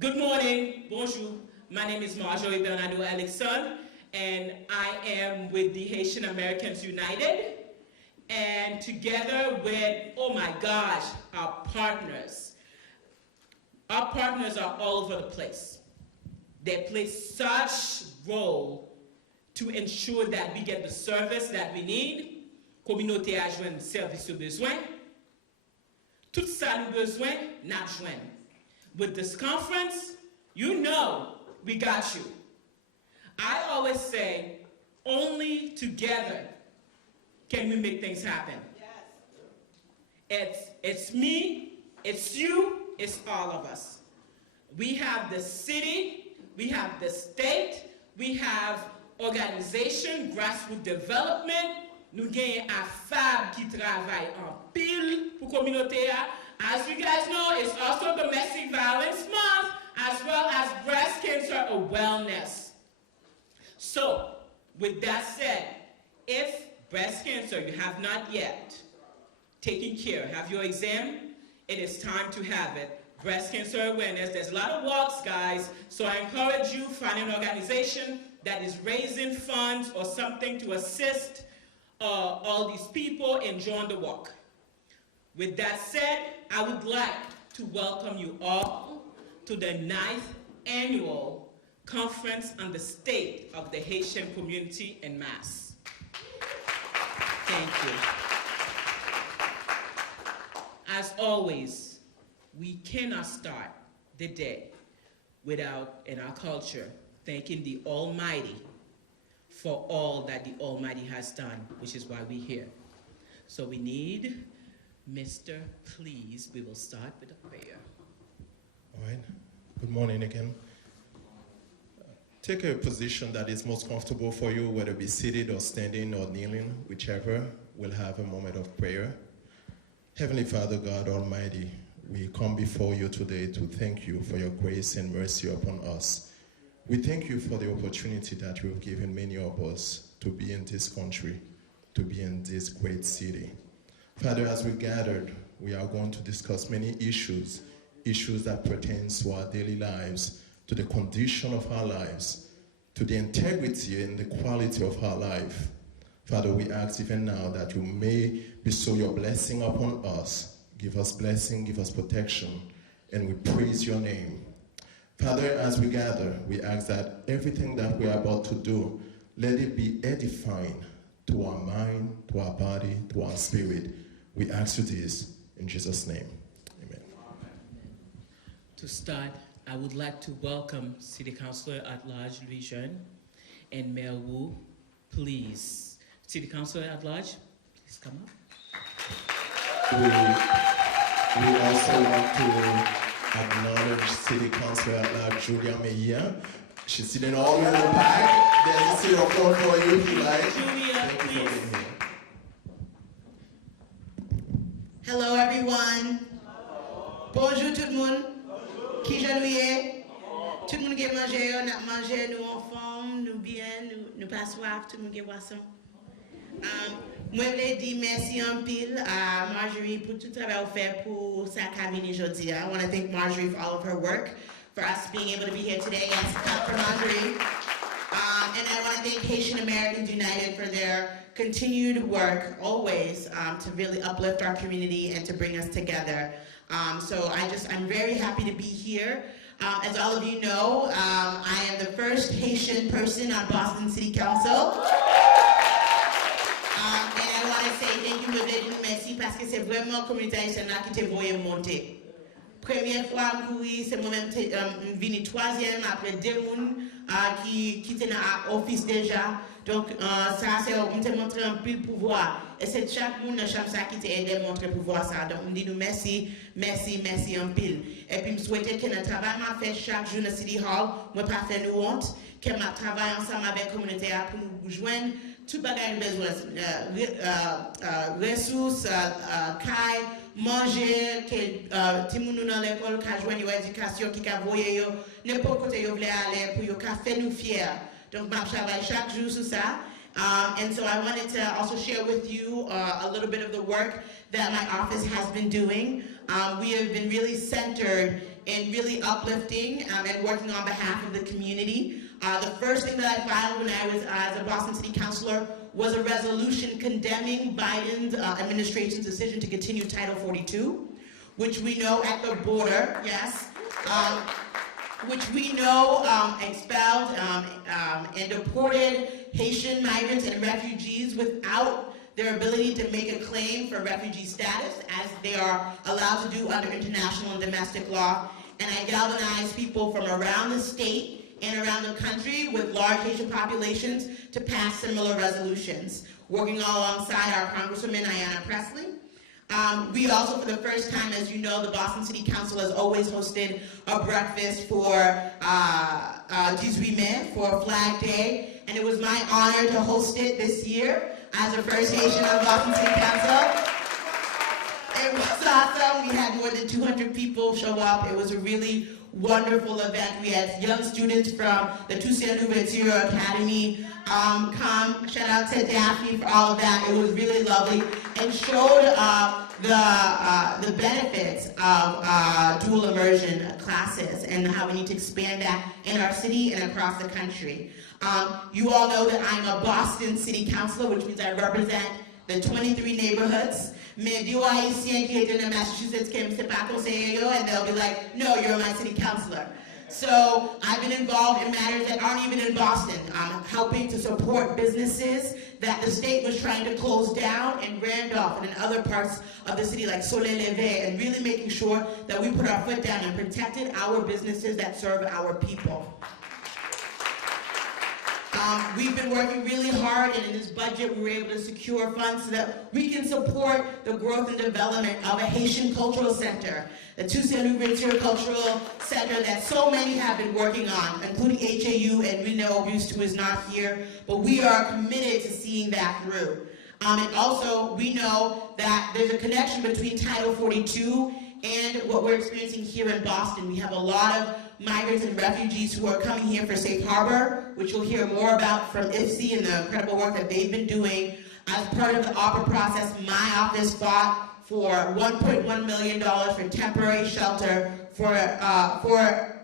Good morning, bonjour. My name is Marjorie Bernardo-Alexandre, and I am with the Haitian-Americans United. And together with, oh my gosh, our partners. Our partners are all over the place. They play such role to ensure that we get the service that we need. Communauté a joindre service au besoin. Tout ça nous besoin, n'a joindre. With this conference, you know we got you. I always say, only together can we make things happen. Yes. It's me, it's you, it's all of us. We have the city, we have the state, we have organization, grassroots development. Nous gagnons un FAB qui travaille en pile pour communauté. As you guys know, it's also Domestic Violence Month, as well as Breast Cancer Awareness. So, with that said, if breast cancer you have not yet taken care, have your exam, it is time to have it. Breast cancer awareness, there's a lot of walks, guys, so I encourage you, find an organization that is raising funds or something to assist all these people and join the walk. With that said, I would like to welcome you all to the 9th annual conference on the state of the Haitian community in Mass. Thank you. As always, we cannot start the day without, in our culture, thanking the Almighty for all that the Almighty has done, which is why we're here. So we need Mr. Please, we will start with a prayer. All right. Good morning again. Take a position that is most comfortable for you, whether it be seated or standing or kneeling, whichever. We'll have a moment of prayer. Heavenly Father, God Almighty, we come before you today to thank you for your grace and mercy upon us. We thank you for the opportunity that you have given many of us to be in this country, to be in this great city. Father, as we gathered, we are going to discuss many issues that pertain to our daily lives, to the condition of our lives, to the integrity and the quality of our life. Father, we ask even now that you may bestow your blessing upon us. Give us blessing, give us protection, and we praise your name. Father, as we gather, we ask that everything that we are about to do, let it be edifying to our mind, to our body, to our spirit. We ask you this in Jesus' name. Amen. To start, I would like to welcome City Councilor at Large Louis Jeune and Mayor Wu. Please, City Councilor at Large, please come up. We also want to acknowledge City Councilor at Large Julia Meia. She's sitting all in the back. There's a seat of phone for you if you like. Julia, thank you please. for being here. Hello everyone. Bonjour tout le monde. Qui j'ennuie? Tout le monde qui mange, on a mangé, nous en forme, nous bien, nous pas soif, tout le monde qui boisson. Moi, je voulais dire merci en pile à Marjorie pour tout le travail fait pour sa cabine aujourd'hui. I want to thank Marjorie for all of her work, for us being able to be here today. Yes, clap for Marjorie. And I want to thank Haitian-Americans United for their continued work always to really uplift our community and to bring us together. So I'm very happy to be here. As all of you know, I am the first Haitian person on Boston City Council. And I want to say thank you, Mildred, merci, parce que c'est vraiment la communauté haïtienne qui te voyait monter. Première fois, c'est moi-même venu troisième après deux personnes qui étaient dans l'office déjà. Donc, ça, c'est me montrer un peu le pouvoir. Et c'est chaque monde dans la chambre qui t'a aidé à montrer le pouvoir. Ça. Donc, on dit nous merci, merci, merci un pile. Et puis, je souhaite que notre travail m'a fait chaque jour dans City Hall, moi pas fait nous honte, que ma travail ensemble avec la communauté pour nous joindre tout bagage besoin, ressources, caille, manger, que tout le monde dans l'école qui joindre une éducation, qui a voyé n'importe côté vous voulez aller pour que faire nous fiers. Donc, je travaille chaque jour sur ça. And so I wanted to also share with you a little bit of the work that my office has been doing. We have been really centered in really uplifting and working on behalf of the community. The first thing that I filed when I was as a Boston City Councilor was a resolution condemning Biden's administration's decision to continue Title 42, which we know at the border, yes, which we know expelled and deported Haitian migrants and refugees without their ability to make a claim for refugee status, as they are allowed to do under international and domestic law. And I galvanized people from around the state and around the country with large Haitian populations to pass similar resolutions, working alongside our Congresswoman Ayanna Pressley. We also, for the first time, as you know, the Boston City Council has always hosted a breakfast for 18 Mai, for Flag Day, and it was my honor to host it this year as the first Haitian on Boston City Council. It was awesome. We had more than 200 people show up. It was a really wonderful event. We had young students from the Toussaint Louverture Academy come. Shout out to Daphne for all of that. It was really lovely and showed the benefits of dual immersion classes and how we need to expand that in our city and across the country. You all know that I'm a Boston City Councilor, which means I represent the 23 neighborhoods. Mais des Haïtiens qui étaient in Massachusetts qui ne pas conseiller, and they'll be like, no, you're my city councilor. So I've been involved in matters that aren't even in Boston, helping to support businesses that the state was trying to close down in Randolph and in other parts of the city like Soleil Levé, and really making sure that we put our foot down and protected our businesses that serve our people. We've been working really hard, and in this budget we were able to secure funds so that we can support the growth and development of a Haitian cultural center, the Toussaint Louverture Cultural Center that so many have been working on, including HAU and Rene Auguste, who is not here, but we are committed to seeing that through. And also, we know that there's a connection between Title 42 and what we're experiencing here in Boston. We have a lot of migrants and refugees who are coming here for Safe Harbor, which you'll hear more about from IFC and the incredible work that they've been doing. As part of the ARPA process, my office fought for $1.1 million for temporary shelter for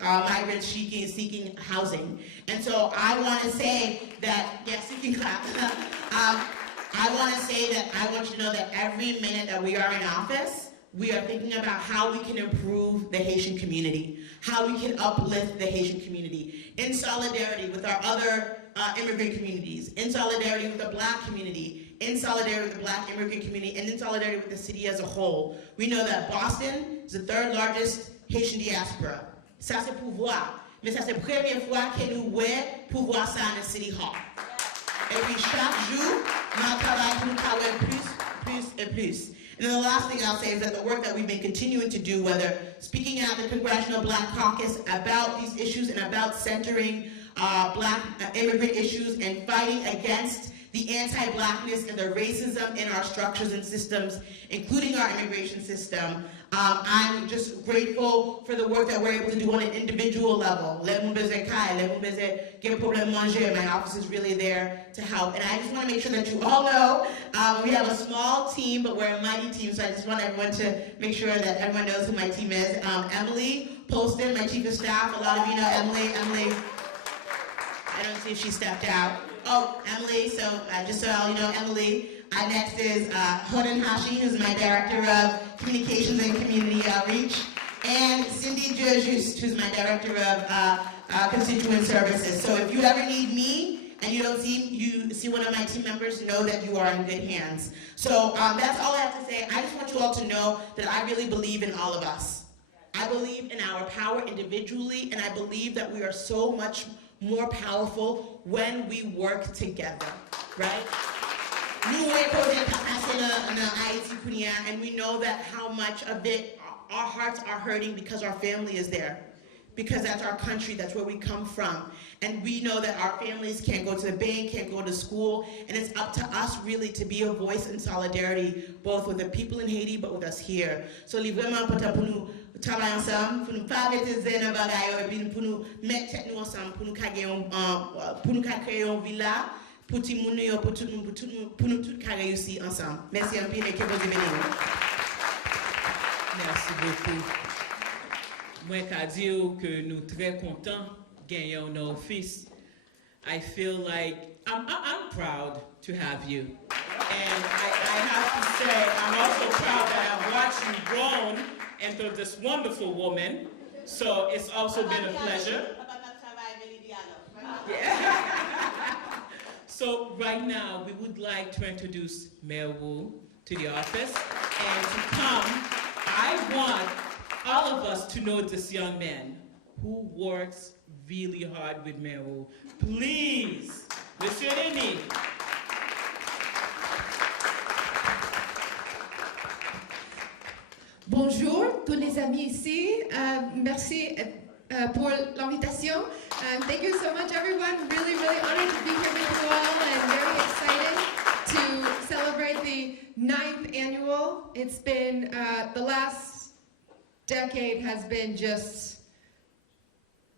migrants seeking housing. And so I want to say that, yes, you can clap. I want to say that I want you to know that every minute that we are in office, we are thinking about how we can improve the Haitian community, how we can uplift the Haitian community, in solidarity with our other immigrant communities, in solidarity with the Black community, in solidarity with the Black immigrant community, and in solidarity with the city as a whole. We know that Boston is the third largest Haitian diaspora. Ça c'est pouvoir, mais ça c'est la première fois que nous voyons pouvoir ça dans City Hall. Et puis chaque jour, nous travaillons pour nous travailler plus et plus. And then the last thing I'll say is that the work that we've been continuing to do, whether speaking at the Congressional Black Caucus about these issues and about centering Black immigrant issues and fighting against the anti-Blackness and the racism in our structures and systems, including our immigration system. I'm just grateful for the work that we're able to do on an individual level. My office is really there to help. And I just want to make sure that you all know we have a small team, but we're a mighty team, so I just want everyone to make sure that everyone knows who my team is. Emily Poston, my chief of staff. A lot of you know Emily. I don't see if she stepped out. Oh, Emily, so just so all you know, Emily. Next is Hoden Hashi, who's my Director of Communications and Community Outreach, and Cindy Jurjus, who's my Director of Constituent Services. So if you ever need me and you see one of my team members, know that you are in good hands. So that's all I have to say. I just want you all to know that I really believe in all of us. I believe in our power individually, and I believe that we are so much more powerful when we work together, right? And we know that how much of it, our hearts are hurting because our family is there. Because that's our country, that's where we come from. And we know that our families can't go to the bank, can't go to school, and it's up to us really to be a voice in solidarity, both with the people in Haiti, but with us here. So, vraiment, pour nous travailler ensemble, pour nous pas mettre des bagailles, et puis pour nous mettre nous ensemble, pour nous créer une villa, pour tout le monde, pour nous tous réussir ensemble. Merci un peu et que vous venez. Merci beaucoup. moi qu'à dire que nous très contents gagner un office. I feel like I'm proud to have you. And I have to say, I'm also proud that I've watched you grown into this wonderful woman. So it's also been a pleasure. Yeah. So right now, we would like to introduce Mayor Wu to the office and to come. I want all of us to know this young man who works really hard with Mayor Wu. Please, Monsieur Denis. Bonjour, tous les amis ici. Merci pour l'invitation. Thank you so much, everyone. Really, really honored to be here with you all and very excited to celebrate the 9th annual. It's been, the last decade has been just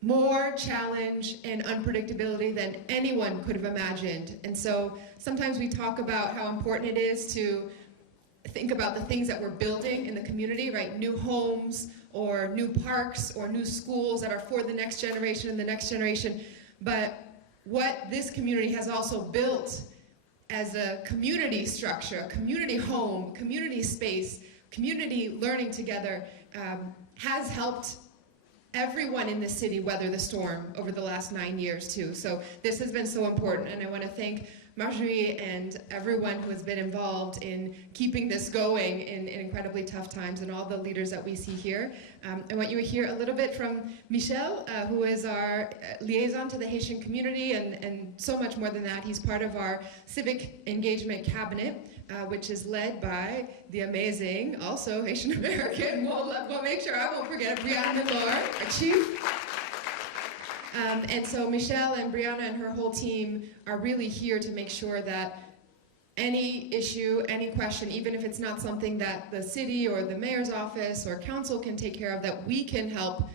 more challenge and unpredictability than anyone could have imagined. And so sometimes we talk about how important it is to think about the things that we're building in the community, right? New homes or new parks or new schools that are for the next generation and the next generation. But what this community has also built as a community structure, a community home, community space, community learning together has helped everyone in the city weather the storm over the last 9 years too. So this has been so important, and I want to thank Marjorie and everyone who has been involved in keeping this going in incredibly tough times, and all the leaders that we see here. I want you to hear a little bit from Michel, who is our liaison to the Haitian community, and so much more than that. He's part of our civic engagement cabinet, which is led by the amazing, also Haitian-American, we'll make sure I won't forget, Brianna Milor, our chief. And so Michelle and Brianna and her whole team are really here to make sure that any issue, any question, even if it's not something that the city or the mayor's office or council can take care of, that we can help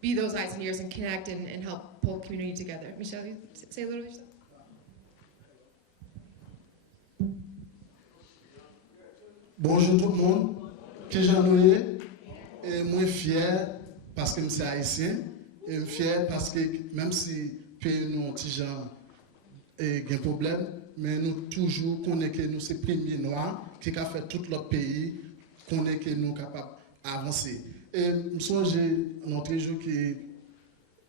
be those eyes and ears and connect and help pull community together. Michelle, you say a little bit yourself? Bonjour tout le monde, que j'en ai, et moi fier parce que je suis haïtien, et je suis fier parce que même si nous avons des gens et des problèmes, mais nous toujours connaissons que nous sommes les premiers noirs qui ont fait tout le pays, connaissons que nous sommes capables d'avancer. Et je songe notre jour que,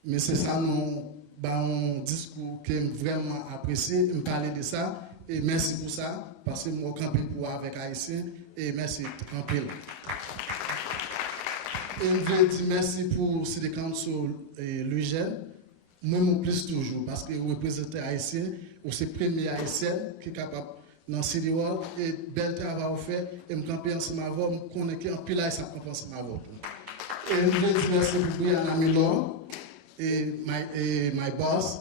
mais c'est ça, nous un discours que j'ai vraiment apprécié, je parler de ça. Et merci pour ça, parce que moi, campé pour avec Haïtien, et merci en pile. Et je veux dire merci pour City Council et l'UGL. Moi, je plus toujours, parce que vous représentez Haïtien, ou c'est le premier Haïtien qui est capable dans City Hall, et bel travail fait, et je camper ensemble avec vous, je connais qu'en pile Haïtien camper ensemble avec vous. Et je veux dire merci pour Brianna Milor, et my boss.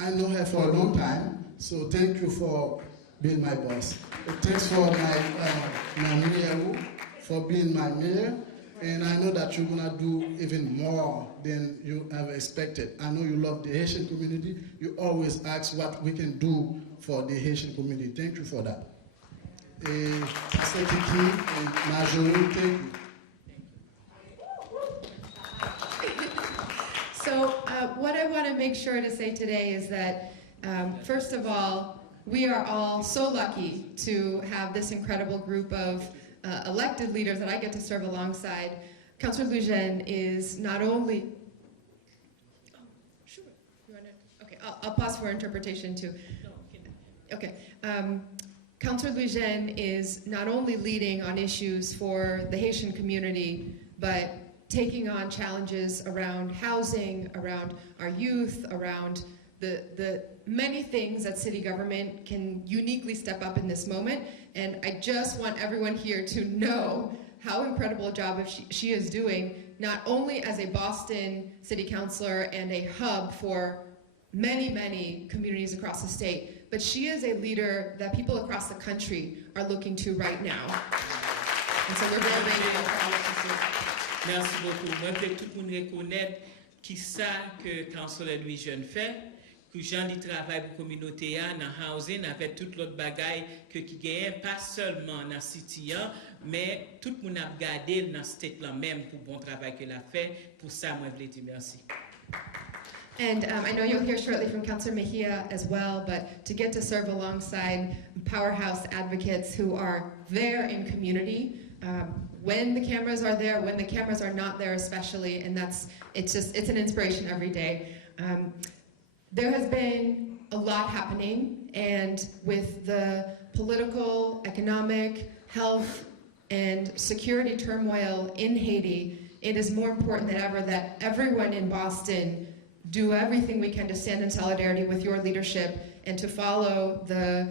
I know her for a long time, so thank you for being my boss. Thanks for my mayor, for being my mayor, and I know that you're gonna do even more than you ever expected. I know you love the Haitian community. You always ask what we can do for the Haitian community. Thank you for that. And Pastor Kiki and Marjorie, thank you. So what I want to make sure to say today is that, first of all, we are all so lucky to have this incredible group of elected leaders that I get to serve alongside. Councillor Lujen is not only... Oh, sure. You want to... Okay, I'll pause for interpretation too. Okay. Councillor Lujen is not only leading on issues for the Haitian community, but taking on challenges around housing, around our youth, around the many things that city government can uniquely step up in this moment. And I just want everyone here to know how incredible a job she is doing, not only as a Boston city councilor and a hub for many, many communities across the state, but she is a leader that people across the country are looking to right now. And so we're very grateful for all that she's doing. Merci beaucoup. Moi, je veux que tout le monde reconnaisse qui ça que Councilor Louis Jeune fait. que gens qui travaillent pour la communauté, dans le housing, avec toute l'autre bagaille qui gagne, pas seulement dans le city, mais tout le monde a regardé dans le state là même pour le bon travail qu'il a fait. Pour ça, moi, je veux dire merci. And I know you'll hear shortly from Councillor Mejia as well, but to get to serve alongside powerhouse advocates who are there in community, when the cameras are there, when the cameras are not there especially, and it's an inspiration every day. There has been a lot happening, and with the political, economic, health, and security turmoil in Haiti, it is more important than ever that everyone in Boston do everything we can to stand in solidarity with your leadership and to follow the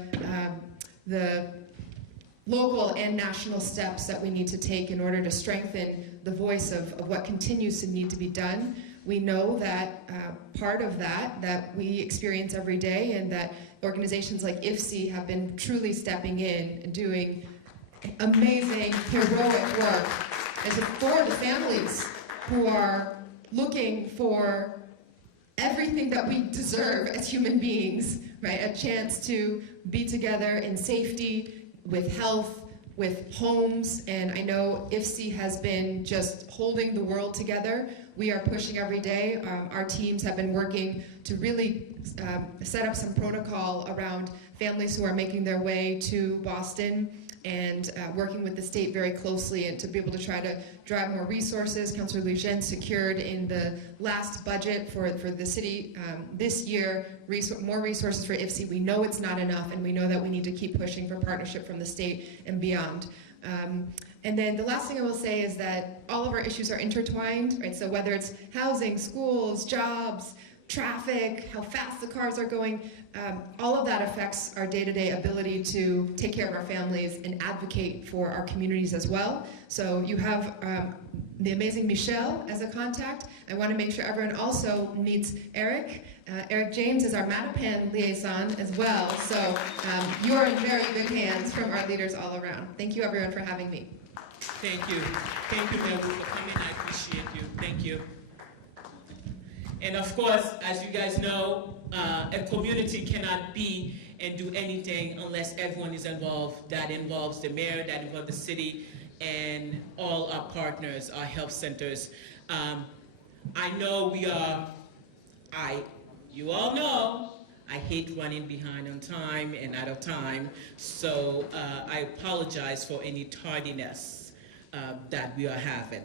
local and national steps that we need to take in order to strengthen the voice of what continues to need to be done. We know that part of that we experience every day, and that organizations like IFC have been truly stepping in and doing amazing, heroic work for the families who are looking for everything that we deserve as human beings, right? A chance to be together in safety, with health, with homes, and I know IFC has been just holding the world together. We are pushing every day. Our teams have been working to really set up some protocol around families who are making their way to Boston, and working with the state very closely and to be able to try to drive more resources. Councillor Lujen secured in the last budget for the city this year more resources for IFC. We know it's not enough, and we know that we need to keep pushing for partnership from the state and beyond. And then the last thing I will say is that all of our issues are intertwined, right? So whether it's housing, schools, jobs, traffic, how fast the cars are going, all of that affects our day-to-day ability to take care of our families and advocate for our communities as well. So you have the amazing Michelle as a contact. I want to make sure everyone also meets Eric. Eric James is our Mattapan liaison as well. So you are in very good hands from our leaders all around. Thank you everyone for having me. Thank you. Thank you, Mildred, for coming. I appreciate you. Thank you. And of course, as you guys know, a community cannot be and do anything unless everyone is involved. That involves the mayor, that involves the city, and all our partners, our health centers. I know you all know, I hate running behind on time and out of time, so I apologize for any tardiness that we are having.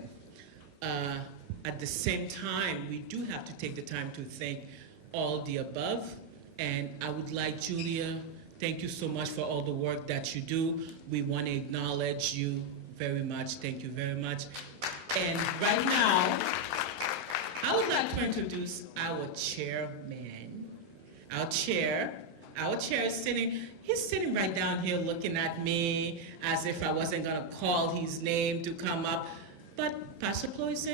At the same time, we do have to take the time to thank all the above, and I would like, Julia, thank you so much for all the work that you do. We want to acknowledge you very much. Thank you very much. And right now, I would like to introduce our chairman. Our chair is sitting, he's sitting right down here looking at me as if I wasn't gonna call his name to come up. But Pastor Ploise,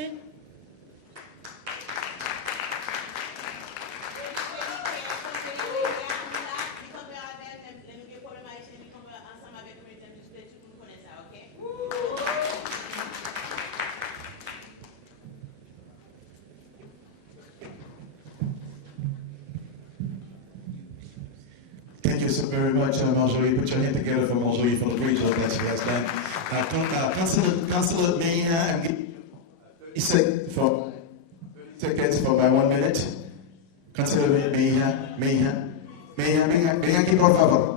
Thank you so very much, Marjorie. Put your hand together for Marjorie for the great job that she has done. Councillor Mayan, he said for 30 seconds for my 1 minute. Councillor Mayan, aquí por favor.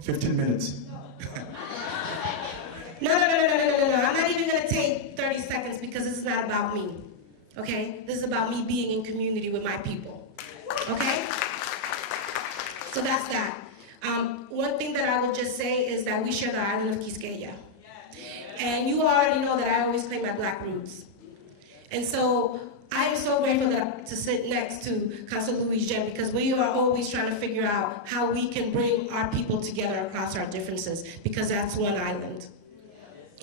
$15 minutes. No. I'm not even going to take 30 seconds because this is not about me. Okay? This is about me being in community with my people. Okay? So that's that. One thing that I would just say is that we share the island of Quisqueya. And you already know that I always claim my black roots. And so I am so grateful to sit next to Councilor Louise Jen, because we are always trying to figure out how we can bring our people together across our differences, because that's one island.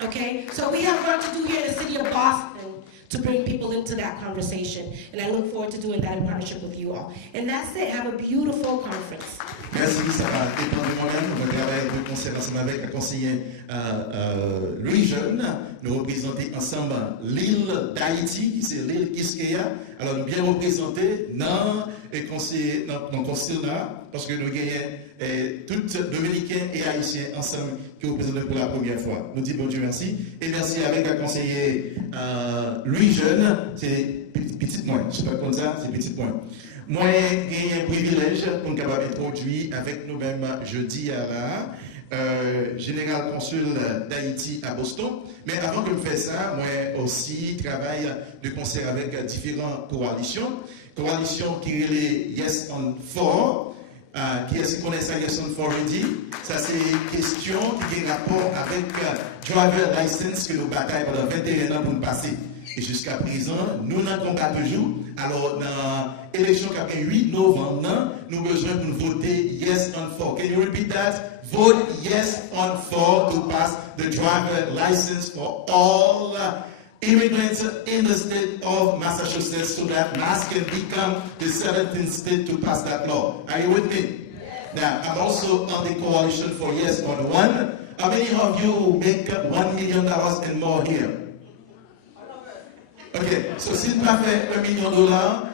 Okay? So we have work to do here in the city of Boston to bring people into that conversation. And I look forward to doing that in partnership with you all. And that's it. Have a beautiful conference. Merci, ça va dépendre de moi-même. On va travailler de concert ensemble avec la conseillère Louis Jeune. nous représentons ensemble l'île d'Haïti, qui c'est l'île Iskea. Alors, nous bien représentés dans le conseil là, parce que nous gagnons tous Dominicains et Haïtiens ensemble qui représentent pour la première fois. Nous disons bon Dieu merci. Et merci avec le conseiller Louis Jeune, c'est petit point, je ne sais pas comme ça, c'est petit point. Moi, j'ai un privilège pour nous introduire avec nous-mêmes jeudi à la général consul d'Haïti à Boston. Mais avant que je fasse ça, moi aussi travaille de concert avec différentes coalitions. Coalition qui est les Yes on 4. Qui est-ce qui connaît ça, Yes on 4 ready? Ça, c'est une question qui a rapport avec driver license que nous bataillons pendant 21 ans pour nous passer. Et jusqu'à présent, nous n'en combat toujours. Alors, dans l'élection qui a fait 8 novembre, nous avons besoin de voter Yes on 4. Can you repeat that? Vote Yes on 4 to pass the driver license for all immigrants in the state of Massachusetts so that Mass can become the 17th state to pass that law. Are you with me? Yes. Now, I'm also on the coalition for Yes on 1. How many of you make $1 million and more here? Okay, so since we have $1 million,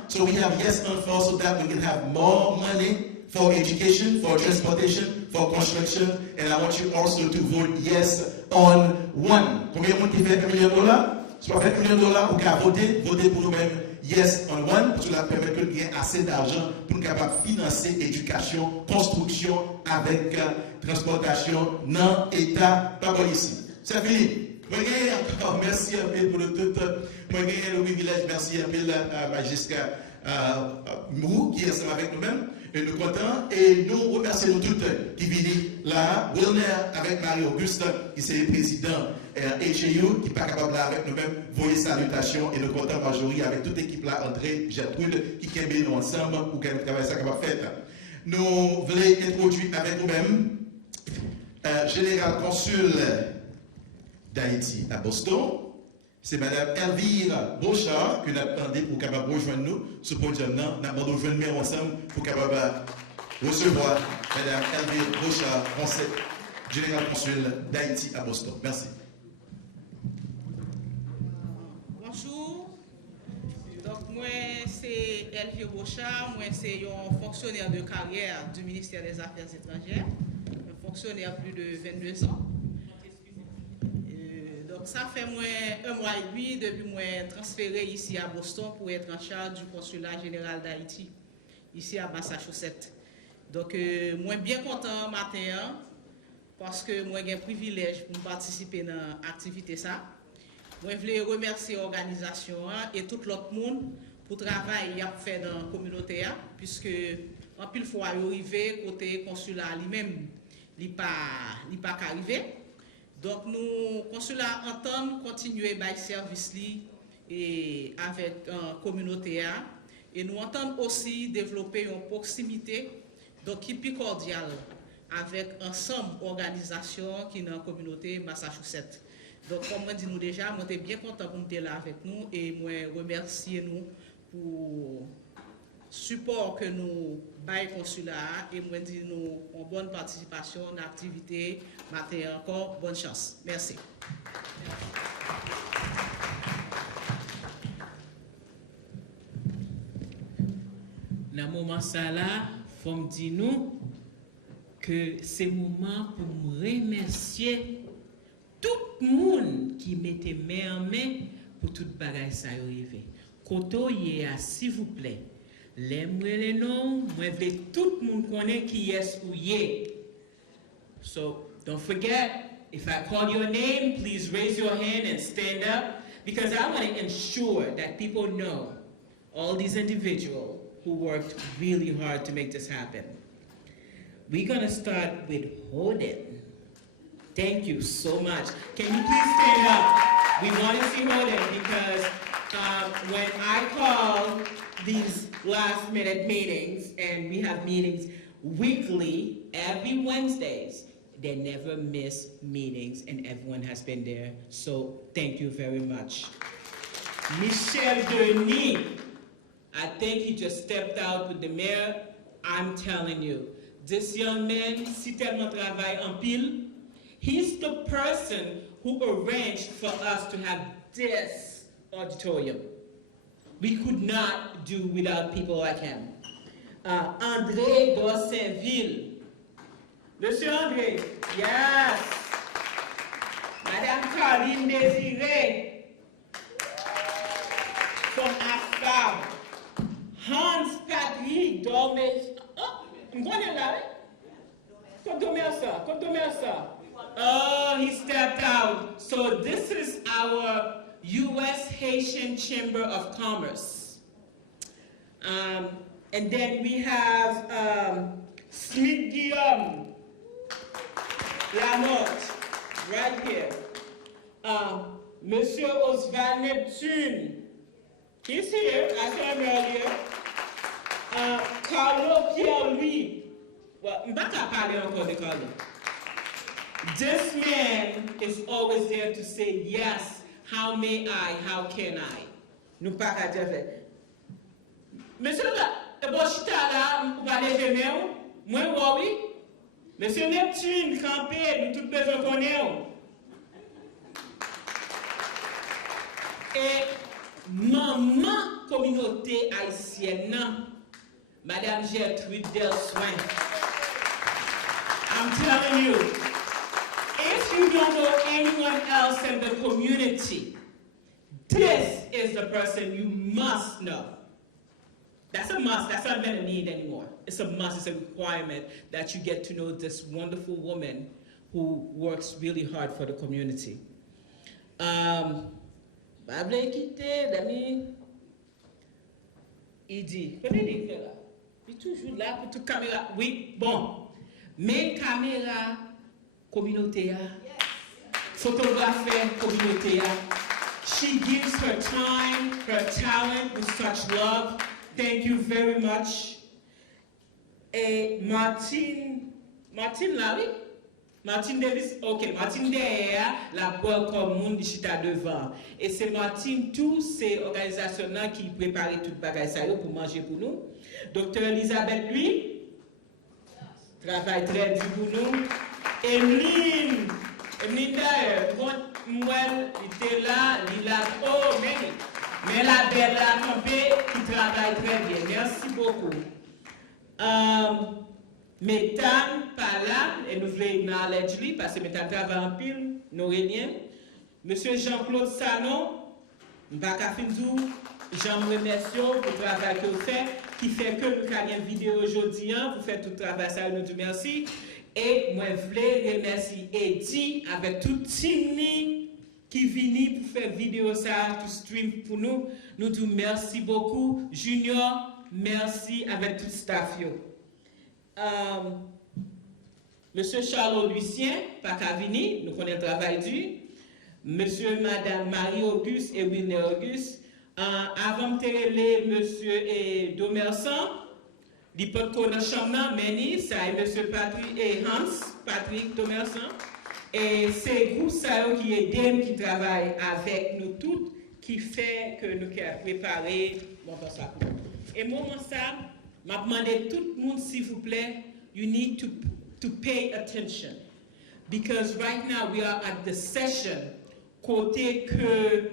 so we have Yes on 4 so that we can have more money for education, for transportation, for construction, and I want you also to vote Yes on 1. Combien de monde qui fait $1 million? Soit fait $1 million, vous pouvez voter pour nous-mêmes Yes on 1, pour cela permettre que nous ayons assez d'argent pour nous capables de financer l'éducation, construction avec transportation dans l'État, pas bon ici. C'est fini. Encore merci un peu pour le tout. Moi, j'ai le privilège, merci un peu à Magiska Mou qui est ensemble avec nous-mêmes. Et nous contents et nous remercions tous qui viennent là. Wilner avec Marie-Auguste qui est le président HAU qui n'est pas capable là avec nous-mêmes. Voyez salutations et nous contents Marjorie avec toute l'équipe là, André, Gertrude qui est nous ensemble pour qu'elle travaille ça capable faire. Nous voulons introduire avec nous-mêmes général consul d'Haïti à Boston. C'est Mme Elvire Beauchard que nous avons demandé pour capable rejoindre nous ce podium. Nous avons rejoindre nous ensemble pour capable recevoir Mme Elvire Beauchard, général consul d'Haïti à Boston. Merci. Bonjour. Donc, moi, c'est Elvire Beauchard. Moi, c'est un fonctionnaire de carrière du ministère des Affaires étrangères. Un fonctionnaire plus de 22 ans. Donc, ça fait moins 1 mois et demi depuis moi transféré ici à Boston pour être en charge du consulat général d'Haïti, ici à Massachusetts. Donc, moi bien content matin parce que moi j'ai un privilège pour participer dans l'activité ça. Moi je voulais remercier l'organisation et tout l'autre monde pour le travail qu'il a fait dans la communauté, puisque en pile fois il est arrivé côté consulat lui-même, il n'est pas arrivé. Donc, nous, consulat, entendons continuer à service et avec la communauté. Et nous entendons aussi développer une proximité qui est plus cordiale avec ensemble organisations qui sont dans la communauté Massachusetts. Donc, comme on dit nous déjà, je suis bien content pour être là avec nous et je remercie nous pour support que nous bail consulat et moi dis nous en bonne participation dans l'activité matin encore bonne chance. Merci. Dans ce moment là, faut me dire nous que c'est moment pour me remercier tout le monde qui mettait main en main pour toute bagaille ça arriver. Koto s'il vous plaît. Les noms, moi je veux tout le monde connaît qui est ou yé. So don't forget, if I call your name, please raise your hand and stand up because I want to ensure that people know all these individuals who worked really hard to make this happen. We're going to start with Hoden. Thank you so much. Can you please stand up? We want to see Hoden because when I call these last minute meetings, and we have meetings weekly, every Wednesdays, they never miss meetings, and everyone has been there. So thank you very much. Michel Denis, I think he just stepped out with the mayor. I'm telling you, this young man, si tellement travaille en pile, he's the person who arranged for us to have this auditorium. We could not do without people like him. André Gossainville. Monsieur André, yes. Madame Caroline Désiré from AFCAB. Hans Patrick Dormez. Oh, I'm going to lie. Comme Domersa. Oh, he stepped out. So this is our U.S. Haitian Chamber of Commerce. And then we have Smith Guillaume Lamotte, right here. Monsieur Oswald Neptune, he's here, I saw him earlier. Carlo Pierre-Louis. Well, Mbaka parle encore de Carlo. This man is always there to say, yes, how may I, how can I? Nous pas qu'à dire fait. Monsieur le Bochita là, vous allez venir, moi oui. Monsieur Neptune, campé, nous tous besoin connaître. Et maman communauté haïtienne, Madame Gertrude Delsoin. I'm telling you, if you don't know anyone else in the community, this is the person you must know. That's a must. That's not even a need anymore. It's a must. It's a requirement that you get to know this wonderful woman who works really hard for the community. Il dit, il est toujours là pour toute caméra. Oui, bon. Mais caméra communautaire, photographe communautaire. She gives her time, her talent with such love. Thank you very much. Et Martine Larry? Martine Davis, ok, Martine derrière, la boîte comme monde de chita devant. Et c'est Martine, tous ces organisations-là qui préparent toute bagaille ça pour manger pour nous. Docteur Elisabeth, lui, travaille très dur pour nous. Emeline d'ailleurs, moi, il était là, il a, oh, mais la belle a campé, qui travaille très bien. Merci beaucoup. Mesdames, pas là, et nous voulons acknowledge lui, parce que mesdames travaillent en pile, nous réunions. Monsieur Jean-Claude Sanon, Mbakafindou, Jean remercie pour le travail que vous faites, qui fait que nous avons une vidéo aujourd'hui, vous faites tout le travail, ça nous dit merci. Et moi, je voulais remercier Eddie avec tout le team qui vient pour faire vidéo ça, tout stream pour nous. Nous disons merci beaucoup. Junior, merci avec tout le staff. Monsieur Charles Lucien, pas qu'à venir, nous connaissons le travail du. Monsieur, Madame Marie-Auguste et Winnie Auguste. Avant de télé, Monsieur Domersan, il peut connaître chambre, mais ça est Monsieur Patrick et Patrick Domersan. Et c'est groupe ça qui est dem qui travaille avec nous toutes, qui fait que nous avons préparé ça. Et moi, ça, m'a demandé tout le monde, s'il vous plaît, you need to pay attention. Because right now we are at the session, côté que,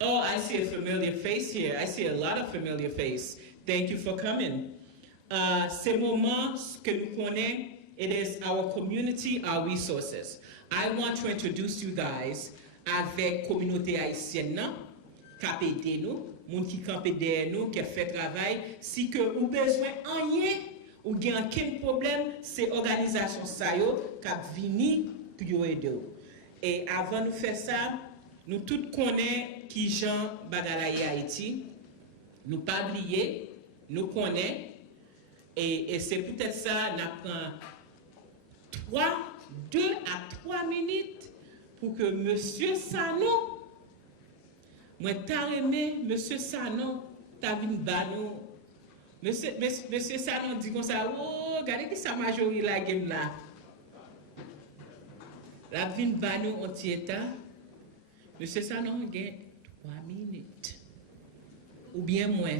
oh, I see a familiar face here. I see a lot of familiar face. Thank you for coming. Ces moments que nous connaissons, it is our community, our resources. I want to introduce you guys avec communauté haïtienne, qui a aidé nous, moun qui campe derrière nous, qui a fait travail. Si que ou besoin rien ou gen aucun problème, c'est organisation ça yo qui a vini pour aider. Et avant de faire ça, nous tous connaissons qui Jean bagalaye Haïti. Nous pas oublier, nous connaissons et c'est peut-être ça nous prend 2 à 3 minutes pour que monsieur Sanon, moi t'as aimé monsieur Sanon, t'as vu banou. Monsieur Sanon dit comme ça, oh, regardez qui sa majorité la game là. La vin banou anti-état. Monsieur Sanon gagne 3 minutes. Ou bien moins.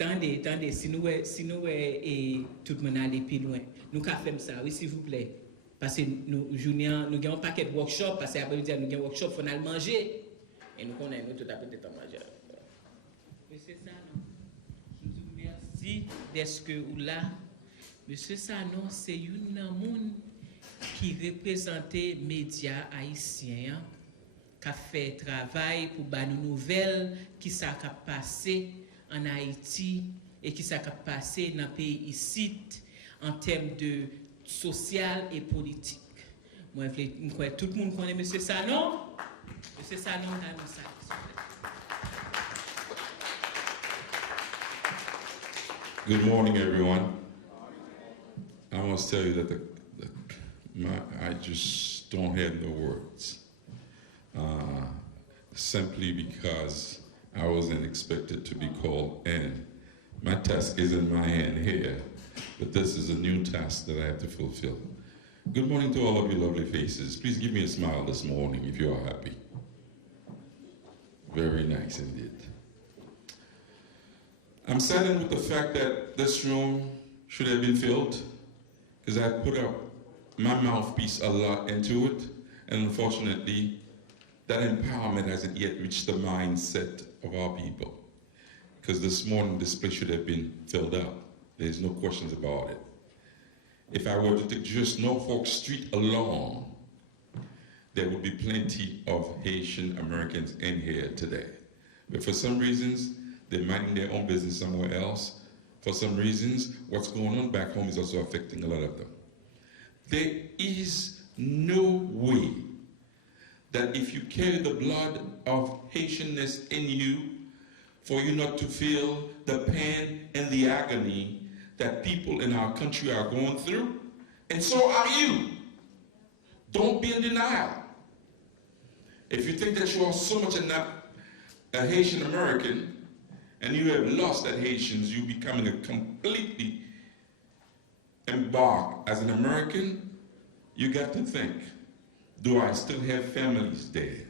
Attendez, si nous et tout le monde aller plus loin. Nous qu'à faire ça, oui, s'il vous plaît. Parce que nous avons un paquet de workshops, parce qu'après nous avons un workshop, il faut aller manger. Et nous connaissons tout à fait de manger. Monsieur Sanon, je vous remercie d'être là. Monsieur Sanon, c'est un monde qui représente les médias haïtiens, qui a fait travail pour nos nouvelles qui s'est passé en Haïti et qui s'est passé dans le pays ici en termes de social et politique. Moi, je crois que tout le monde connaît M. Sanon. M. Sanon a nous ça. Good morning, everyone. I must tell you that I just don't have no words. Simply because I wasn't expected to be called in. My task is in my hand here, but this is a new task that I have to fulfill. Good morning to all of you lovely faces. Please give me a smile this morning if you are happy. Very nice indeed. I'm saddened with the fact that this room should have been filled, because I put up my mouthpiece a lot into it, and unfortunately, that empowerment hasn't yet reached the mindset of our people. Because this morning, this place should have been filled up. There's no questions about it. If I were to take just Norfolk Street alone, there would be plenty of Haitian-Americans in here today. But for some reasons, they're minding their own business somewhere else. For some reasons, what's going on back home is also affecting a lot of them. There is no way that if you carry the blood of Haitianness in you, for you not to feel the pain and the agony that people in our country are going through, and so are you. Don't be in denial. If you think that you are so much a Haitian American, and you have lost that Haitians, you becoming a completely embarked as an American, you got to think, do I still have families there?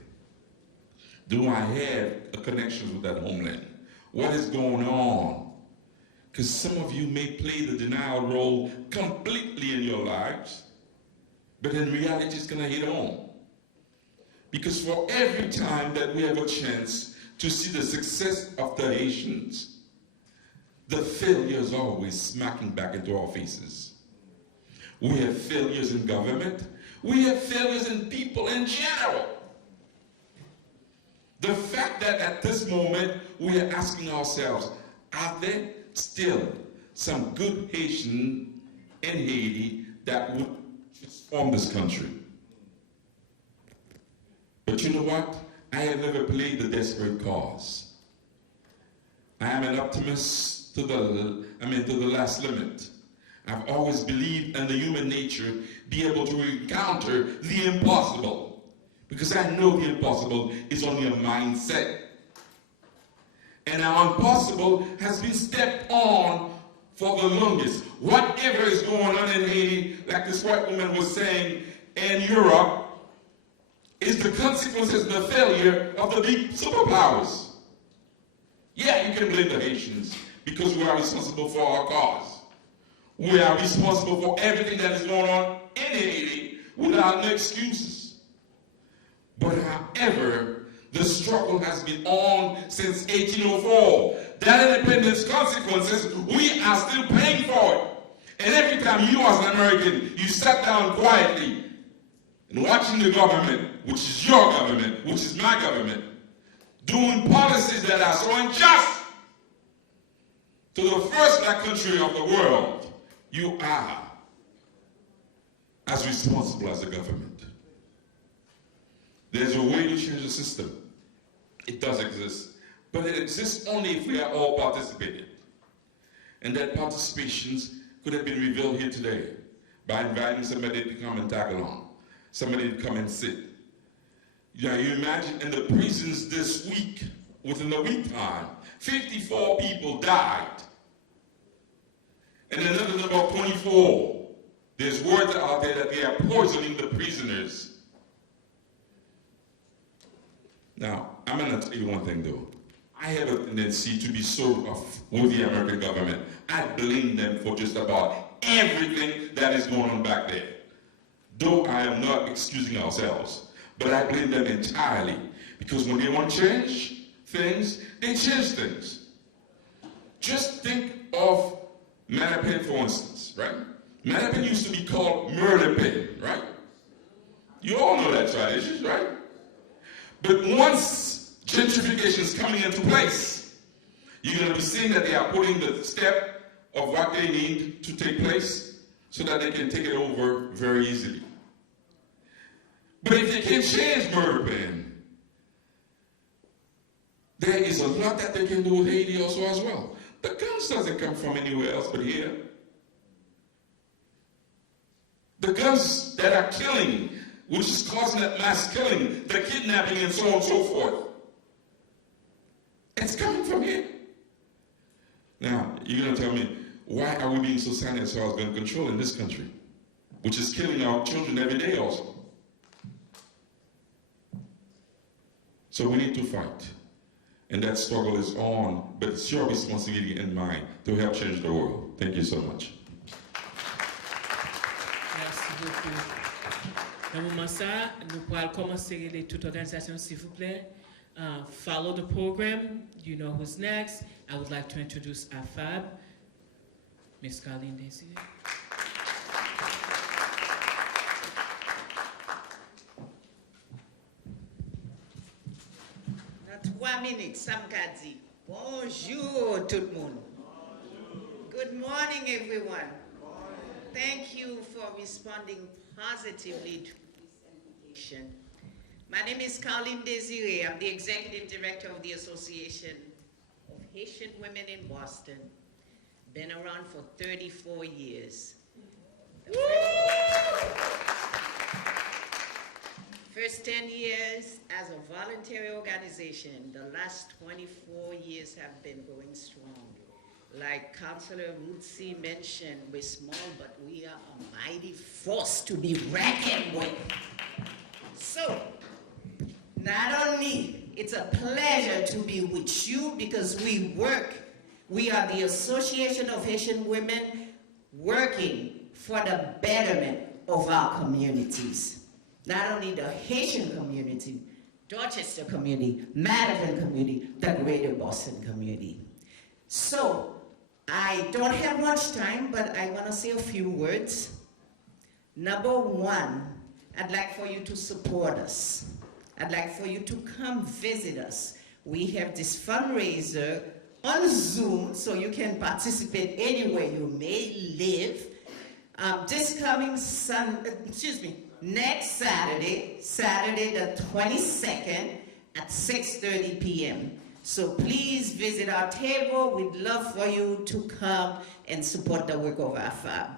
Do I have a connection with that homeland? What is going on? Because some of you may play the denial role completely in your lives, but in reality it's going to hit home. Because for every time that we have a chance to see the success of the Haitians, the failure is always smacking back into our faces. We have failures in government. We have failures in people in general. The fact that at this moment we are asking ourselves, are there still some good Haitian in Haiti that would transform this country? But you know what? I have never played the desperate cause. I am an optimist to the last limit. I've always believed in the human nature, be able to encounter the impossible. Because I know the impossible is only a mindset. And our impossible has been stepped on for the longest. Whatever is going on in Haiti, like this white woman was saying, in Europe, is the consequences and the failure of the big superpowers. Yeah, you can blame the Haitians because we are responsible for our cause. We are responsible for everything that is going on in Haiti without no excuses. But however, the struggle has been on since 1804. That independence consequences, we are still paying for it. And every time you as an American, you sat down quietly and watching the government, which is your government, which is my government, doing policies that are so unjust to the first black country of the world, you are as responsible as the government. There's a way to change the system. It does exist, but it exists only if we are all participating. And that participations could have been revealed here today by inviting somebody to come and tag along. Somebody to come and sit. You imagine in the prisons this week, within a week time, 54 people died. And another number of 24. There's words out there that they are poisoning the prisoners. Now, I'm going to tell you one thing though. I have a tendency to be so rough with the American government. I blame them for just about everything that is going on back there. though I am not excusing ourselves, but I blame them entirely, because when they want to change things, they change things. Just think of Mattapan, for instance, right? Mattapan used to be called Murder Pen, right? You all know that tradition, right? But once gentrification is coming into place, you're going to be seeing that they are putting the step of what they need to take place so that they can take it over very easily. But if they can change Murder Pen, there is a lot that they can do with Haiti also as well. The guns doesn't come from anywhere else but here. The guns that are killing, which is causing that mass killing, the kidnapping and so on and so forth, it's coming from here. Now, you're going to tell me, why are we being so silent as far as gun control in this country, which is killing our children every day also? So we need to fight. And that struggle is on, but it's your responsibility and mine to help change the world. Thank you so much. Merci beaucoup. Dans le moment ça, nous pourrons commencer les toute organisation, s'il vous plaît. Follow the program. You know who's next. I would like to introduce our FAB, Ms. Carline Desiree. Dans 3 minutes, Samkadi. Bonjour tout le monde. Good morning, everyone. Thank you for responding positively to this invitation. My name is Carline Desiree. I'm the Executive Director of the Association of Haitian Women in Boston. Been around for 34 years. First 10 years as a voluntary organization. The last 24 years have been going strong. Like Councillor Rutsi mentioned, we're small, but we are a mighty force to be reckoned with. So, not only it's a pleasure to be with you because we are the Association of Haitian Women working for the betterment of our communities. Not only the Haitian community, Dorchester community, Madigan community, the greater Boston community. So, I don't have much time, but I want to say a few words. Number one, I'd like for you to support us. I'd like for you to come visit us. We have this fundraiser on Zoom, so you can participate anywhere you may live. This coming next Saturday, Saturday the 22nd at 6:30 p.m. So please visit our table. We'd love for you to come and support the work of our FAB.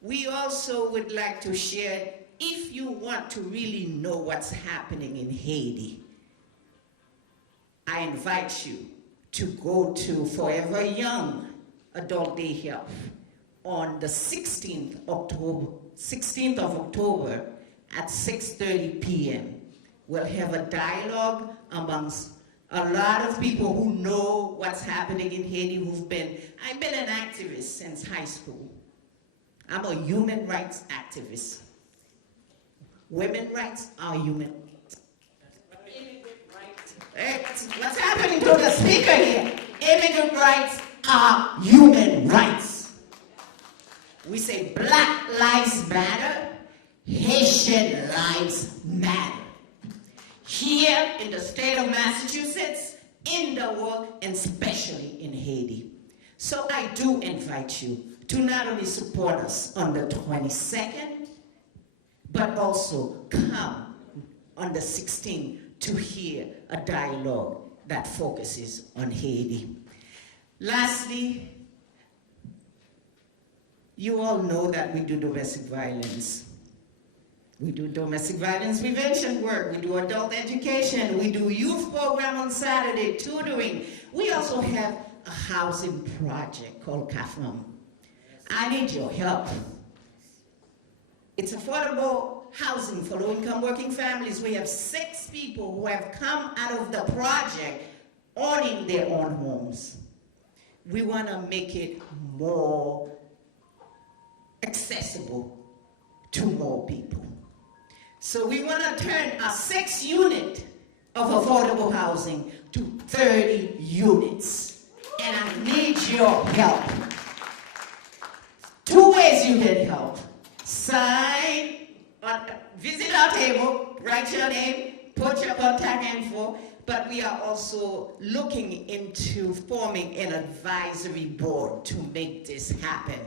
We also would like to share, if you want to really know what's happening in Haiti, I invite you to go to Forever Young Adult Day Health on the 16th of October at 6:30 p.m. We'll have a dialogue amongst a lot of people who know what's happening in Haiti, I've been an activist since high school. I'm a human rights activist. Women's rights are human rights. Hey, what's happening to the speaker here? Immigrant rights are human rights. We say Black Lives Matter, Haitian Lives Matter. Here in the state of Massachusetts, in the world, and especially in Haiti. So I do invite you to not only support us on the 22nd, but also come on the 16th to hear a dialogue that focuses on Haiti. Lastly, you all know that we do domestic violence. We do domestic violence prevention work. We do adult education. We do youth program on Saturday, tutoring. We also have a housing project called CAFAM. I need your help. It's affordable housing for low-income working families. We have 6 people who have come out of the project owning their own homes. We want to make it more accessible to more people. So we want to turn a 6-unit of affordable housing to 30 units. And I need your help. 2 ways you can help. Sign, visit our table, write your name, put your contact info, but we are also looking into forming an advisory board to make this happen.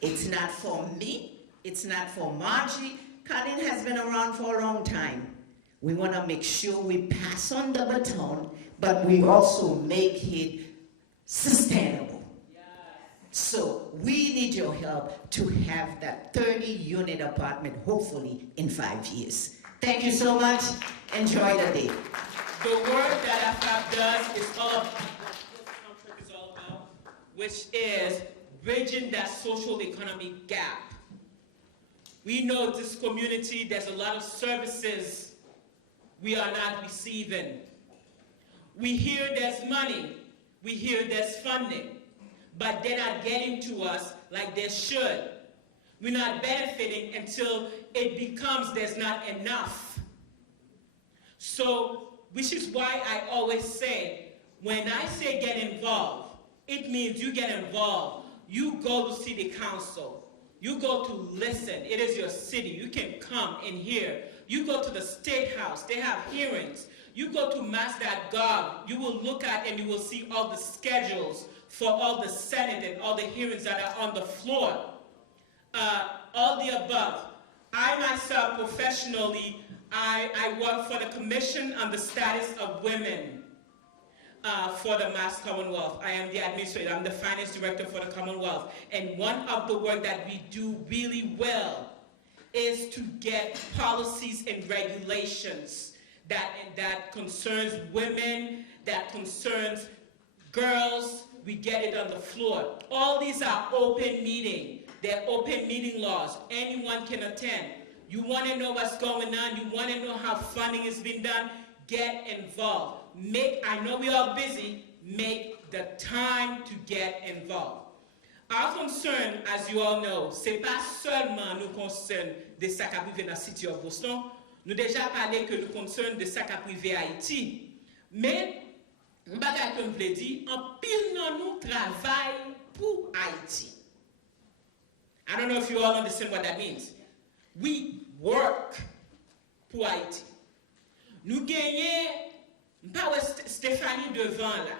It's not for me, it's not for Margie. Colin has been around for a long time. We want to make sure we pass on the baton, but we also make it sustainable. So we need your help to have that 30-unit apartment, hopefully in 5 years. Thank you so much. Enjoy the day. The work that AFAP does is all about what this contract is all about, which is bridging that social economic gap. We know this community, there's a lot of services we are not receiving. We hear there's money, we hear there's funding, but they're not getting to us like they should. We're not benefiting until it becomes there's not enough. So, which is why I always say, when I say get involved, it means you get involved. You go to city council. You go to listen. It is your city. You can come and hear. You go to the state house. They have hearings. You go to mass.gov. You will look at and you will see all the schedules for all the Senate and all the hearings that are on the floor. All the above. I myself, professionally, I work for the Commission on the Status of Women for the Mass Commonwealth. I am the administrator. I'm the finance director for the Commonwealth. And one of the work that we do really well is to get policies and regulations that concerns women, that concerns girls. We get it on the floor. All these are open meeting. They're open meeting laws. Anyone can attend. You want to know what's going on? You want to know how funding is being done? Get involved. I know we are busy, make the time to get involved. Our concern, as you all know, c'est pas seulement nous concerne de ça qui arrive dans la City of Boston. Nous déjà parlé que nous concerne de ça qui arrive à Haïti. Mais, on va comme je l'ai dit, en pile dans nous travail pour Haïti. I don't know if you all understand what that means. We work pour Haïti. Nous gagnons, pas Stéphanie devant là.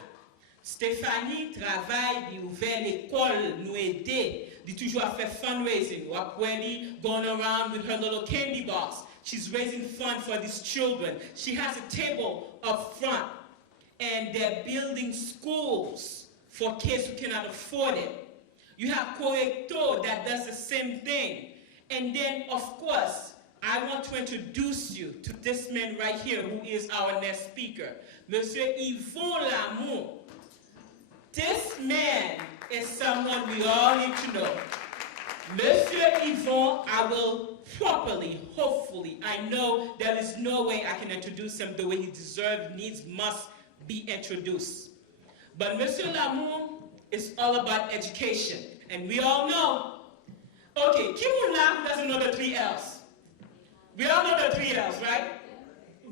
Stéphanie travaille, il ouvert l'école, nous aider. Elle toujours fait fundraising. Going around with her little candy box. She's raising funds for these children. She has a table up front. And they're building schools for kids who cannot afford it. You have Correcto that does the same thing. And then, of course, I want to introduce you to this man right here who is our next speaker, Monsieur Yvon Lamour. This man is someone we all need to know. Monsieur Yvon, I will properly, hopefully, I know there is no way I can introduce him the way he deserves, needs, must be introduced. But Monsieur Lamour is all about education. And we all know, okay, Kim Lam doesn't know the 3 L's. We all know the 3 L's, right?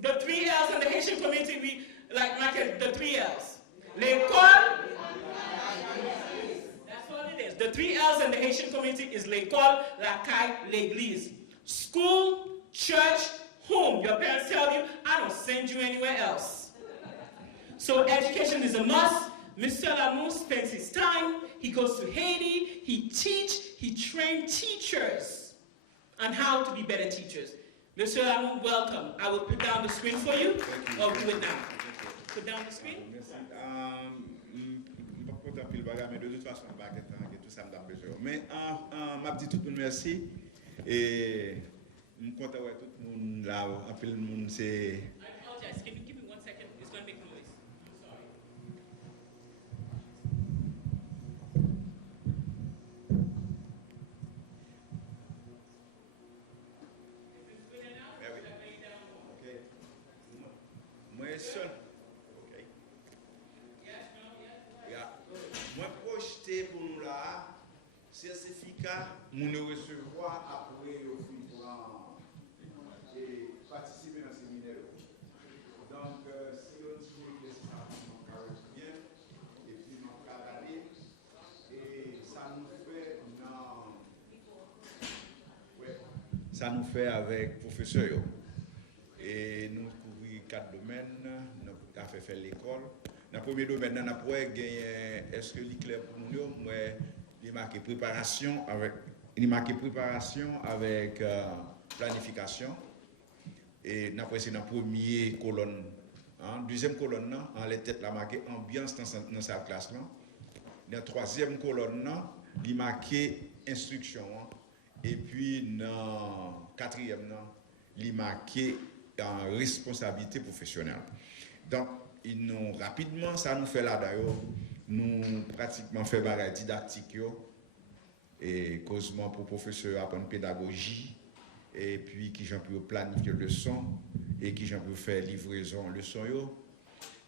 The 3 L's in the Haitian community, we like the 3 L's. L'école, that's what it is. The 3 L's in the Haitian community is l'école, la caille, l'église. School, church, home. Your parents tell you, I don't send you anywhere else. So education is a must. Mr. Lamour spends his time. He goes to Haiti. He trains teachers on how to be better teachers. Mr. Lamour, welcome. I will put down the screen for you. Or do it now. Put down the screen. Mais de toute façon, je vais tout ça dans besoin. Mais m'a dit tout le monde merci et je suis content de tout le monde là. Après le monde c'est. I apologize. Can you give me 1 second? It's going to make noise. I'm sorry. Okay. Moi seul. Okay. Yeah. Moi projeté pour nous là, certificat, nous recevoir après ça nous fait avec professeurs. Et nous couvrons 4 domaines, nous avons fait l'école. Dans le premier domaine, nous avons gagné, est-ce que l'éclair pour nous, moi, il marqué préparation avec planification. Et nous avons essayé dans la première colonne. Deuxième colonne, en les têtes, la marqué ambiance dans sa classe. Dans la troisième colonne, il marqué instruction. Et puis dans la quatrième, il marqué responsabilité professionnelle. Donc, rapidement, ça nous fait là d'ailleurs, nous pratiquement fait des didactiques et causement pour professeurs apprendre pédagogie et puis qui j'en peux planifier leçon et qui j'en peux faire livraison leçon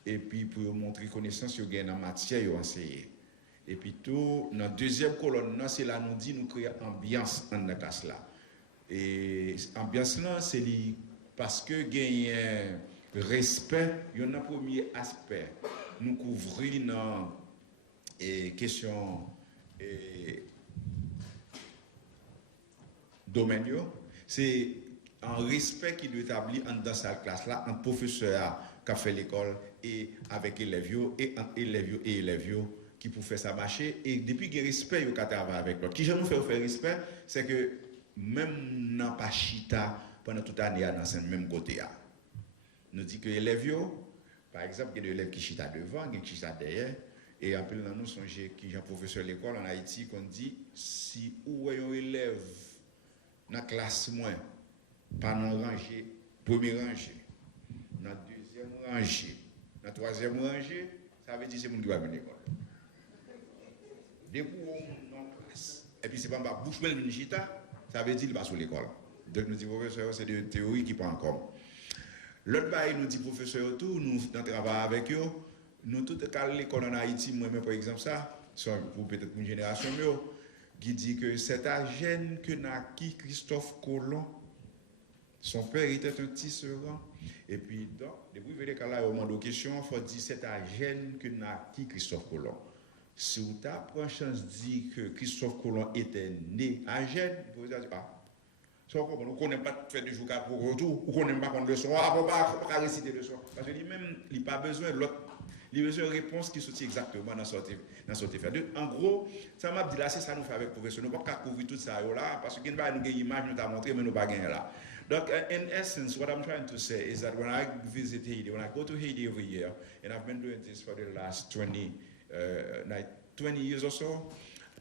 et puis pour montrer connaissance yo gain en matière yo enseigner. Et puis tout dans deuxième colonne c'est là nous dit nous créer ambiance dans la classe là. Et ambiance là c'est parce que gagne respect, il y a un premier aspect. Nous couvrons dans question domaine, c'est un respect qui doit établir dans cette classe-là, un professeur qui a fait l'école et avec élèves et entre élèves et élèves qui pour faire ça marcher. Et depuis qu'il y a respect, il y a travailler avec l'autre. Qui je nous fais respect, c'est que même dans pas chita pendant toute l'année dans ce même côté. Nous dit que les élèves, par exemple, il y a des élèves qui chita devant, qui chita derrière. Et en plus, nous sommes qui ont professeur de l'école en Haïti, qu'on dit si ou un élève dans la classe moins, pas dans la rangée, première rangée, dans la deuxième rangée, dans la troisième rangée, ça veut dire que c'est le monde qui va venir à l'école. Dès qu'on est dans la classe, et puis c'est pas ma bouche belle chita, ça veut dire qu'il va sur l'école. Donc nous disons, professeur, c'est des théories qui prennent en compte. L'autre bail nous dit, professeur, tout, nous travaillons avec eux. Nous, tout à l'école en Haïti, moi-même, par exemple, ça, pour peut-être une génération, qui dit que cet agène que n'a qui Christophe Colomb, son père était un tisserand. Et puis, donc, depuis que vous avez demandé aux questions, il faut dire cet agène que n'a qui Christophe Colomb. Si vous avez chance de dire que Christophe Colomb était né à Gênes, vous allez dire, on ne connaît pas faire du jour pour retour, on ne connaît pas prendre le son, on ne peut pas réciter le son. Parce que lui-même, il n'a pas besoin de l'autre. Il a besoin de réponse qui sortit exactement dans sortie faire. En gros, ça m'a dit là, c'est ça nous fait avec le professeur. Nous ne pouvons pas couvrir tout ça là, parce que nous avons une image, nous avons montré, mais nous ne pouvons pas gagner là. Donc, in essence, what I'm trying to say is that when I visit Haiti, when I go to Haiti every year, and I've been doing this for the last 20 years or so,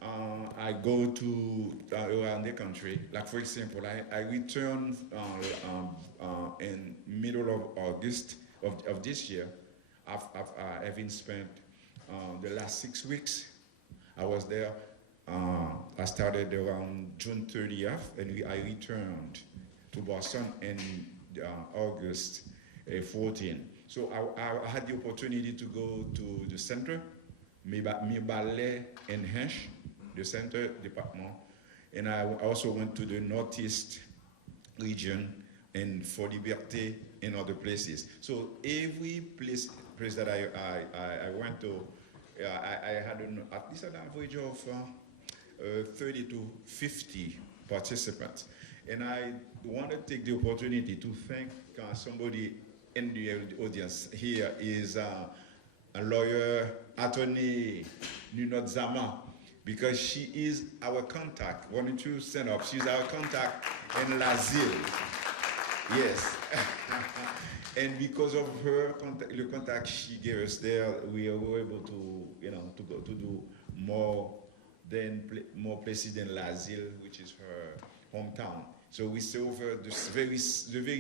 I go to around the country. Like for example, I returned in middle of August of this year. Having spent the last 6 weeks, I was there. I started around June 30th, and I returned to Boston in August 14. So I had the opportunity to go to the center, Mibalé and Hench, the center department, and I also went to the northeast region and for Liberté and other places. So every place that I went to, I had at least an average of 30 to 50 participants. And I want to take the opportunity to thank somebody in the audience here is a lawyer, attorney Nunot Zama, because she is our contact. Why don't you stand up? She's our contact in Lazille. Yes. And because of her contact, the contact she gave us there, we were able to, to do more places than Lazille, which is her hometown. So we stay over the very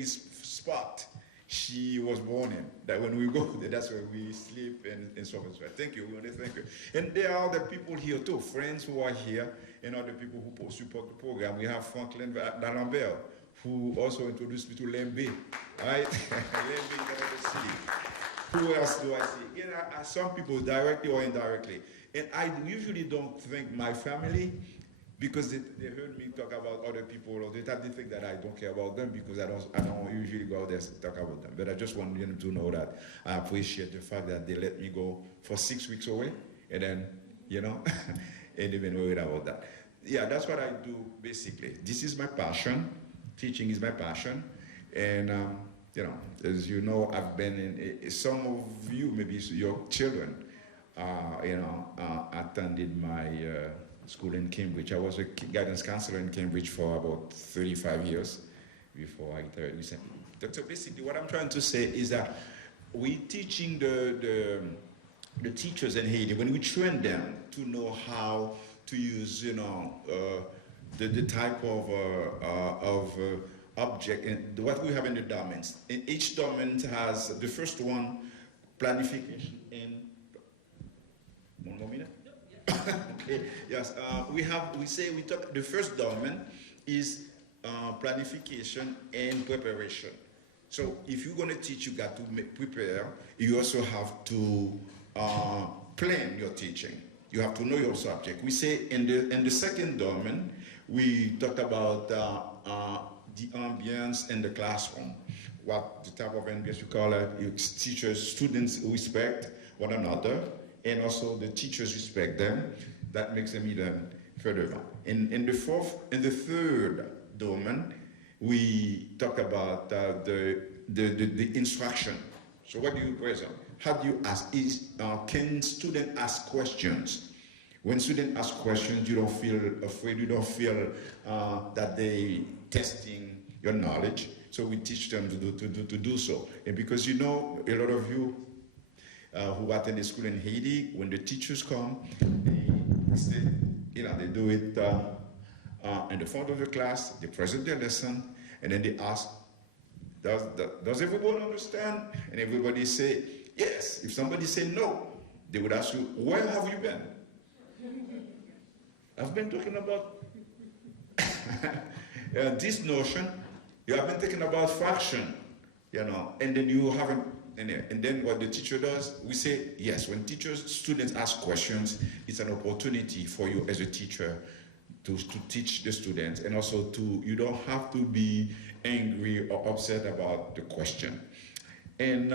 spot she was born in. That when we go there, that's where we sleep and so on. Thank you. We want to thank you. And there are other people here too, friends who are here, and other people who support the program. We have Franklin D'Alembert, who also introduced me to Lembe, right? Lembe in the city. Who else do I see? Some people directly or indirectly. And I usually don't thank my family because they heard me talk about other people, or they think that I don't care about them because I don't usually go out there to talk about them. But I just want them to know that I appreciate the fact that they let me go for 6 weeks away, and then, and even worried about that. Yeah, that's what I do basically. This is my passion. Teaching is my passion. And, you know, as you know, I've been in, some of you, maybe your children, you know, attended my school in Cambridge. I was a guidance counselor in Cambridge for about 35 years before I retired recently. So basically what I'm trying to say is that we teaching the teachers in Haiti, when we train them to know how to use, you know, the type of object, and what we have in the domains. And each domain has, the first one, planification. And one more minute? Okay, yes, we talk, the first domain is planification and preparation. So if you're going to teach, you got to prepare. You also have to plan your teaching. You have to know your subject. We say in the second domain, we talk about the ambience in the classroom. What the type of ambience you call it, teachers, students respect one another, and also the teachers respect them. That makes them even further on. In the third domain, we talk about the instruction. So what do you present? How do you ask? Can students ask questions? When students ask questions, you don't feel afraid, you don't feel that they testing your knowledge. So we teach them to do so. And because you know, a lot of you who attend the school in Haiti, when the teachers come, they do it in the front of the class, they present their lesson, and then they ask, does everyone understand? And everybody say, yes. If somebody say no, they would ask you, where have you been? I've been talking about this notion. You have been talking about fraction, you know, and then you haven't, and then what the teacher does, we say, yes, when students ask questions, it's an opportunity for you as a teacher to teach the students, and also you don't have to be angry or upset about the question. And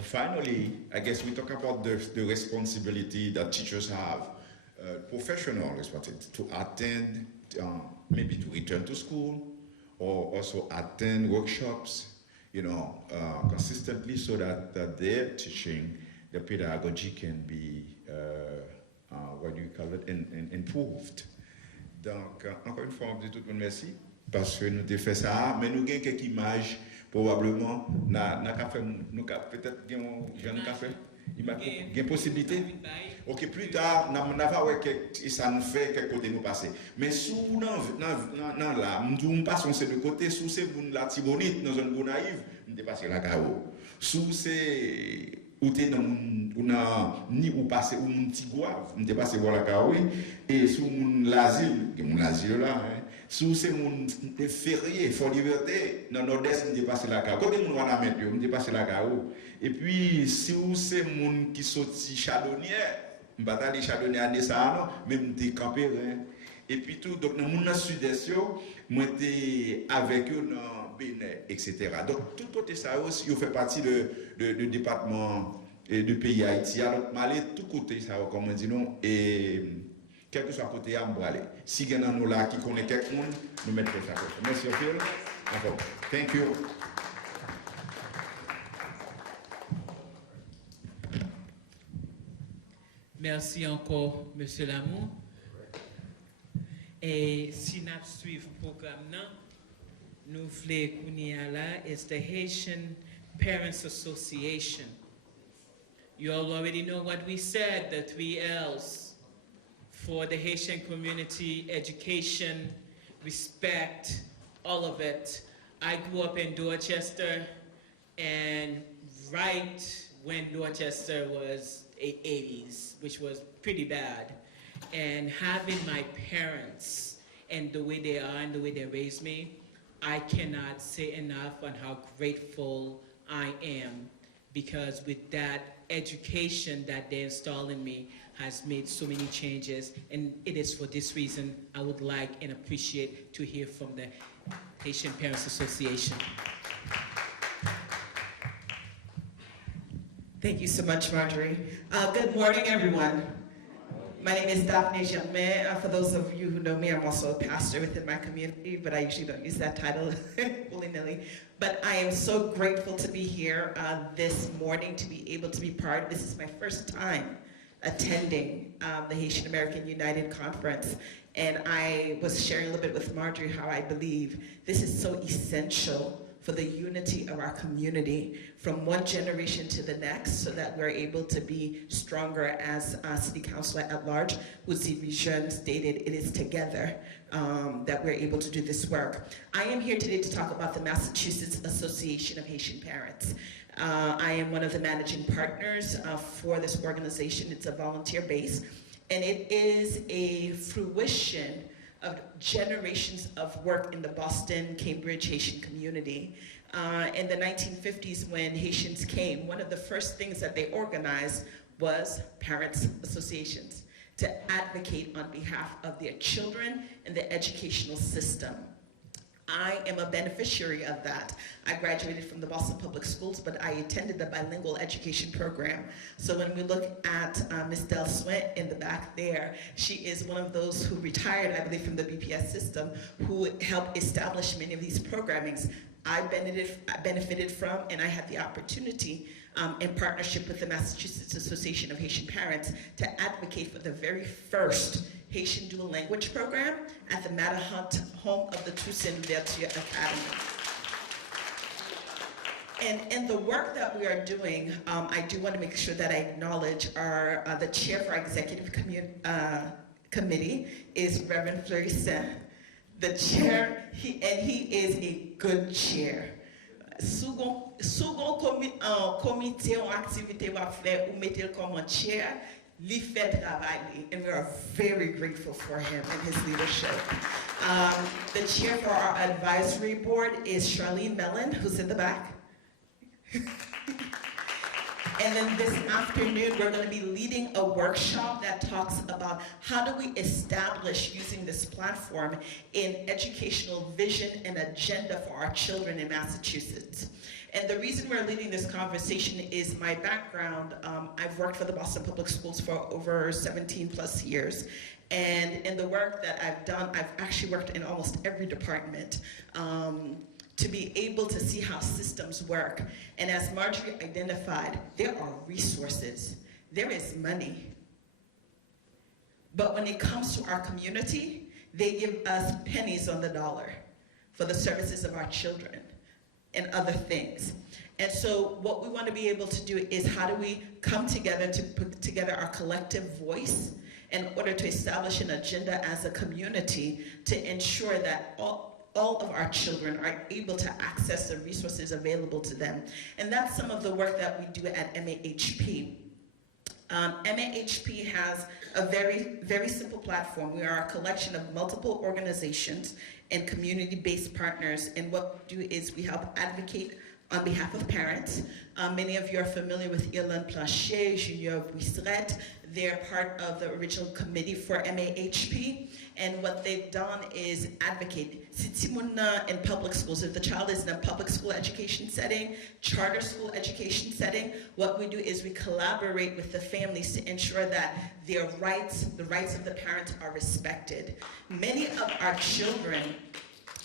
finally, I guess we talk about the responsibility that teachers have, professional responsibility, to attend, maybe to return to school, or also attend workshops, you know, consistently, so that their teaching, the pedagogy can be, what do you call it, improved. Donc, encore une fois, on dit tout le monde merci, parce que nous avons fait ça, mais nous avons quelques images, probablement, nous avons peut-être un café, il y a une possibilité. Ok, plus tard, nous avons ça nous fait quelque côté nous passer. Mais si nous là, nous passons de côté, sous ces la tibonite, dans une bonne naïve, nous dépassons la chaos. Sous ces ou t'es dans ni ou passer ou mon tigouave, nous dépassons la chaos, et sous mon l'asile là, hein. Sous ces mon férié, fort liberté, dans nord-est, nous dépassons la chaos. Côté mon va mettre, nous dépassons la chaos. Et puis, si c'est mon qui sorti chardonnière, bataille chardonnay à Nessano, même des campés, et puis tout, donc dans mon sud-est, moi j'étais avec eux dans Bénin, etc. Donc tout côté ça aussi, il fait partie du département du pays Haïti. Alors, m'aller tout côté ça, comme on dit non, et quel que soit côté à m'aller. Si il y en a nous là qui connaît quelqu'un, nous mettons ça. Merci Phil. Thank you. Merci encore, M. Lamour. Et si nous suivons le programme, nous voulons is the Haitian Parents Association. You all already know what we said, the 3 L's for the Haitian community: education, respect, all of it. I grew up in Dorchester, and right when Dorchester was 80s, which was pretty bad, and having my parents and the way they are and the way they raised me, I cannot say enough on how grateful I am, because with that education that they installed in me has made so many changes, and it is for this reason I would like and appreciate to hear from the Haitian Parents Association. Thank you so much, Marjorie. Good morning, everyone. My name is Daphne Germain. For those of you who know me, I'm also a pastor within my community, but I usually don't use that title willy-nilly. But I am so grateful to be here this morning, to be able to be part. This is my first time attending the Haitian-American United Conference. And I was sharing a little bit with Marjorie how I believe this is so essential for the unity of our community from one generation to the next, so that we're able to be stronger as City Councilor at large. Uzi Vision stated, it is together that we're able to do this work. I am here today to talk about the Massachusetts Association of Haitian Parents. I am one of the managing partners for this organization. It's a volunteer base, and it is a fruition of generations of work in the Boston, Cambridge Haitian community. In the 1950s, when Haitians came, one of the first things that they organized was parents' associations to advocate on behalf of their children and the educational system. I am a beneficiary of that. I graduated from the Boston Public Schools, but I attended the bilingual education program. So when we look at Ms. Del Swint in the back there, she is one of those who retired, I believe, from the BPS system, who helped establish many of these programmings. I benefited from, and I had the opportunity in partnership with the Massachusetts Association of Haitian Parents to advocate for the very first Haitian dual language program at the Mattahunt home of the Toussaint Louverture Academy. And in the work that we are doing, I do want to make sure that I acknowledge the chair for our executive committee is Reverend Fleury-Saint. The chair, he is a good chair. Second comité ou activité ou faire ou mettre comme chair, li fait travail, and we are very grateful for him and his leadership. The chair for our advisory board is Charlene Mellon, who's in the back. And then this afternoon, we're going to be leading a workshop that talks about how do we establish, using this platform, an educational vision and agenda for our children in Massachusetts. And the reason we're leading this conversation is my background. I've worked for the Boston Public Schools for over 17 plus years. And in the work that I've done, I've actually worked in almost every department to be able to see how systems work. And as Marjorie identified, there are resources, there is money. But when it comes to our community, they give us pennies on the dollar for the services of our children and other things. And so what we want to be able to do is, how do we come together to put together our collective voice in order to establish an agenda as a community to ensure that all of our children are able to access the resources available to them. And that's some of the work that we do at MAHP. MAHP has a very, very simple platform. We are a collection of multiple organizations and community-based partners, and what we do is we help advocate on behalf of parents. Many of you are familiar with Irlande Planchet, Junior Buisseret. They're part of the original committee for MAHP, and what they've done is advocate. In public schools, if the child is in a public school education setting, charter school education setting, what we do is we collaborate with the families to ensure that their rights, the rights of the parents, are respected. Many of our children,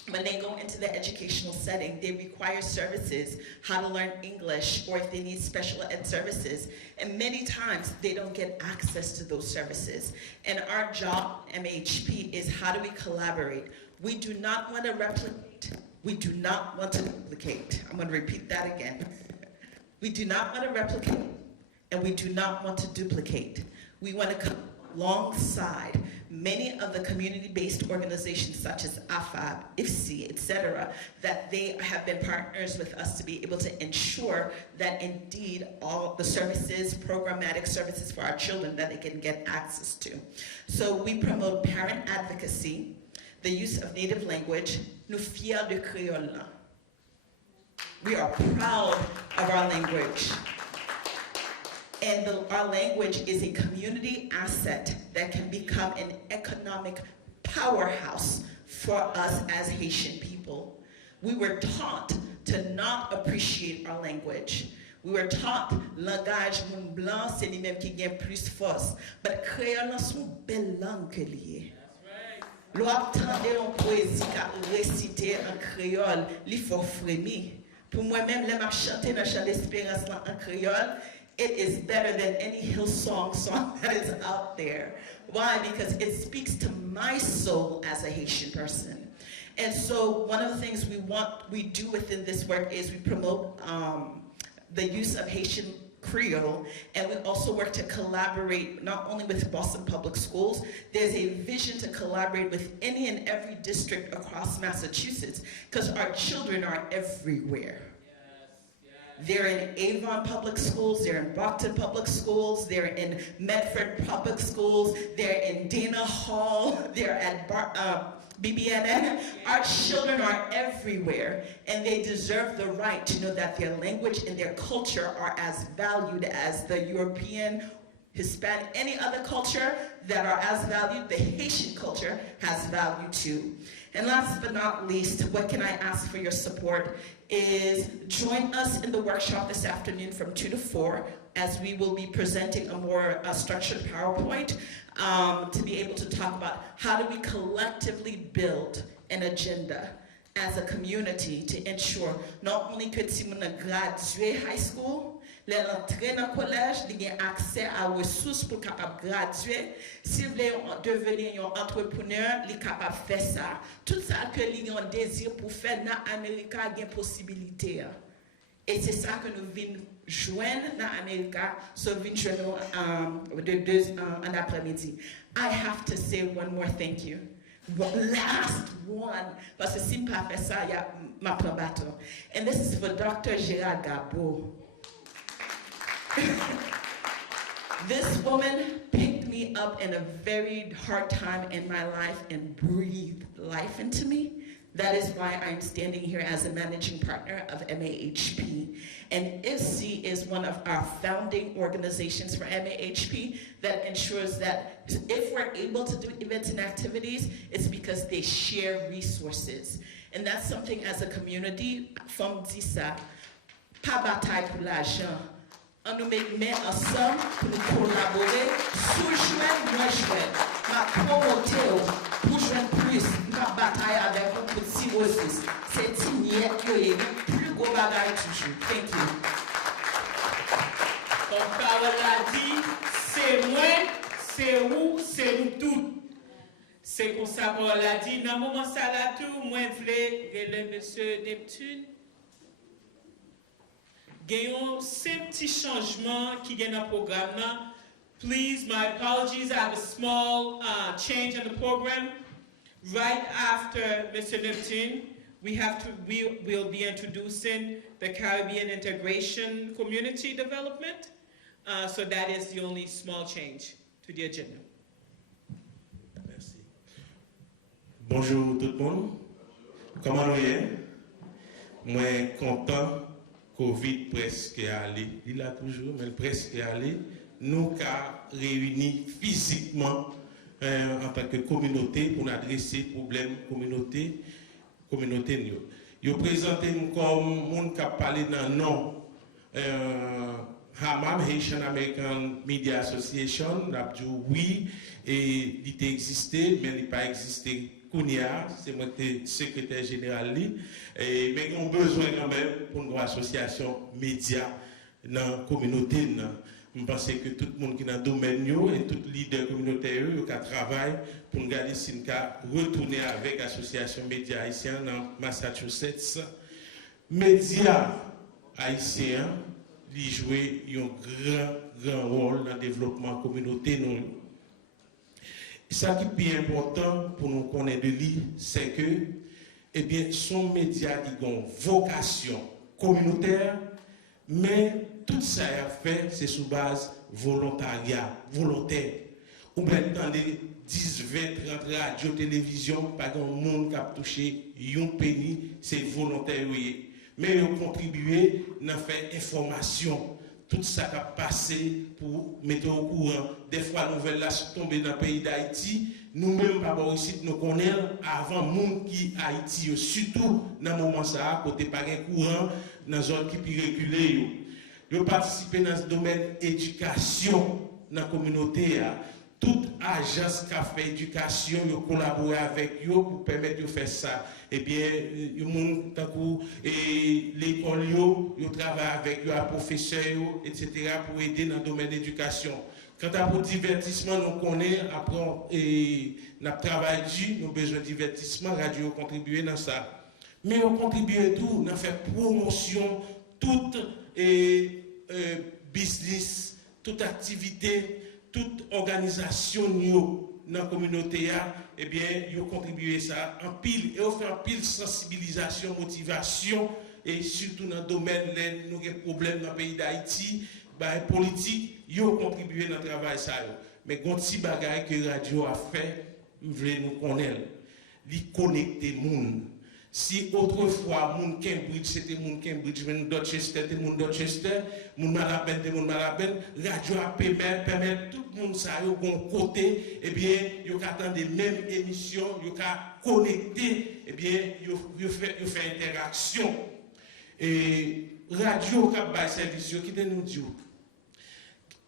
when they go into the educational setting, they require services, how to learn English, or if they need special ed services. And many times, they don't get access to those services. And our job, MHP, is how do we collaborate? We do not want to replicate. We do not want to duplicate. I'm going to repeat that again. We do not want to replicate, and we do not want to duplicate. We want to come alongside many of the community-based organizations such as AFAB, IFC, etc., that they have been partners with us to be able to ensure that indeed all the services, programmatic services for our children, that they can get access to. So we promote parent advocacy, the use of native language. Nous fiers de Créole. We are proud of our language. And our language is a community asset that can become an economic powerhouse for us as Haitian people. We were taught to not appreciate our language. We were taught langage moun blanc c'est lui même qui gagne plus force. But créole son belle langue que lié. L'on entendait en poésie qu'a récité en créole, il faut frémir. Pour moi-même, les m'a chanté dans chant d'espérance en créole, it is better than any Hillsong song that is out there. Why? Because it speaks to my soul as a Haitian person. And so one of the things we do within this work is we promote the use of Haitian Creole, and we also work to collaborate not only with Boston Public Schools. There's a vision to collaborate with any and every district across Massachusetts, because our children are everywhere. They're in Avon Public Schools, they're in Brockton Public Schools, they're in Medford Public Schools, they're in Dana Hall, they're at BBNN. Our children are everywhere, and they deserve the right to know that their language and their culture are as valued as the European, Hispanic, any other culture that are as valued. The Haitian culture has value too. And last but not least, what can I ask for your support is join us in the workshop this afternoon from 2 to 4 as we will be presenting a more structured PowerPoint to be able to talk about how do we collectively build an agenda as a community to ensure not only que si moun graduate high school, les entrer dans collège, ils ont accès à ressources pour capable graduer. Si vous voulez devenir un entrepreneur, ils sont capables de faire ça. Tout ça que ils ont désir pour faire dans l'Amérique, il y a une possibilité. Et c'est ça que nous venons joindre dans l'Amérique, so nous venons joindre en après-midi. I have to say one more thank you. Last one, parce que si je ne fais pas ça, il y a ma probaton. And this is for Dr. Gérard Gabo. This woman picked me up in a very hard time in my life and breathed life into me. That is why I'm standing here as a managing partner of MAHP. And IFC is one of our founding organizations for MAHP that ensures that if we're able to do events and activities, it's because they share resources. And that's something as a community, from Disa, pas bataille pour l'argent. On nous met ensemble pour nous collaborer, sous-jouer, moi jouer. Ma promoter pour jouer plus, ma bataille avec un petit ressource. C'est tigné qui est le plus gros bagage toujours. Thank you. Comme Carole l'a dit, c'est moi, c'est vous, c'est nous tous. C'est comme ça qu'on l'a dit. Dans le moment ça là tout, moi je voulais le monsieur Neptune. Gagnons ces petits changements qui gagnent dans le programme. Please, my apologies. I have a small change in the program. Right after Mr. Lipton, we'll be introducing the Caribbean Integration Community Development. So that is the only small change to the agenda. Merci. Bonjour tout le monde. Comment vous allez? Moi, content. Covid presque allé, il a toujours, mais presque allé, nous avons réunis physiquement en tant que communauté pour adresser les problèmes communauté. Ils présenté comme monde qui a parlé dans le nom Hamam, Haitian-American Media Association, n'a dit oui, et il existait, mais il n'a pas existé. Kounia, c'est moi qui suis secrétaire général, mais on a besoin quand même pour une association média dans la communauté. Je pense que tout le monde qui est dans le domaine et tout leader communautaire qui travaille pour nous garder si nous retourner avec l'association média haïtienne dans Massachusetts. Média haïtien, il joue un grand rôle dans le développement communautaire. Ce qui est important pour nous connaître de lui, c'est que eh bien, son média qui a une vocation communautaire, mais tout ça a fait, c'est sous base volontaire. Ou bien dans les 10, 20, 30 radios, télévision, pas grand monde qui a touché un penny, c'est volontaire. Mais ils ont contribué à faire information. Tout ça qui a passé pour mettre au courant. Des fois, nous nouvelles là tomber dans le pays d'Haïti. Nous-mêmes, par rapport ici, nous connaissons avant le monde qui Haïti, surtout dans le moment ça, côté pas un courant, dans la zone qui est reculée. Yo participer dans le domaine éducation dans la communauté. Toute agence qui a fait éducation, yo collaborer avec yo pour permettre de faire ça. Eh bien, yo moun tankou et l'école yo travaille avec yo, professeurs yo, etc. pour aider dans le domaine d'éducation. Quant à pour divertissement, nous connaissons, après, nous travaillons, nous avons besoin de divertissement, radio contribuer dans ça. Mais on contribue tout, on fait promotion, toute business, toute activité, toute organisation dans la communauté, eh bien, ils contribuent ça en pile, et on fait en pile sensibilisation, motivation, et surtout dans le domaine où nous avons des problèmes dans le pays d'Haïti. Les politiques, ils ont contribué dans le travail. Mais quand si bagaille que la radio a fait, nous voulons nous connaître. Ils connectent les gens. Si autrefois, les Cambridge, c'était les Cambridge, les Dorchester, c'était les Dorchester, les Malaben, c'était les Malaben, la radio a permis tout le monde ça, ils ont côté, eh bien, ils ont attendu les mêmes émissions, ils ont connecté, eh bien, ils ont fait interaction. Et radio qui a service, qui nous dit.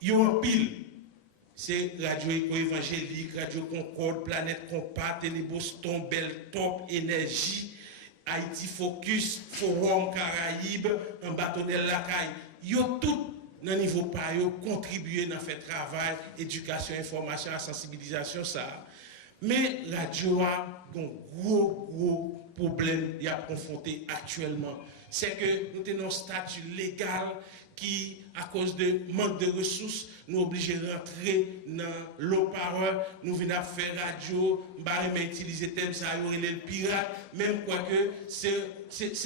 Il y a un pile, c'est Radio Éco-Évangélique, Radio Concorde, Planète Compas, Télé Boston, Belle Top, Énergie, Haïti Focus, Forum Caraïbes, un bâtonnel Lacaille. Il y a tout dans le niveau par eux contribué dans le travail, éducation, information, sensibilisation, ça. Mais la radio a un gros problème qu'il y a confronté actuellement. C'est que nous avons un statut légal qui, à cause de manque de ressources, nous obligés de rentrer dans l'eau-parole, nous venons faire radio, nous utiliser le thème, ça y est le pirate, même quoi que ce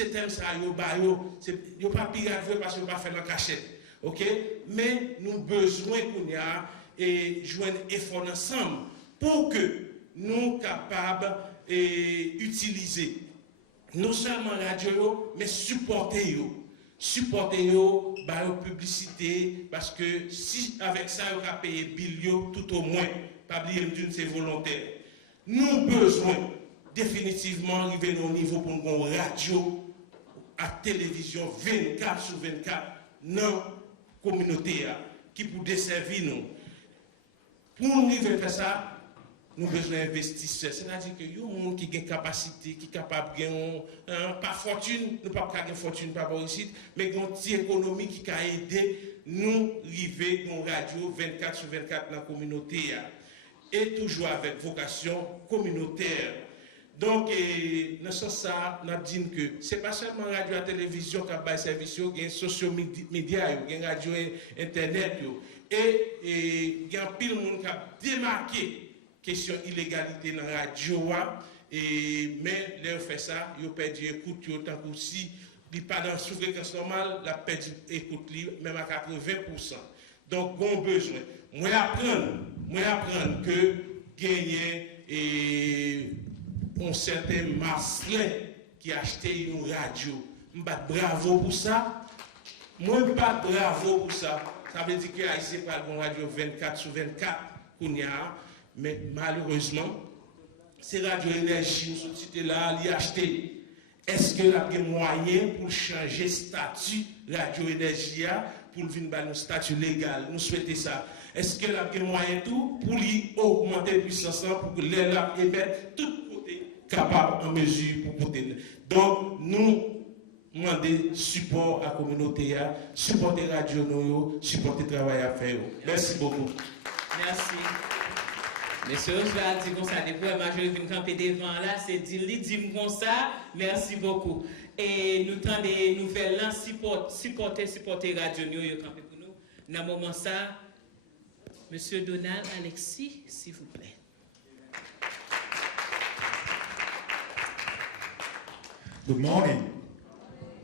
thème, ça y est, pas pirate parce qu'on ne pas faire la cachette. Ok? Mais nous avons besoin qu'on y a et joindre effort ensemble pour que nous soyons capables d'utiliser non seulement la radio, mais supporter yo, par la publicité, parce que si avec ça, on a payé bilio, tout au moins, pas oublier d'une c'est volontaire. Nous avons besoin définitivement arriver au niveau pour une radio, à télévision 24 sur 24 dans la communauté qui pour desservir nous. Pour nous arriver à faire ça, nous avons besoin d'investisseurs. C'est-à-dire que y a des gens qui ont une capacité, qui sont capables de gagner, pas fortune, nous ne pouvons pas gagner fortune, pas réussite, mais une petite économie qui a aidé nous arriver à une radio 24 sur 24 dans la communauté. Et toujours avec vocation communautaire. Donc, dans ce sens, nous disons que ce n'est pas seulement la radio et la télévision qui a des services, il y a les sociaux médias, il y a la radio et Internet. Et il y a un pile de monde qui a démarqué question illégalité dans la radio, mais leur fait ça, ils ont perdu écoute, tant que si ils ne sont pas dans la sous-fréquence normale, ils ont perdu écoute, même à 80%. Donc, bon besoin. Moi, apprendre que gagner un certain Marcelin qui a acheté une radio. Je me bats bravo pour ça. Moi, je me bats bravo pour ça. Ça veut dire que Haïti pas une radio 24 sur 24 qu'on y a. Mais malheureusement, ces radios énergie, nous sommes là, les acheter. Est-ce que la moyen pour changer statut radio énergie pour venir à nos statut légal? Nous souhaitons ça. Est-ce que la moyen tout pour lui augmenter la puissance pour que les là émettent tout côté capable en mesure pour porter. Donc nous demandons support à la communauté, supporter la radio, supporter le travail à faire. Merci beaucoup. Merci. Monsieur, je vais dire comme ça, depuis la majorité de camper devant là, c'est dit comme ça, merci beaucoup. Et nous tendons nous faire là, supporter Radio New York camper pour nous. Dans le moment ça, Monsieur Donald Alexis, s'il vous plaît. Good morning.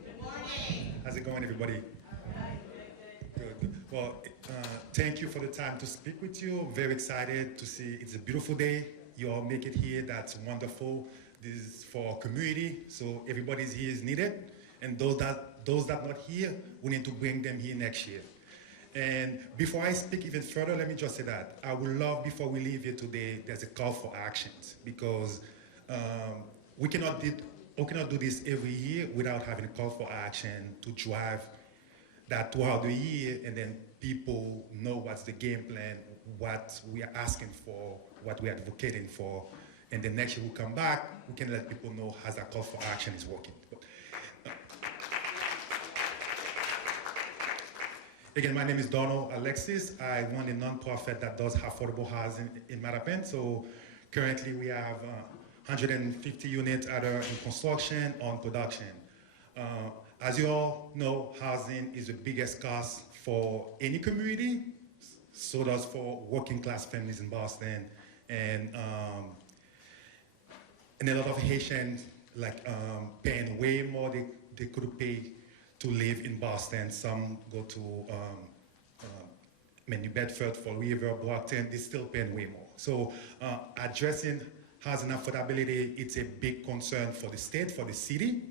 Good morning. How's it going, everybody? Good. Well, thank you for the time to speak with you. Very excited to see. It's a beautiful day. You all make it here. That's wonderful. This is for our community, so everybody's here is needed. And those that not here, we need to bring them here next year. And before I speak even further, let me just say that I would love, before we leave here today, there's a call for actions, because we cannot do this every year without having a call for action to drive that throughout the year, and then people know what's the game plan, what we are asking for, what we are advocating for, and then next year we come back, we can let people know how that call for action is working. Again, my name is Donald Alexis. I run a nonprofit that does affordable housing in Marapen. So currently we have 150 units either in construction or in production. As you all know, housing is the biggest cost for any community, so does for working class families in Boston. And a lot of Haitians paying way more they could pay to live in Boston. Some go to New Bedford, Fall River, Brockton, they're still paying way more. So addressing housing affordability, it's a big concern for the state, for the city,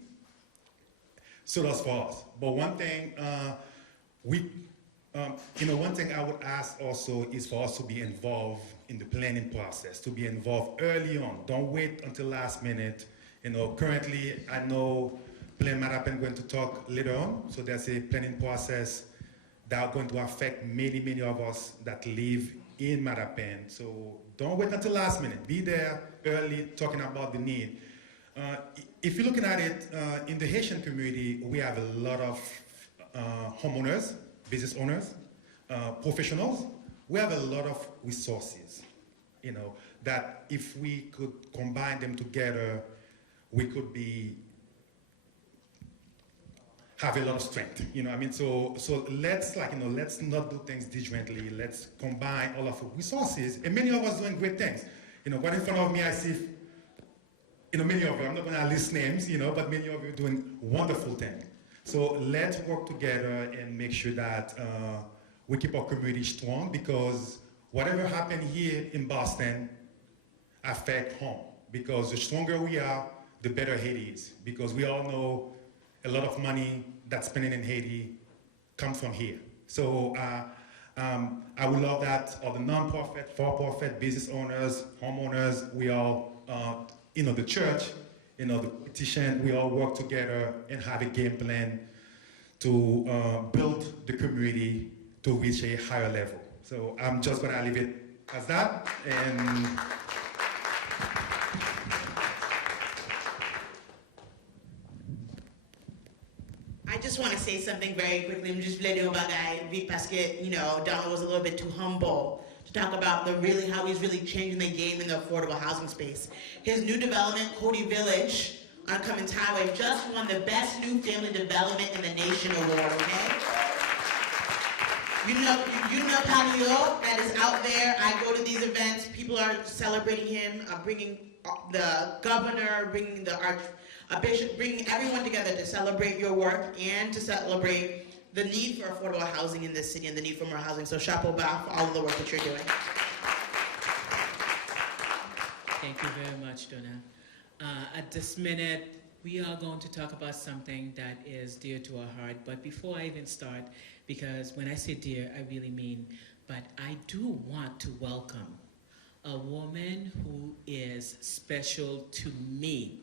so does for us. But one thing, one thing I would ask also is for us to be involved in the planning process, to be involved early on. Don't wait until last minute. Currently, I know Plan Marapen going to talk later on, so there's a planning process that are going to affect many, many of us that live in Marapen. So don't wait until last minute. Be there early, talking about the need. If you're looking at it, in the Haitian community, we have a lot of homeowners, business owners, professionals. We have a lot of resources, that if we could combine them together, we could have a lot of strength, So let's let's not do things differently. Let's combine all of our resources, and many of us doing great things. Right in front of me, I see, many of you. I'm not going to list names, but many of you are doing wonderful things. So let's work together and make sure that we keep our community strong, because whatever happened here in Boston affect home. Because the stronger we are, the better Haiti is. Because we all know a lot of money that's spending in Haiti comes from here. So I would love that all the non-profit, for-profit, business owners, homeowners, we all, the church, the petition, we all work together and have a game plan to build the community to reach a higher level. So I'm just gonna leave it as that. And I just want to say something very quickly. I'm just letting you know about Vic Pasquet. Donald was a little bit too humble to talk about how he's really changing the game in the affordable housing space. His new development, Cody Village, on Cummins Highway, just won the best new family development in the nation award, okay? Palio, that is out there. I go to these events. People are celebrating him, bringing the governor, bringing the bishop, bringing everyone together to celebrate your work and to celebrate the need for affordable housing in this city and the need for more housing. So chapeau bas for all of the work that you're doing. Thank you very much, Donna. At this minute, we are going to talk about something that is dear to our heart. But before I even start, because when I say dear, I really mean, but I do want to welcome a woman who is special to me.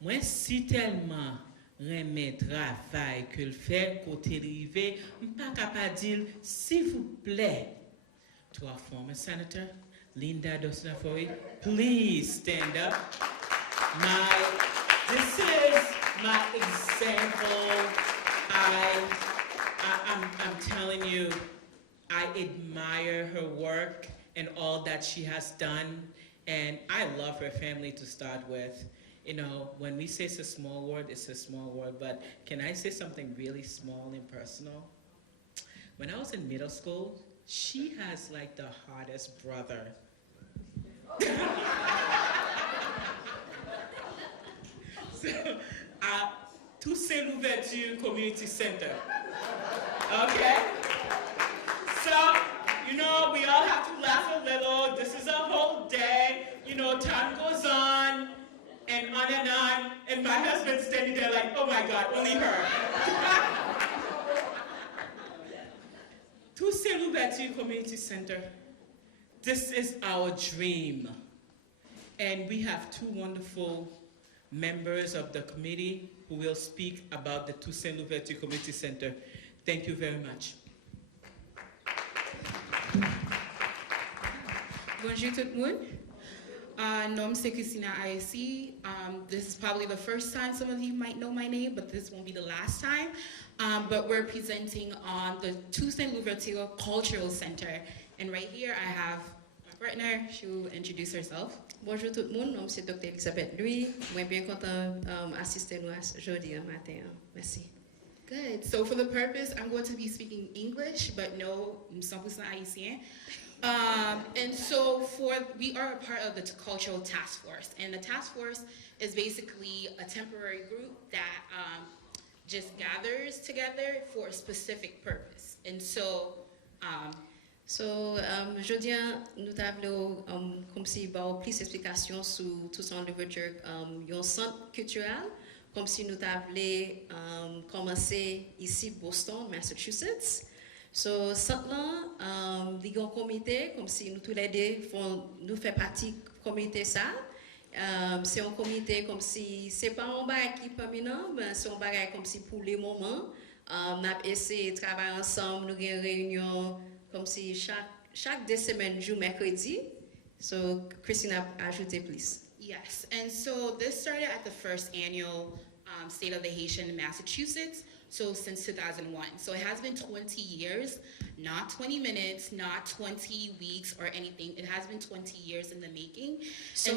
Moi, si tellement remè travail que le fait côté rivé, m'pas capable dire, s'il vous plaît, to our former senator, Linda Dosnafoy, please stand up. This is my example. I'm telling you, I admire her work and all that she has done, and I love her family to start with. When we say it's a small word, it's a small word, but can I say something really small and personal? When I was in middle school, she has like the hottest brother. So, Toussaint Louverture Community Center. Okay? So, we all have to laugh a little. This is a whole day. Time goes on. And on, and my husband's standing there like, oh my God, only her. Toussaint Louverture Community Center, this is our dream. And we have two wonderful members of the committee who will speak about the Toussaint Louverture Community Center. Thank you very much. Bonjour tout le monde. Nom c'est Christina ISC. This is probably the first time some of you might know my name, but this won't be the last time. But we're presenting on the Toussaint Louverture Cultural Center. And right here I have my partner. She will introduce herself. Bonjour tout le monde, nom c'est Dr. Elisabeth Louis. Moi bien content assister nous aujourd'hui matin. Merci. Good. So for the purpose, I'm going to be speaking English, but no, 100% haïtien. And so we are a part of the cultural task force, and the task force is basically a temporary group that just gathers together for a specific purpose. And so, jeudi nous avons comme si avoir plus d'explications sur Toussaint Louverture, un centre culturel, comme si nous avons commencé ici Boston, Massachusetts. So, centre là, il y a un comité, comme si nous tous les deux nous faisons partie du comité ça. C'est un comité comme si c'est pas un bagage qui est permanent, mais c'est un bagage comme si pour les moments, on a essayé de travailler ensemble, nous avons une réunion comme si chaque 2 semaines, jour mercredi. So, Christina a ajouté plus. Yes, and so this started at the first annual State of the Haitian in Massachusetts, so since 2001. So it has been 20 years, not 20 minutes, not 20 weeks or anything. It has been 20 years in the making. So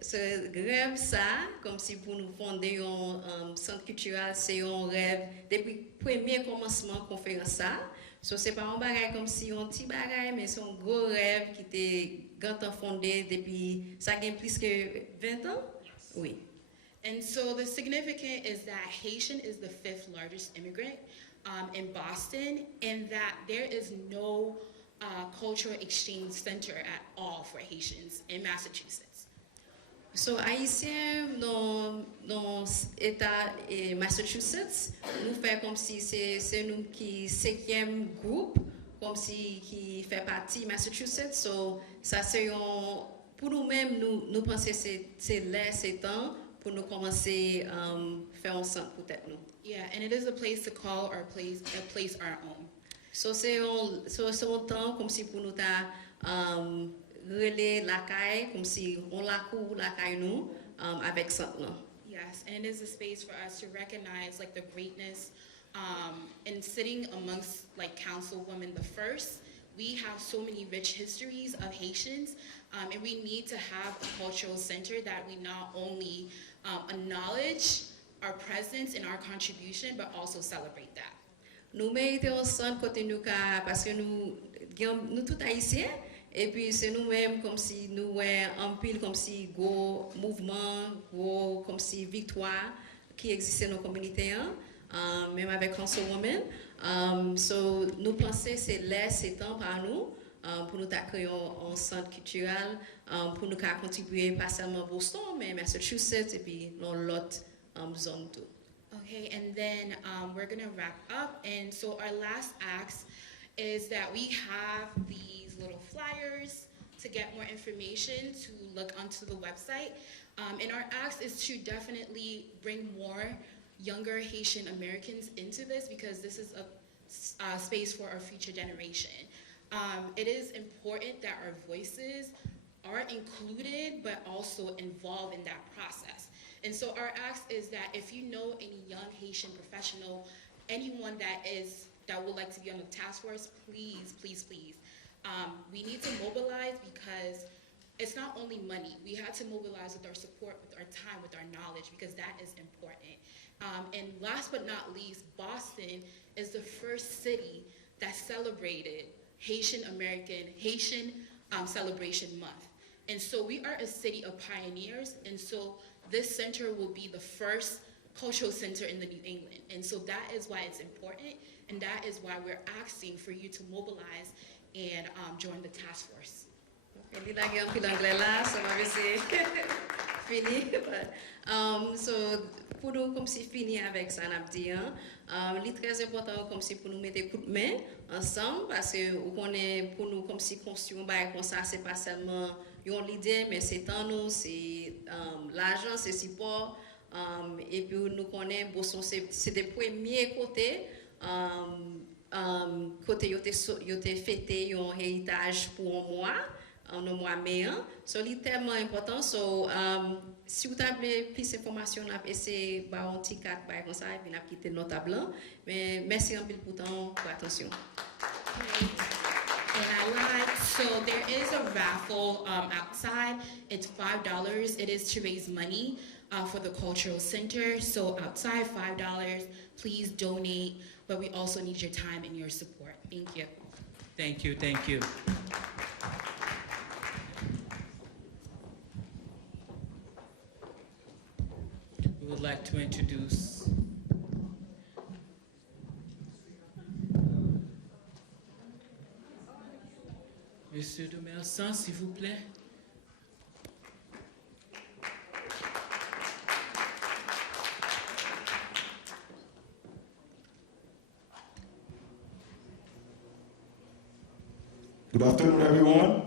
ce rêve ça, comme si pour nous fonder un centre culturel, c'est un rêve depuis le premier commencement qu'on fait ça. So c'est pas un bagage comme si un petit bagage, mais c'est un gros rêve qui était grand fondé depuis ça gagne plus que 20 ans. Yes. Oui. And so the significant is that Haitian is the 5th largest immigrant in Boston, and that there is no cultural exchange center at all for Haitians in Massachusetts. So Haïtien dans l'État et Massachusetts, nous fait comme si c'est nous qui 5e groupe, comme si qui fait partie Massachusetts. So ça c'est pour nous-mêmes nous pensons c'est temps pour nous commencer faire ensemble peut-être nous. Yeah, and it is a place to call our place our own. So c'est un temps comme si pour nous ta relais la caille comme si on la cour la caille nous avec ça là. Yes, and it is a space for us to recognize like the greatness and sitting amongst like Councilwoman the First. We have so many rich histories of Haitians, and we need to have a cultural center that we not only acknowledge our presence and our contribution, but also celebrate that. Nous mettons ensemble côté nous parce que nous tous haïtiens et puis c'est nous-mêmes comme si nous en pile comme si gros mouvement, gros comme si victoire qui existait dans la communauté, même avec Councilwoman. So nous pensons c'est temps par nous pour nous créer un centre culturel pour nous contribuer pas seulement Boston mais Massachusetts et puis dans l'autre zone tout. Okay, and then we're gonna wrap up. And so our last act is that we have these little flyers to get more information to look onto the website. And our act is to definitely bring more younger Haitian Americans into this because this is a space for our future generation. It is important that our voices are included but also involved in that process. And so our ask is that if you know any young Haitian professional, anyone that would like to be on the task force, please. We need to mobilize because it's not only money. We have to mobilize with our support, with our time, with our knowledge, because that is important. And last but not least, Boston is the first city that celebrated Haitian Celebration Month. And so we are a city of pioneers, and so this center will be the first cultural center in the New England. And so that is why it's important, and that is why we're asking for you to mobilize and join the task force. So pour nous comme si fini avec ça n'a dit c'est très important comme si pour nous mettre coup de main ensemble parce que on est pour nous comme si construire bail comme ça c'est pas seulement une idée mais c'est en nous c'est l'argent c'est support et puis nous connaissons Boston c'est des premiers côtés Côté yo te fêté un héritage pour un mois mai. So c'est tellement important. So si vous avez plus d'informations, on a essayé de un petit cadre comme ça et puis on a quitté notre tableau. Mais merci un peu pour attention. And I lied. So there is a raffle outside. It's $5. It is to raise money for the cultural center. So outside, $5. Please donate. But we also need your time and your support. Thank you. Thank you, thank you. We would like to introduce Monsieur de Mersan, s'il vous plaît. Good afternoon, everyone.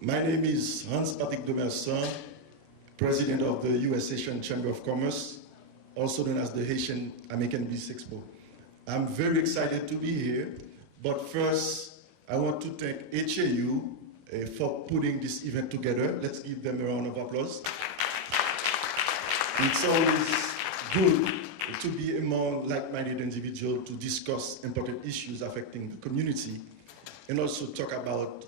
My name is Hans-Patrick de Mersan, President of the U.S. Haitian Chamber of Commerce, also known as the Haitian-American Business Expo. I'm very excited to be here, but first, I want to thank HAU for putting this event together. Let's give them a round of applause. It's always good to be among like-minded individuals to discuss important issues affecting the community and also talk about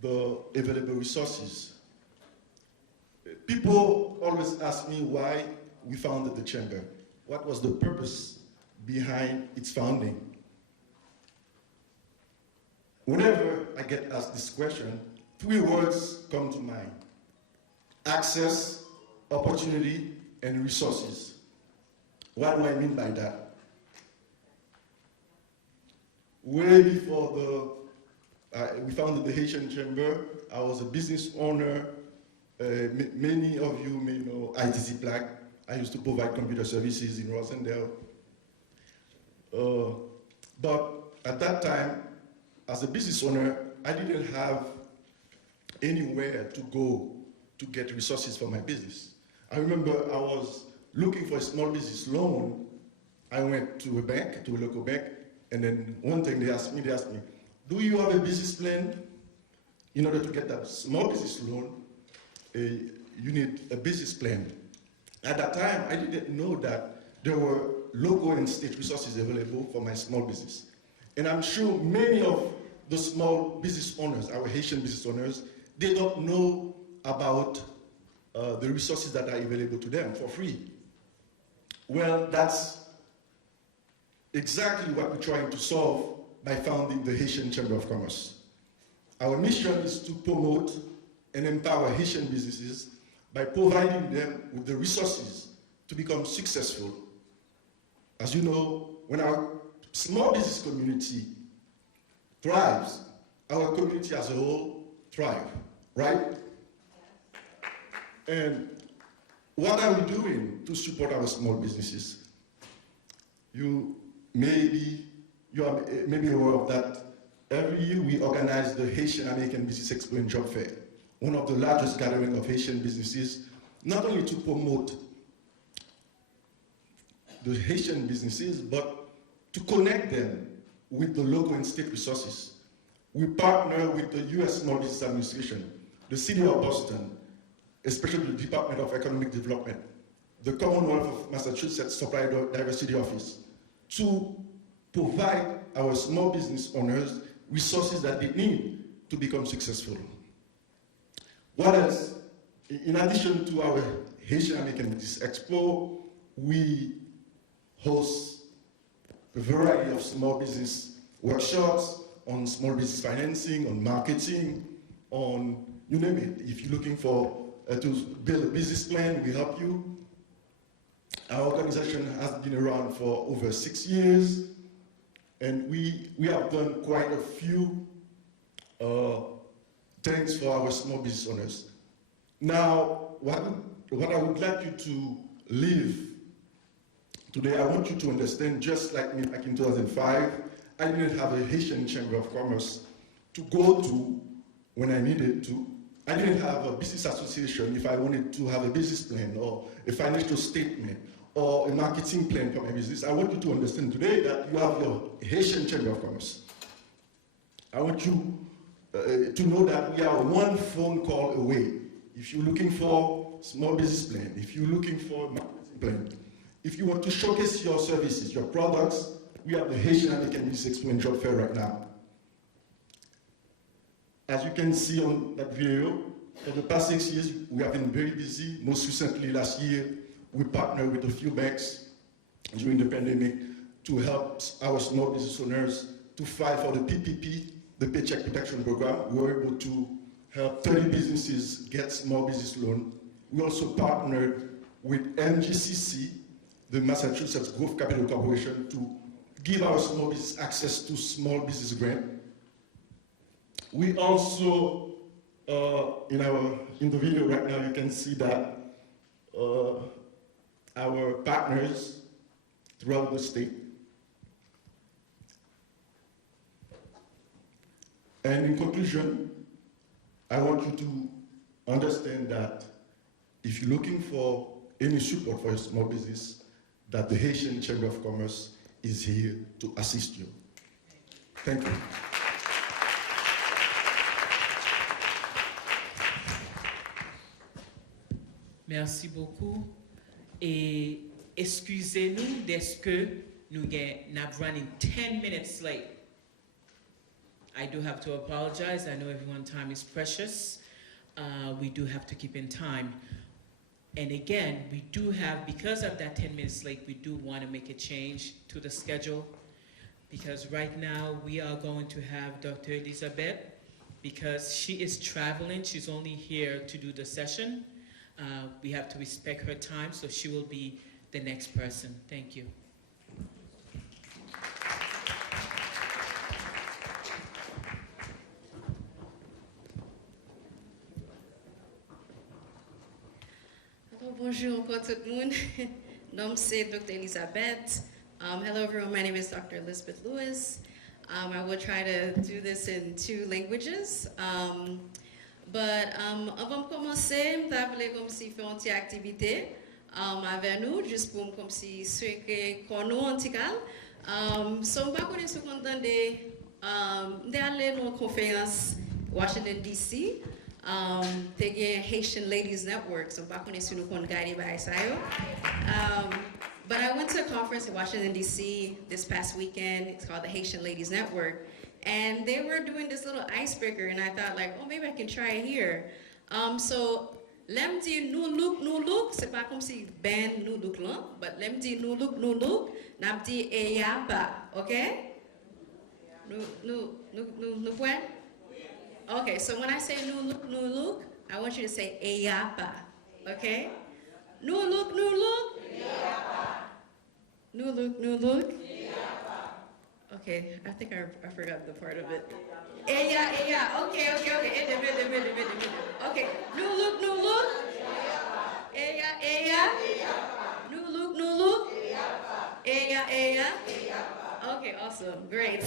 the available resources. People always ask me why we founded the chamber. What was the purpose behind its founding? Whenever I get asked this question, 3 words come to mind: access, opportunity, and resources. What do I mean by that? Way before we founded the Haitian Chamber, I was a business owner. Many of you may know ITC Plaque. I used to provide computer services in Rosendale. But at that time, as a business owner, I didn't have anywhere to go to get resources for my business. I remember I was looking for a small business loan. I went to a bank, to a local bank, and then one thing they asked me, do you have a business plan? In order to get that small business loan, you need a business plan. At that time, I didn't know that there were local and state resources available for my small business. And I'm sure many of the small business owners, our Haitian business owners, they don't know about the resources that are available to them for free. Well, that's exactly what we're trying to solve by founding the Haitian Chamber of Commerce. Our mission is to promote and empower Haitian businesses by providing them with the resources to become successful. As you know, when our small business community thrives, our community as a whole thrives, right? And what are we doing to support our small businesses? You may be aware of that. Every year we organize the Haitian-American Business Expo and Job Fair, one of the largest gatherings of Haitian businesses, not only to promote the Haitian businesses, but to connect them with the local and state resources. We partner with the U.S. Small Business Administration, the City of Boston, especially the Department of Economic Development, the Commonwealth of Massachusetts Supply Diversity Office, to provide our small business owners resources that they need to become successful. What else? In addition to our Haitian-American Business Expo, we host a variety of small business workshops on small business financing, on marketing, on, you name it. If you're looking for to build a business plan, we help you. Our organization has been around for over 6 years, and we have done quite a few things for our small business owners. Now, what I would like you to leave today, I want you to understand, just like me back in 2005, I didn't have a Haitian Chamber of Commerce to go to when I needed to. I didn't have a business association if I wanted to have a business plan or a financial statement or a marketing plan for my business. I want you to understand today that you have your Haitian Chamber of Commerce. I want you to know that we are one phone call away. If you're looking for small business plan, if you're looking for a marketing plan, if you want to showcase your services, your products, we have the Haitian-American Business Expo and Job Fair right now. As you can see on that video, for the past 6 years, we have been very busy. Most recently, last year, we partnered with a few banks during the pandemic to help our small business owners to file for the PPP, the Paycheck Protection Program. We were able to help 30 businesses get small business loan. We also partnered with MGCC, the Massachusetts Growth Capital Corporation, to give our small business access to small business grant. We also, in the video right now, you can see that our partners throughout the state. And in conclusion, I want you to understand that if you're looking for any support for your small business, that the Haitian Chamber of Commerce is here to assist you. Thank you. Merci beaucoup. Et excusez-nous d'est-ce que nous avons running 10 minutes late. I do have to apologize. I know everyone's time is precious. We do have to keep in time. And again, we do have, because of that 10 minutes late, we do want to make a change to the schedule. Because right now, we are going to have Dr. Elizabeth, because she is traveling. She's only here to do the session. We have to respect her time, so she will be the next person. Thank you. Bonjour encore tout le monde. Nom c'est Dr. Elizabeth. Hello everyone, my name is Dr. Elizabeth Lewis. I will try to do this in 2 languages. Avant de commencer, je voulais comme si faire une petite activité avec nous, juste pour comme si ceux qui connaissent en tout cas. So, je connais ce qu'on entend d'aller à une conférence Washington DC. They get Haitian Ladies Network, so back when it's guided by Isayo. But I went to a conference in Washington, D.C. this past weekend. It's called the Haitian Ladies Network. And they were doing this little icebreaker, and I thought, like, oh, maybe I can try it here. So, l'em di nou look, c'est pas comme si ben nou look lan, but l'em di nou look, n'ap di eyapa, okay? Nou pwen? Okay, so when I say new look, I want you to say eyapa, okay? New look. Eyapa. New look. Eyapa. Okay, I think I forgot the part of it. Eya. Okay. Okay, new look. Eya. New look. Eya. Okay, awesome, great.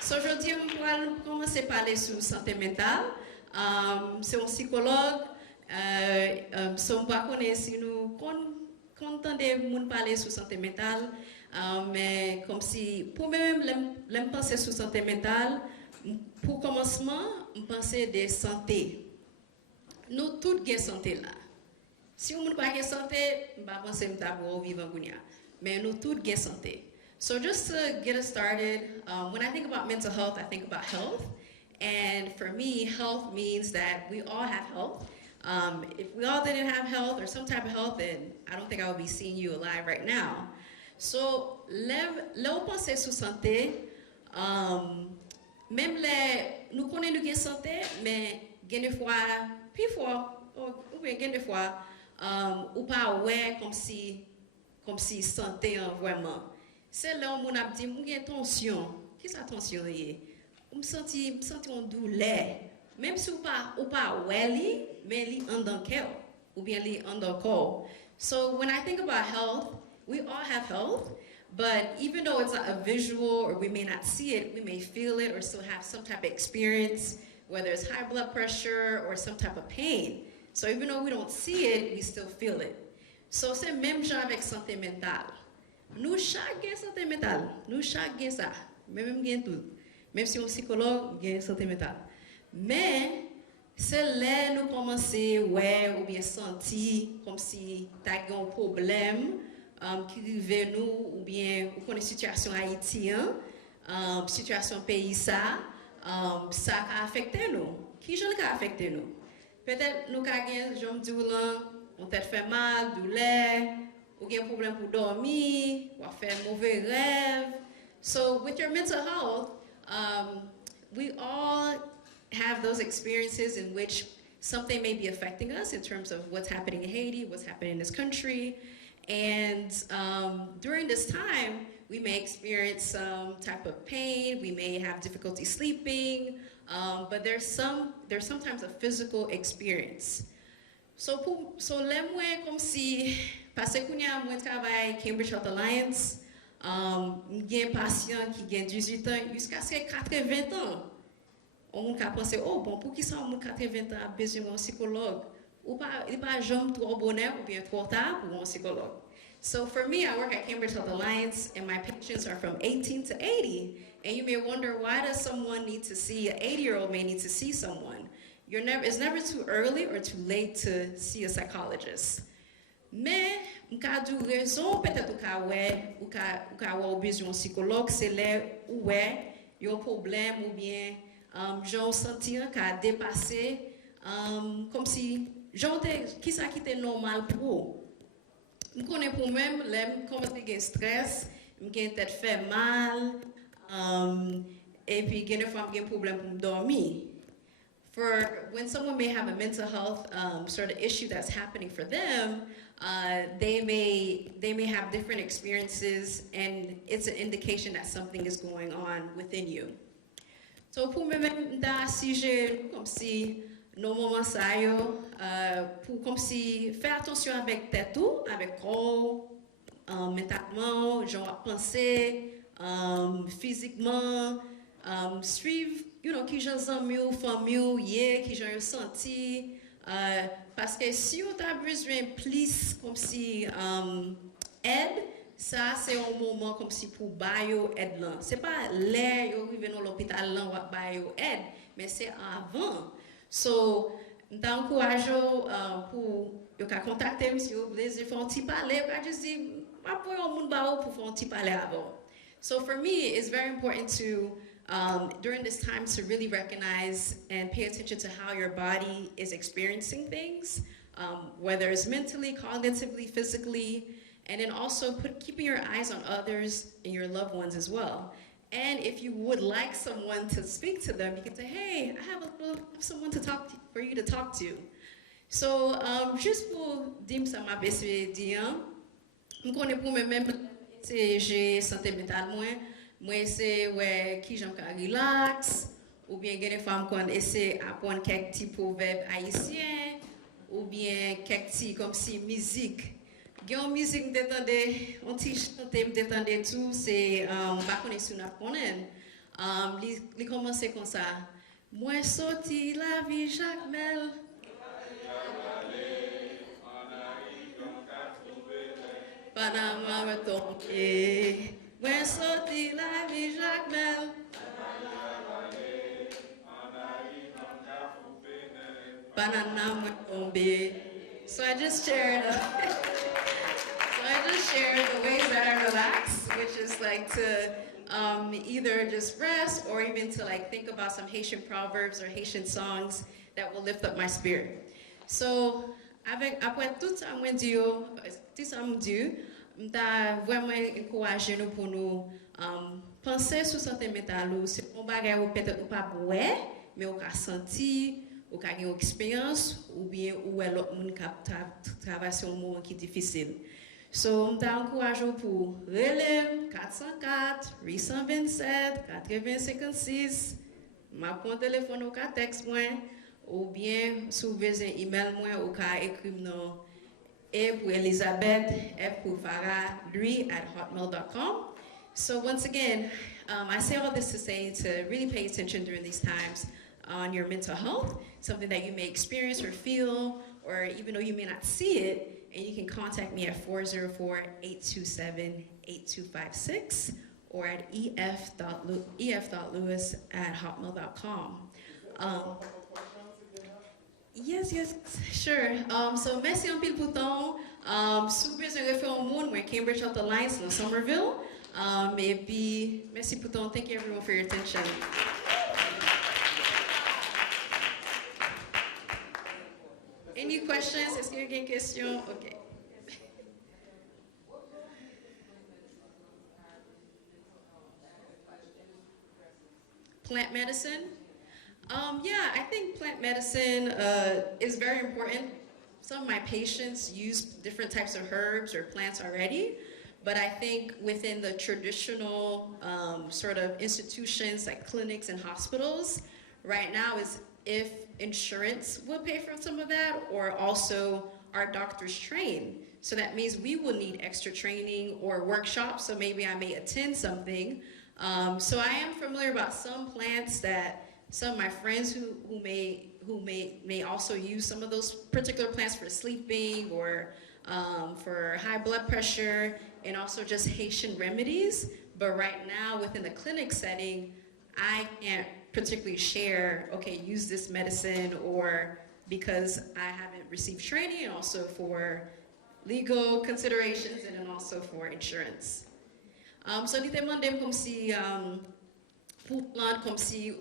So aujourd'hui, on va commencer à parler sur santé mentale. C'est un psychologue. On va connaître si nous entendons parler sur santé mentale, mais comme si, pour moi-même, je penser sur santé mentale, pour commencement, je pensais de santé. Nous tous avons santé là. Si on n'a pas de santé, je ne pense pas que nous vivons bien. Mais nous tous avons santé. So just to get us started, when I think about mental health, I think about health. And for me, health means that we all have health. If we all didn't have health or some type of health, then I don't think I would be seeing you alive right now. So, là où penser sur santé, même nous connaissons nous santé, mais des fois, ou bien des fois, ou pas ouais comme si santé vraiment. C'est là où on a dit, j'ai tension. Qu'est-ce que tension est? Je me sens une douleur. Même si ou pas welly, mais li en dans cœur ou bien li en dans corps. So when I think about health, we all have health, But even though it's not a visual or we may not see it, we may feel it or still have some type of experience, whether it's high blood pressure or some type of pain. So even though we don't see it, we still feel it. So c'est même genre avec santé mentale. Nous chaque gain santé mentale, nous chaque gain ça, même gain tout. Même si on psychologue gain santé mentale. Mais c'est là nous commencer ouais ou bien sentir comme si t'as un problème qui arrive nous ou bien ou connaît situation haïtienne, situation pays ça a affecté nous. Qui j'en a affecté nous? Peut-être nous ka gen jom di ou lan, on tête fait mal, douleur, ou gen problème pour dormir, ou faire mauvais rêve. So with your mental health, we all have those experiences in which something may be affecting us in terms of what's happening in Haiti, what's happening in this country. And during this time, we may experience some type of pain, we may have difficulty sleeping, but there's sometimes a physical experience. So là moi comme si parce que moi travaille Cambridge Health Alliance, j'ai un patient qui a 18 ans jusqu'à 80 ans. On peut penser oh bon pour qui ça on 80 ans a besoin d'un psychologue ou pas il pas jamais trop bonheur ou bien trop tard pour un psychologue. So for me, I work at Cambridge Health Alliance, and my patients are from 18 to 80. And you may wonder, why does someone need to see, an 80-year-old may need to see someone? It's never too early or too late to see a psychologist. Mais, m'ka du raison, peut-être ou ka besoin d'un psychologue, c'est là où il y a un problème ou bien, j'en sentir qu'a dépassé, comme si, qui ça qui était normal pour je connais pour moi-même, je commence à avoir stress, je tête fait mal, et puis des fois j'ai un problème pour dormir. When someone may have a mental health sort of issue that's happening for them, they may have different experiences, and it's an indication that something is going on within you. So pour moi-même, si j'ai comme si nos moments ça yo, pour comme si faire attention avec tête ou avec corps, mentalement, genre penser, physiquement, suivre, qui j'en amis ou famille, qui j'en senti, parce que si on a besoin plus comme si aide, ça c'est un moment comme si pour bailler aide là. C'est pas l'air yo arrivé dans l'hôpital là ou bailler aide, mais c'est avant. So, j'encourage pour contacter si vous voulez faire un petit parler, je dis, après on monde pour faire un petit parler avant. So for me, it's very important to during this time to really recognize and pay attention to how your body is experiencing things, whether it's mentally, cognitively, physically, and then also keeping your eyes on others and your loved ones as well. And if you would like someone to speak to them, you can say, hey, I have someone for you to talk to. So, juste pour dire ça m'a essayé de dire, je connais pour moi-même, j'ai santé mentale moi c'est ouais qui j'aime relax, ou bien des femmes qui essaient d'apprendre quelques petits proverbes haïtiens, ou bien quelques petits comme si musique. Une musique détendée, on détendait tout, c'est pas connaître si on connaît. Il commence comme ça. Moi sorti la vie Jacques Mel. Panama me tombé. Moi sorti la vie Jacques Mel. Panama me tombé. So I just shared. I just share the ways that I relax, which is like to either just rest or even to like think about some Haitian proverbs or Haitian songs that will lift up my spirit. So, après tout ça, moi Dieu, m'ta vraiment encouragé nous pour nous penser sur santé mentale. C'est un bagage où peut-être pas ouais, mais on a senti, on a une expérience, ou bien où l'autre monde traverse un moment qui est difficile. So, je t'encourage pour relève 404 827 8056. Ma point téléphone ou texte moi, ou bien si vous avez un email moi ou écrire E pour Elizabeth, F pour Farah, lui at hotmail.com. So once again, I say all this to say to really pay attention during these times on your mental health, something that you may experience or feel, or even though you may not see it, and you can contact me at 404-827-8256 or at ef.lewis@hotmail.com. Yes, sure. So merci un pile pour temps. Si vous besoin de faire un monde, moi Cambridge Health Alliance dans Somerville. Et puis merci pour temps. Thank you everyone for your attention. Any questions? Est-ce qu'il y a une question? Okay. Plant medicine? Yeah, I think plant medicine is very important. Some of my patients use different types of herbs or plants already, but I think within the traditional sort of institutions like clinics and hospitals, right now is if insurance will pay for some of that, or also our doctors train. So that means we will need extra training or workshops, so maybe I may attend something. So I am familiar about some plants that some of my friends who may also use some of those particular plants for sleeping or for high blood pressure, and also just Haitian remedies. But right now within the clinic setting, I can't particularly share, okay, use this medicine, or because I haven't received training, and also for legal considerations, and then also for insurance. So li te mandem kom si pou plant, kom si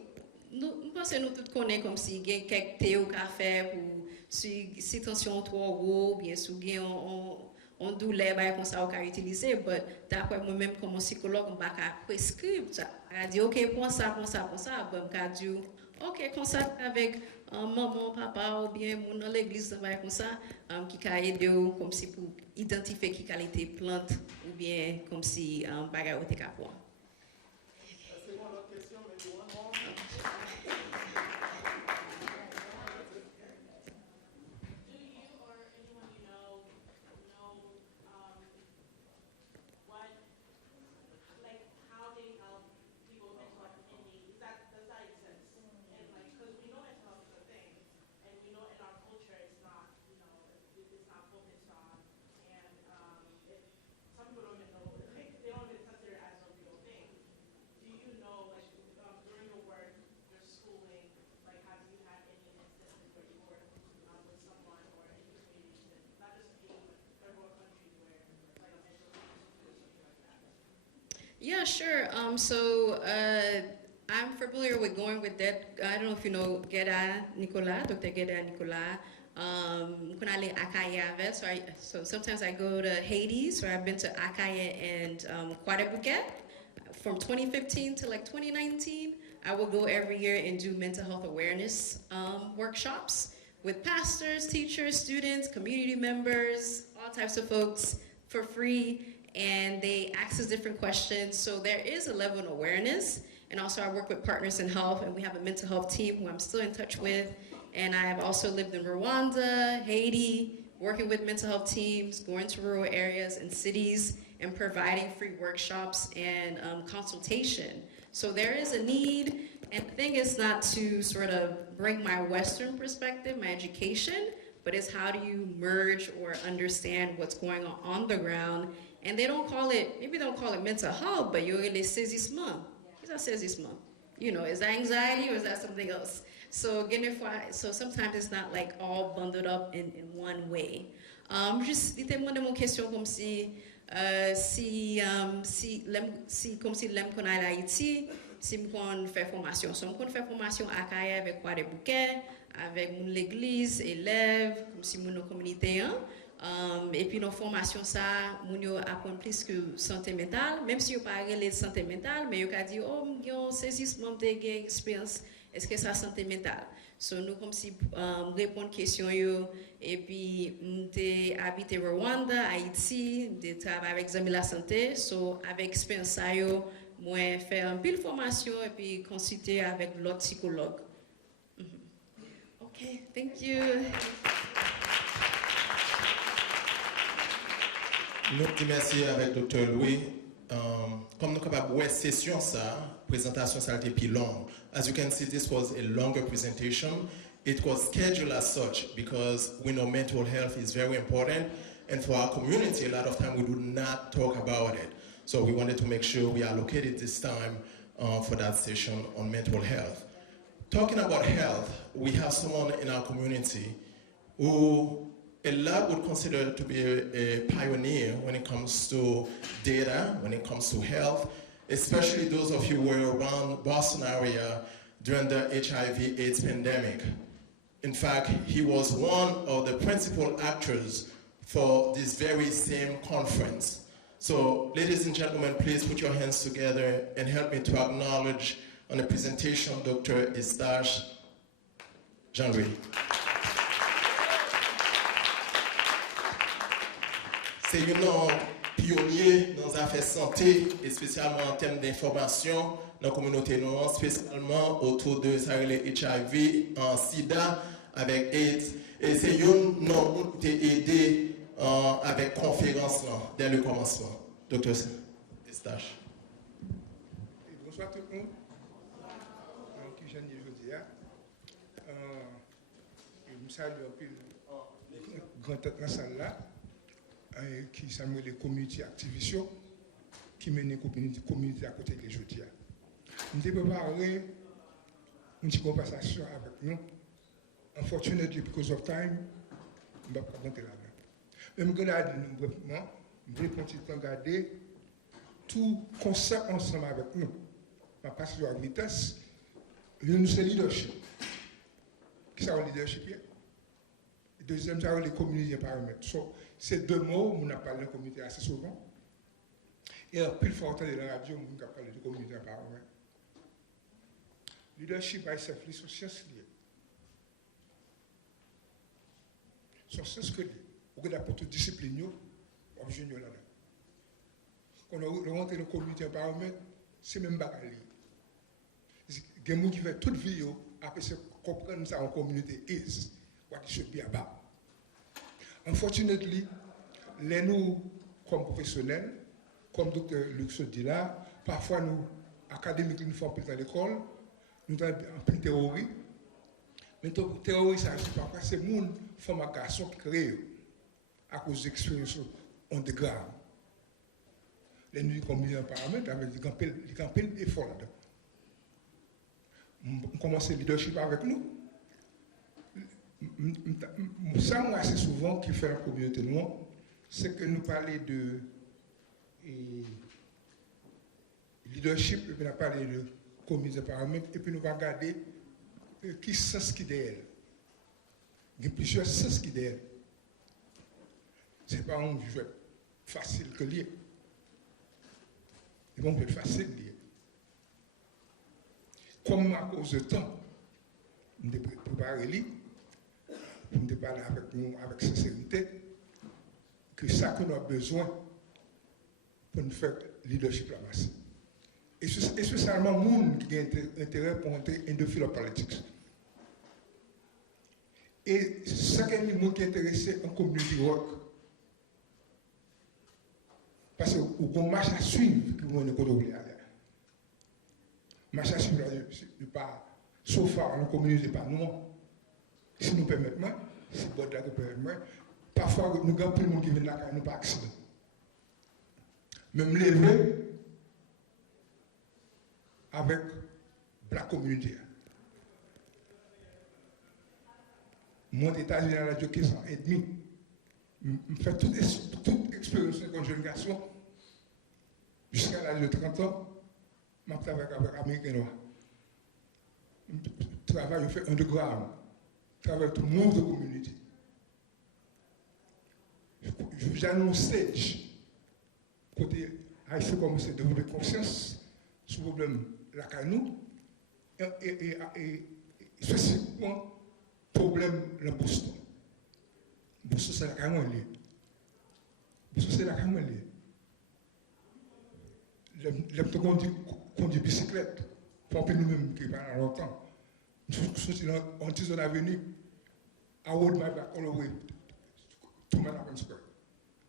nous pensons nous tous connaît comme si gen quelques thé ou café pour si tension trop haut, bien sûr gen on douleur ba comme ça on peut utiliser, but d'après moi même comme psychologue on pas prescrire ça. On dit OK pour ça, bon ka dit OK contact avec maman, papa ou bien mon dans l'église va comme ça qui ka aider comme si pour identifier qui qualité plante ou bien comme si bagay ou te ka pour. Yeah, sure. So I'm familiar with going with that. I don't know if you know Geda Nicolas, Dr. Geda Nicolas. So sometimes I go to Haiti. So I've been to Akaye and Quadebouquet. From 2015 to like 2019, I will go every year and do mental health awareness workshops with pastors, teachers, students, community members, all types of folks for free. And they ask us different questions. So there is a level of awareness. And also I work with Partners in Health, and we have a mental health team who I'm still in touch with. And I have also lived in Rwanda, Haiti, working with mental health teams, going to rural areas and cities, and providing free workshops and consultation. So there is a need, and the thing is not to sort of bring my Western perspective, my education, but it's how do you merge or understand what's going on the ground. And they don't call it, maybe they don't call it mental health, but you're really saisissement. What's that saisissement? You know, is that anxiety or is that something else? So sometimes it's not like all bundled up in one way. Juste, dites-moi mon question comme si comme si l'aime qu'on a à Haïti, si m'on fait formation. So m'on fait formation à Kaye avec quoi des bouquets, avec l'église, élèves, comme si mon communauté. Et puis nos formations ça, nous apprenons plus que santé mentale, même si on parle de santé mentale, mais on a dit oh, on saisissement de expérience, est-ce que ça santé mentale? So nous comme si répondre question yo, et puis m'te habité Rwanda, Haïti, de travailler avec amis la santé, so avec expérience ça yo, moi faire un pile formation et puis consulter avec l'autre psychologue. Okay, thank you. Nous disons merci avec Dr. Louis. Comme nous sommes capables de voir session ça, présentation ça a été plus longue. As you can see, this was a longer presentation. It was scheduled as such because we know mental health is very important, and for our community, a lot of time we do not talk about it. So we wanted to make sure we allocated this time for that session on mental health. Talking about health, we have someone in our community who a lot would consider to be a pioneer when it comes to data, when it comes to health, especially those of you who were around Boston area during the HIV/AIDS pandemic. In fact, he was one of the principal actors for this very same conference. So, ladies and gentlemen, please put your hands together and help me to acknowledge on the presentation Dr. Eustache Jean-Louis. C'est un pionnier dans les affaires santé, et spécialement en termes d'information dans la communauté noire, spécialement autour de HIV, en SIDA, avec AIDS. Et c'est un nom qui a aidé avec conférence là, dès le commencement. Docteur Eustache. Bonsoir tout le monde. Qui j'en ai aujourd'hui. Je me salue un peu le grand tête dans la salle là, qui s'appelle les community activists, qui mènent les communautés à côté de aujourd'hui. Nous avons préparé une petite conversation avec nous. Unfortunately, because of time, je ne vais pas rentrer là-dedans. Mais je vais regarder brièvement, je vais regarder tout concept ensemble avec nous. Je vais passer à la vitesse. L'une, c'est le leadership. Qui ça, le leadership? Le deuxième, c'est les communautés paramètres. So, ces deux mots, on a parlé de communauté assez souvent. Et plus fort de la radio, on a parlé de communauté paramètres. Leadership, c'est sur science liée. Sur science que liée. On a pour toute discipline, on a besoin de là-dedans. Quand on rentre dans la communauté paramètres, c'est même pas lié. Il y a des gens qui font toute vie, après se comprendre ça en communauté is what it should be about. Unfortunately, les nous, comme professionnels, comme Dr. Luc se dit là, parfois nous, académiques, nous faisons plus dans l'école, nous avons un peu de théorie. Mais la théorie, ça agit parfois, c'est les gens, femmes et garçons qui créent à cause d'expériences on the ground. Les nous, comme nous, en paramètres, avec des campagnes efforts là-dedans. On commence le leadership avec nous. Ça, moi, assez souvent, qui fait la communauté noire, c'est que nous parlons de leadership, et puis nous parlons de communauté paramètres, et puis nous allons regarder qui sens qui d'elle. Il y a plusieurs sens qui d'elle. Ce n'est pas un jeu facile que lié. C'est un jeu facile lié. Comme à cause de temps, nous devons préparer, nous devons parler avec nous avec sincérité, que ça que nous avons besoin pour nous faire leadership la masse. Et spécialement les gens qui ont intérêt pour entrer dans le field politique. Et chacun des gens qui est intéressé en community work, parce qu'on marche à suivre que vous ne connaissez pas. Marche à suivre, pas so far, la communauté pas nous. Si nous permettons, si vous permettez, parfois nous avons plus de monde qui vient là, nous pas accident. Même lever avec la communauté. Moi, aux États-Unis, à la radio, 15 ans et demi, je fais toute expérience comme jeune garçon, jusqu'à l'âge de 30 ans, je travaille avec les Américains noirs. Je travaille, je fais underground, je travaille tout le monde de la communauté. J'annonce stage, côté Haïtien commence à développer conscience sur le problème de la canou et spécifiquement problème de la Boston. Boston, c'est la canou liée. Boston, c'est la canou liée. Les conduire bicyclette, pour nous-mêmes qui parlent longtemps. Nous sommes en 10 ans d'avenir, I hold my back all the way to Manhattan Square.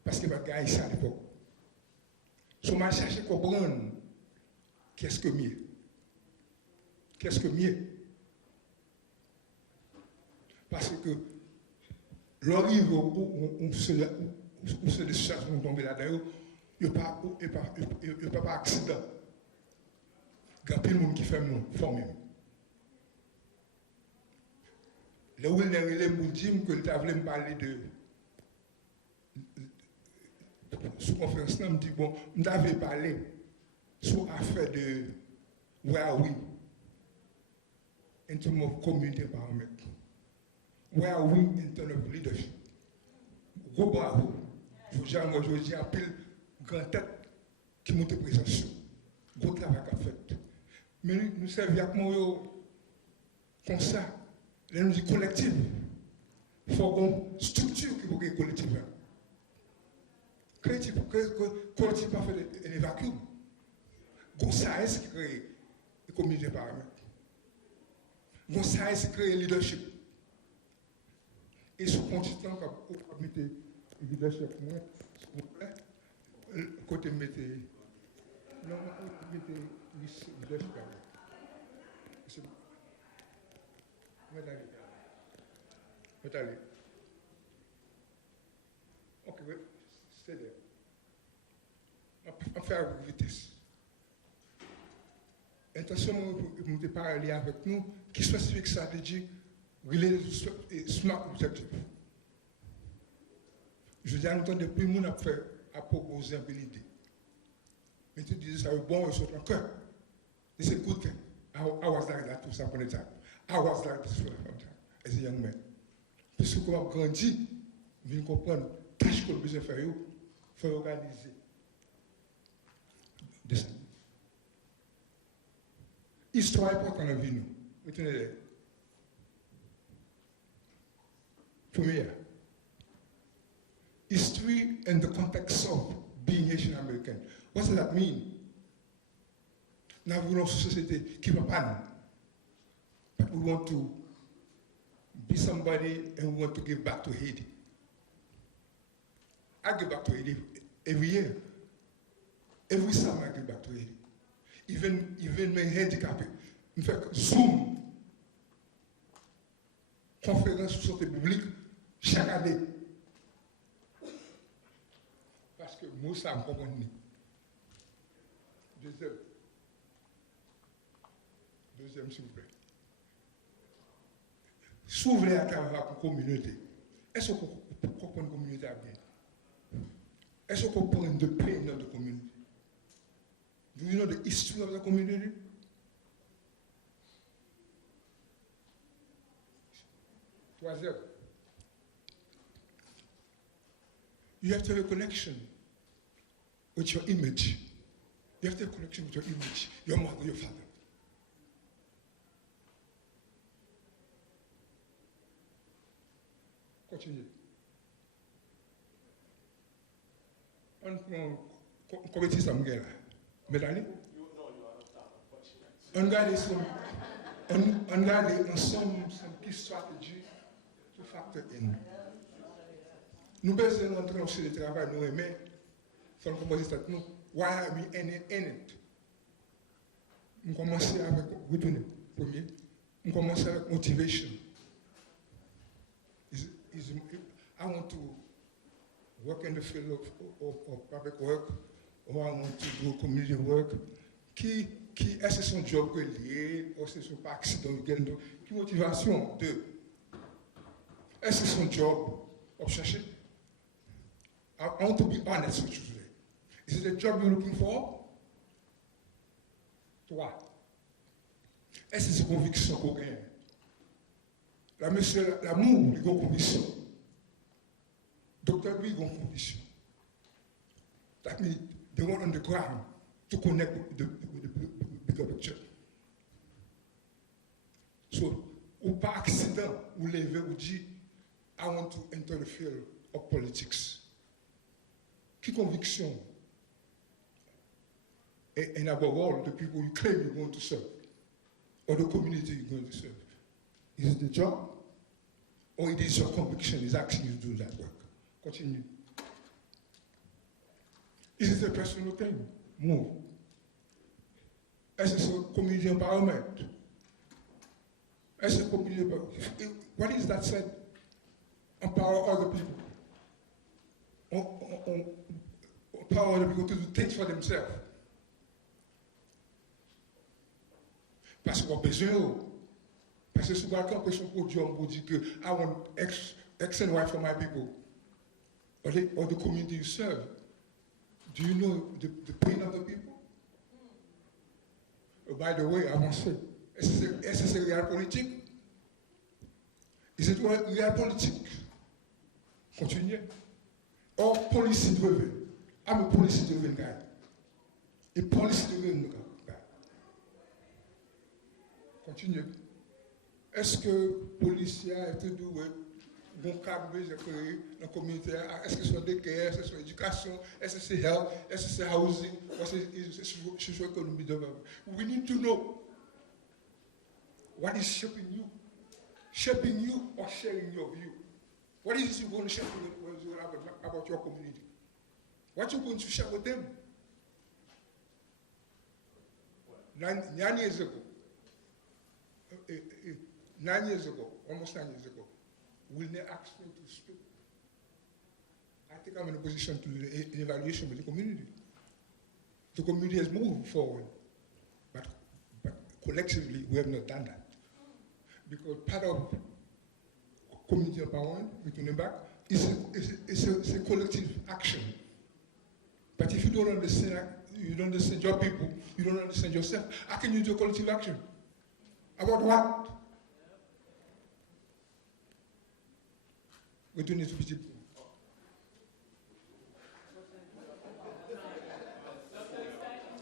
Parce que je suis à l'époque. Je cherche à comprendre qu'est-ce que mieux. Qu'est-ce que mieux? Parce que l'arrivée où se les choses vont tomber là-dedans, il n'y a pas d'accident. Il y a plein de monde qui fait mon forme. Là où il y a les gens qui disent que tu as voulu me parler de. Sous conférence, je me dis, bon, je avais parlé sur l'affaire de where we in terms of community empowerment. Where we in terms of leadership. Gros bravo. Je dis à pile grand tête qui monte présence. Gros travail qu'a fait. Mais nous servons avec moi comme ça. Là, nous disons collectif. Il faut une structure qui peut être collective. Collectif pas fait un vacuum. Comme ça, est-ce qui crée les communautés paramètres. Comme ça, est-ce qui crée le leadership. Et sur continent, quand vous mettez le leadership, s'il vous plaît, côté mettez. Non, mettez le leadership. Allez. Ok, c'est là. On va faire avec vitesse. Intention de parler avec nous, qui spécifique stratégie, related smart objective. Je dis à nous depuis nous avons fait à proposer une idée. Mais tu dis ça bon et sur ton cœur. It's a good thing. I was like that to some point in time. I was like this for a long time as a young man. Puisque quand on grandit, on vient comprendre tâche qu'on a besoin de faire, il faut organiser. Histoire importante dans la vie, nous. Retenez-les. Première, history and the context of being Haitian-American. What does that mean? Nous avons une société qui va pas. But we want to be somebody and we want to give back to Haiti. I give back to Haiti every year. Every summer I give back to Haiti. Even my handicapé. Je fais Zoom, conférence sur santé publique chaque année. Parce que moi, ça me comprend. Deuxième, s'il vous plaît. S'ouvrir à travers la communauté. Est-ce qu'on comprend la communauté à bien? Est-ce qu'on comprend the pain of the community? Do you know the history of the community? Troisième. You have to have a connection with your image. You have to have a connection with your image, your mother, your father. Continue. On comité ça me là. Mélanie? On regarde ensemble some stratégie to factor in. Nous besoin d'entrer dans le travail, nous aimer, sans composer ça, nous, why are we in it? On commence avec, retourner, premier, on commence avec motivation. I want to work in the field of public work, or I want to do community work. Qui est-ce son job lié, ou c'est son accident, qui motivation de, est-ce son job, on cherche. I want to be honest with you today. Is it a job you're looking for? Toi. Est-ce que c'est une conviction qu'on gagne? La monsieur, l'amour, il a une conviction. Docteur, lui, il a une conviction. That means they want on the ground to connect with the bigger picture. So, ou par accident, ou lever, ou dit, I want to enter the field of politics. Qui conviction? And above all, the people you claim you're going to serve, or the community you're going to serve. Is it the job? Or it is your conviction is asking you to do that work? Continue. Is it a personal thing? Move. Est-ce que c'est un community empowerment? Est-ce que community empowerment? What is that said? Empower other people. Empower other people to do things for themselves. Parce qu'on a besoin. Parce que si vous avez l'impression que Dieu vous dit que I want X and Y for my people, or the community you serve, do you know the pain of the people? Oh, by the way, I want to say, est-ce que c'est réel politique? Is it réel politique? Continuez. Or policy driven. I'm a policy driven guy. A policy driven guy. Continuez. Est-ce que les policiers ont été doués, bon câble de créer dans la communauté? Est-ce que c'est des care, est-ce que c'est l'éducation, est-ce que c'est health, est-ce que c'est housing, est-ce que c'est socio-économie development? We need to know what is shaping you or sharing your view. What is it you're going to share about your community? What you're going to share with them? 9 years ago, 9 years ago, almost 9 years ago, will they ask me to speak? I think I'm in a position to do an evaluation with the community. The community has moved forward, but collectively we have not done that. Because part of community empowerment, returning back, is a collective action. But if you don't understand your people, you don't understand yourself, how can you do collective action? About what? We do need to be deep.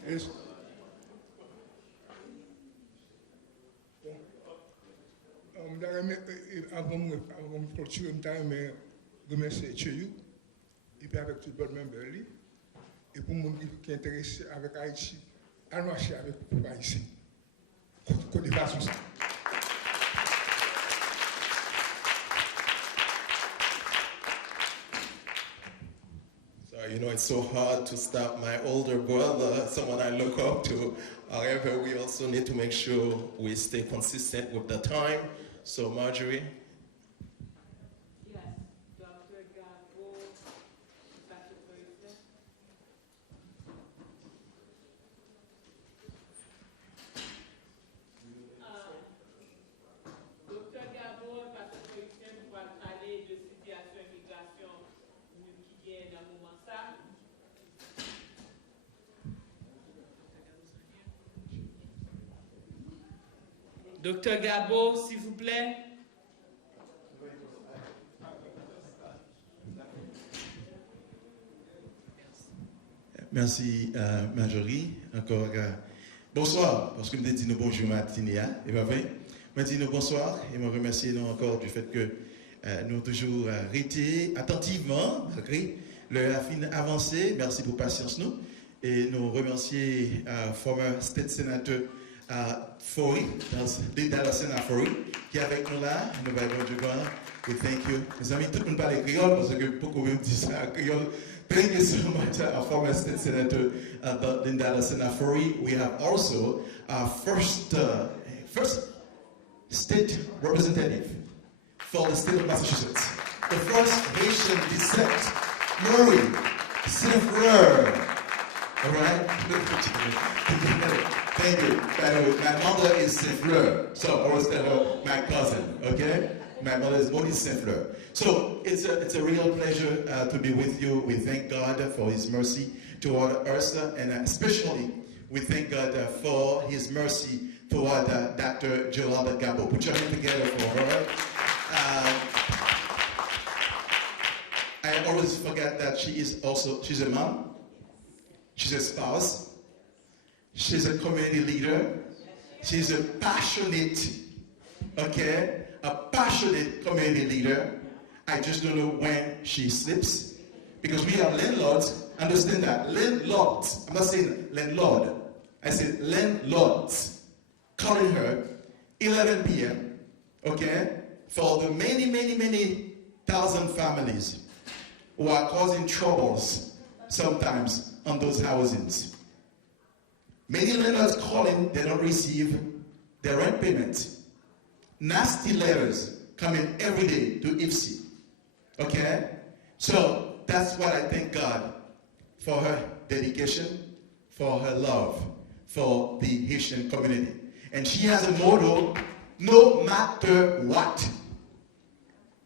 Yes. Avant de clôturer, je remercie Tchèyou, et puis avec tout le monde membre, et pour les gens qui sont intéressés avec Haïti, à nous acheter avec le peuple haïtien. Côte d'Ivoire, c'est ça. You know, it's so hard to stop my older brother, someone I look up to. However, we also need to make sure we stay consistent with the time. So, Marjorie. Yes, Dr. Gabo, Pastor Thursday. Dr. Gabo, Pastor Thursday, nous allons parler de situation immigration qui vient dans le moment ça. Dr. Gabo, s'il vous plaît. Merci, Marjorie. Encore bonsoir, parce que je me dis nous bonjour matinée, et pas vrai? Je me dis nous bonsoir et me remercier nous encore du fait que nous toujours été attentivement, malgré le fin avancé. Merci pour patience nous. Et nous remercier former State Senator Fori, dans la Sénat Fori, qui est avec nous là. Nous allons du grand. We thank you. Mes amis, tout le monde parle créole parce que beaucoup me disent ça créole. Thank you so much, former State Senator Linda Senafori. We have also our first state representative for the state of Massachusetts. The first Haitian descent, Marie Saint-Fleur. All right? Thank you. By the way, my mother is Saint-Fleur, so I always tell her my cousin, okay? My mother is Maurice Saint-Fleur. So it's a real pleasure to be with you. We thank God for His mercy toward us, and especially we thank God for His mercy toward Dr. Jolanda Gabo. Put your hand together for her. I always forget that she's a mom, she's a spouse, she's a community leader, she's a passionate, a passionate community leader. I just don't know when she sleeps, because we are landlords. Understand that, landlords. I'm not saying landlord. I said landlords. Calling her 11 p.m. for the many thousand families who are causing troubles sometimes on those housings. Many landlords calling, they don't receive their rent payment. Nasty letters coming every day to IFC. Okay? So that's what I thank God for her dedication, for her love for the Haitian community. And she has a motto, no matter what.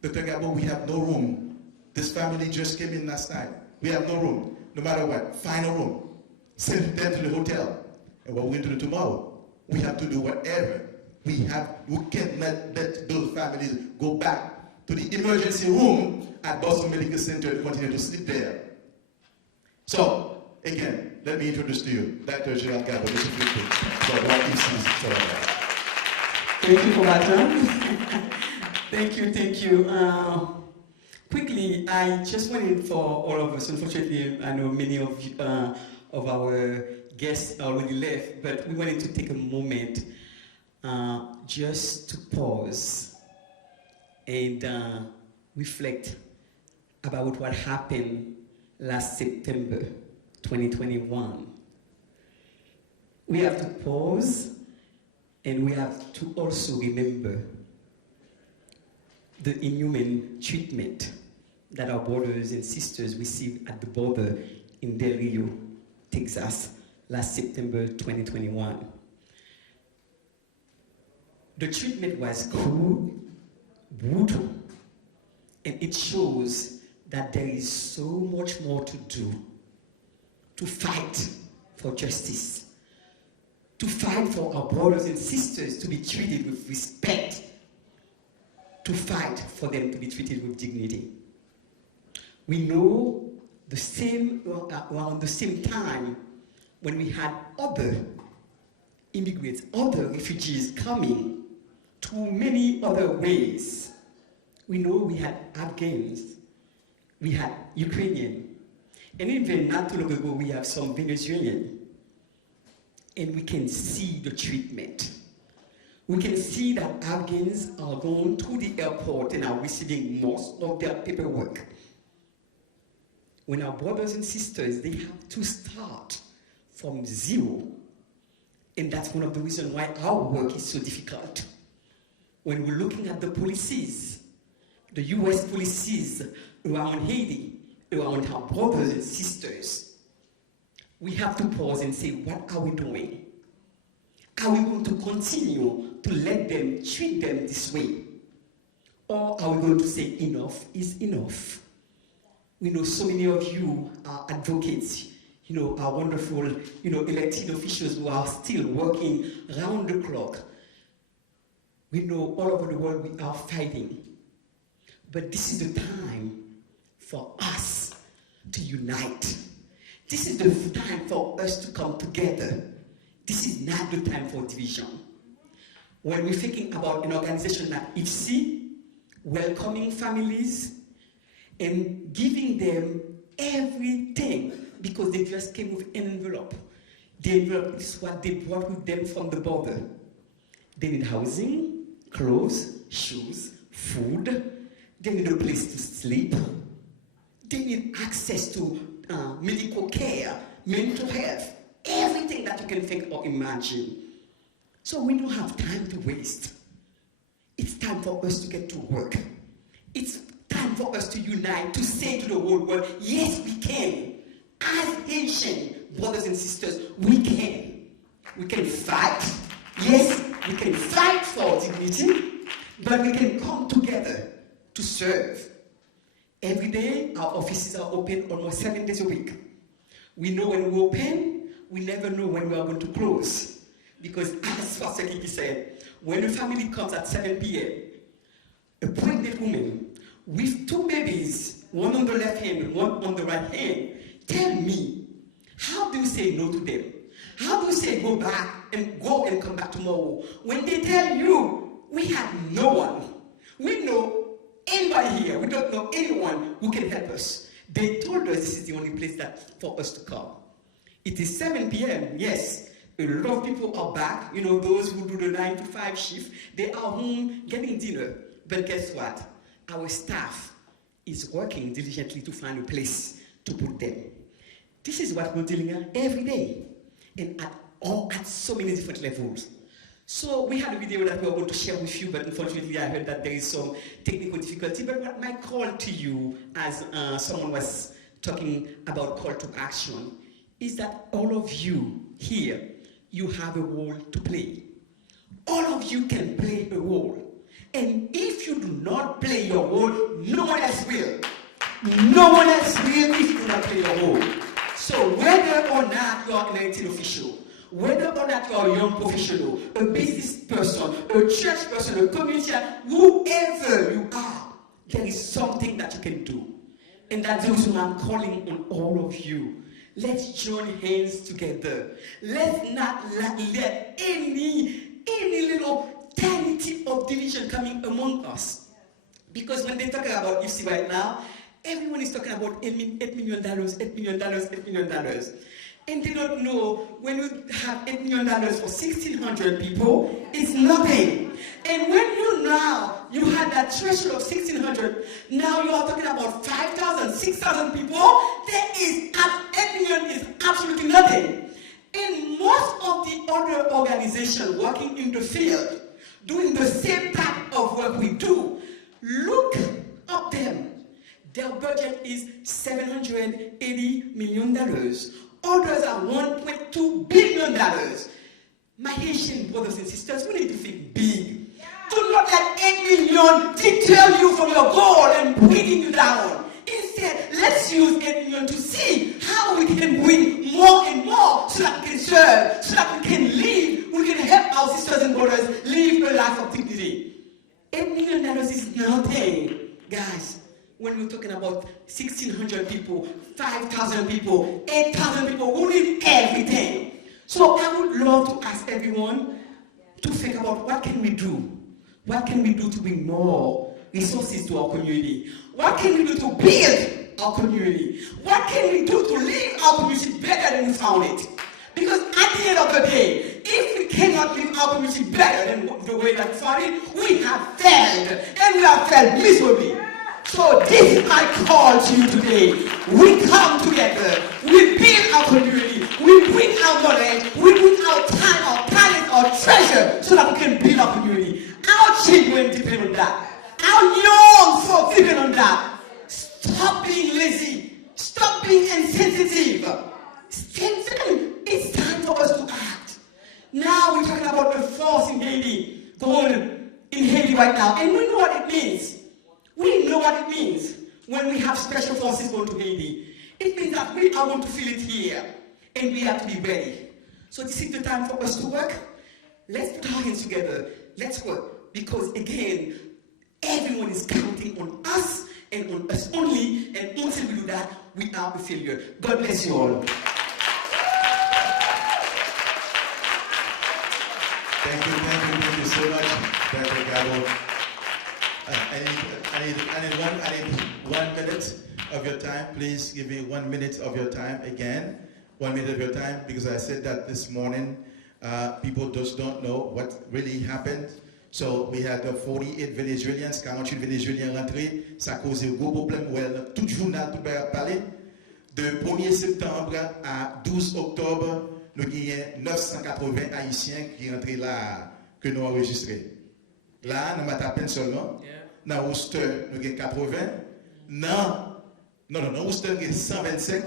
Dr. Gabo, we have no room. This family just came in last night. We have no room. No matter what, find a room. Send them to the hotel. And what we're going to do tomorrow, we have to do whatever we have. We can't let those families go back to the emergency room at Boston Medical Center to continue to sleep there. So, again, let me introduce to you Dr. Gerald Gabo. This is for what he sees. Thank you for that. Thank you. Quickly, I just wanted for all of us, unfortunately, I know many of our guests already left, but we wanted to take a moment just to pause and reflect about what happened last September 2021. We have to pause and we have to also remember the inhuman treatment that our brothers and sisters received at the border in Del Rio, Texas, last September 2021. The treatment was cruel, brutal, and it shows that there is so much more to do to fight for justice, to fight for our brothers and sisters to be treated with respect, to fight for them to be treated with dignity. We know around the same time when we had other immigrants, other refugees coming to many other ways. We know we had Afghans, we had Ukrainian, and even not too long ago we have some Venezuelan. And we can see the treatment. We can see that Afghans are going to the airport and are receiving most of their paperwork. When our brothers and sisters, they have to start from zero. And that's one of the reasons why our work is so difficult. When we're looking at the policies, the US policies around Haiti, around our brothers and sisters, we have to pause and say, what are we doing? Are we going to continue to let them treat them this way? Or are we going to say enough is enough? We know so many of you are advocates, are wonderful, elected officials who are still working round the clock. We know all over the world we are fighting. But this is the time for us to unite. This is the time for us to come together. This is not the time for division. When we're thinking about an organization like IFC, welcoming families and giving them everything because they just came with an envelope. The envelope is what they brought with them from the border. They need housing, clothes, shoes, food. They need a place to sleep. They need access to medical care, mental health, everything that you can think or imagine. So we don't have time to waste. It's time for us to get to work. It's time for us to unite, to say to the whole world, yes, we can. As Haitian brothers and sisters, we can. We can fight. Yes, we can fight for dignity, but we can come together to serve. Every day, our offices are open almost 7 days a week. We know when we open, we never know when we are going to close. Because as Pastor Kiki said, when a family comes at 7 p.m., a pregnant woman with 2 babies, one on the left hand and one on the right hand, tell me, how do you say no to them? How do you say go and come back tomorrow? When they tell you, we have no one. We know anybody here, we don't know anyone who can help us. They told us this is the only place for us to come. It is 7 p.m., yes. A lot of people are back, those who do the 9 to 5 shift, they are home getting dinner. But guess what? Our staff is working diligently to find a place to put them. This is what we're dealing with every day, and at so many different levels. So we had a video that we were going to share with you, but unfortunately I heard that there is some technical difficulty. But what my call to you, as someone was talking about call to action, is that all of you here, you have a role to play. All of you can play a role. And if you do not play your role, no one else will. No one else will if you do not play your role. So whether or not you are an elected official, whether or not you are a young professional, a business person, a church person, a community, whoever you are, there is something that you can do. And that's the reason I'm calling on all of you. Let's join hands together. Let's not let any little tiny tip of division coming among us. Because when they're talking about UC right now, everyone is talking about $8 million, $8 million, $8 million. And they don't know when you have $8 million for 1,600 people, it's nothing. And when you had that threshold of 1,600, now you are talking about 5,000, 6,000 people, $8 million is absolutely nothing. And most of the other organizations working in the field, doing the same type of work we do, look up them. Their budget is $780 million. Others are $1.2 billion. My Haitian brothers and sisters, we need to think big. Do not let 8 million deter you from your goal and bringing you down. Instead, let's use 8 million to see how we can bring more and more so that we can serve, so that we can live, we can help our sisters and brothers live a life of dignity. $8 million is nothing, guys. When we're talking about 1,600 people, 5,000 people, 8,000 people, who need everything. So I would love to ask everyone to think about what can we do? What can we do to bring more resources to our community? What can we do to build our community? What can we do to leave our community better than we found it? Because at the end of the day, if we cannot leave our community better than the way that we found it, we have failed, and we have failed miserably. So this is my call to you today. We come together, we build our community, we bring our knowledge, we bring our time, our talent, our treasure, so that we can build our community. Our children depend on that. Our young folks depend on that. Stop being lazy. Stop being insensitive. It's time for us to act. Now we're talking about the force in Haiti, going in Haiti right now, and we know what it means. We know what it means when we have special forces going to Haiti. It means that we are going to feel it here, and we have to be ready. So this is the time for us to work. Let's put our hands together. Let's work. Because again, everyone is counting on us and on us only, and until we do that, we are a failure. God bless you all. Thank you so much, Dr. Gabo. I need 1 minute of your time. Please give me 1 minute of your time again. 1 minute of your time, because I said that this morning. People just don't know what really happened. So we had 48 Venezuelans, 48 Venezueliens rentrés. Ça a causé un gros problème. Tout journal, tout le monde a parlé. De 1er septembre à 12 octobre, nous avons 980 Haïtiens qui rentrent là, que nous enregistrés. Là, nous avons à peine seulement. Dans Worcester, nous avons 80. Non, Worcester, nous avons 125.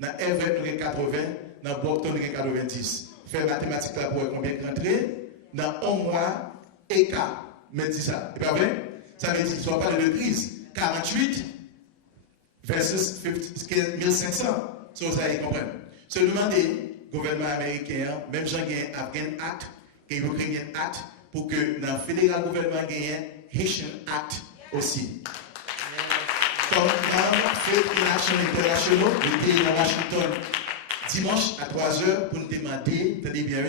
Dans Everett, nous avons 80. Dans Brockton, nous avons 90. Faire mathématiques là pour combien rentrer dans un mois et quart. Mais dis ça. C'est pas vrai? Ça veut dire, soit parler de crise. 48 versus 1500. So ça y comprendre. Se demander, gouvernement américain, même gens qui ont un acte, qui ont créé un acte pour que dans le fédéral gouvernement gagne Haitian Act aussi. Comme dans Faith in Action International, le pays dans Washington, dimanche à 3h pour nous demander, tenez bien,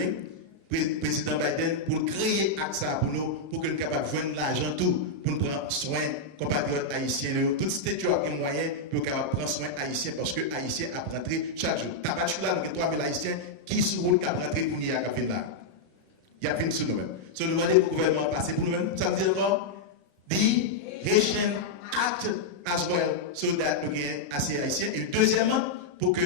président Biden, pour créer AXA pour nous, pour que nous soyons capables de joindre l'argent tout, pour nous prendre soin compatriotes haïtiens. Tout ce qui a moyen pour prendre soin haïtiens, parce que haïtiens a rentré chaque jour. Tabac là, nous avons 3000 haïtiens qui sont route qui a rentré pour nous à là. Il y a plus sur nous-mêmes. So nous demandons au gouvernement passer pour nous-mêmes. Ça veut dire quoi? The Haitian Act as well, so that nous avons assez haïtiens. Et deuxièmement, pour que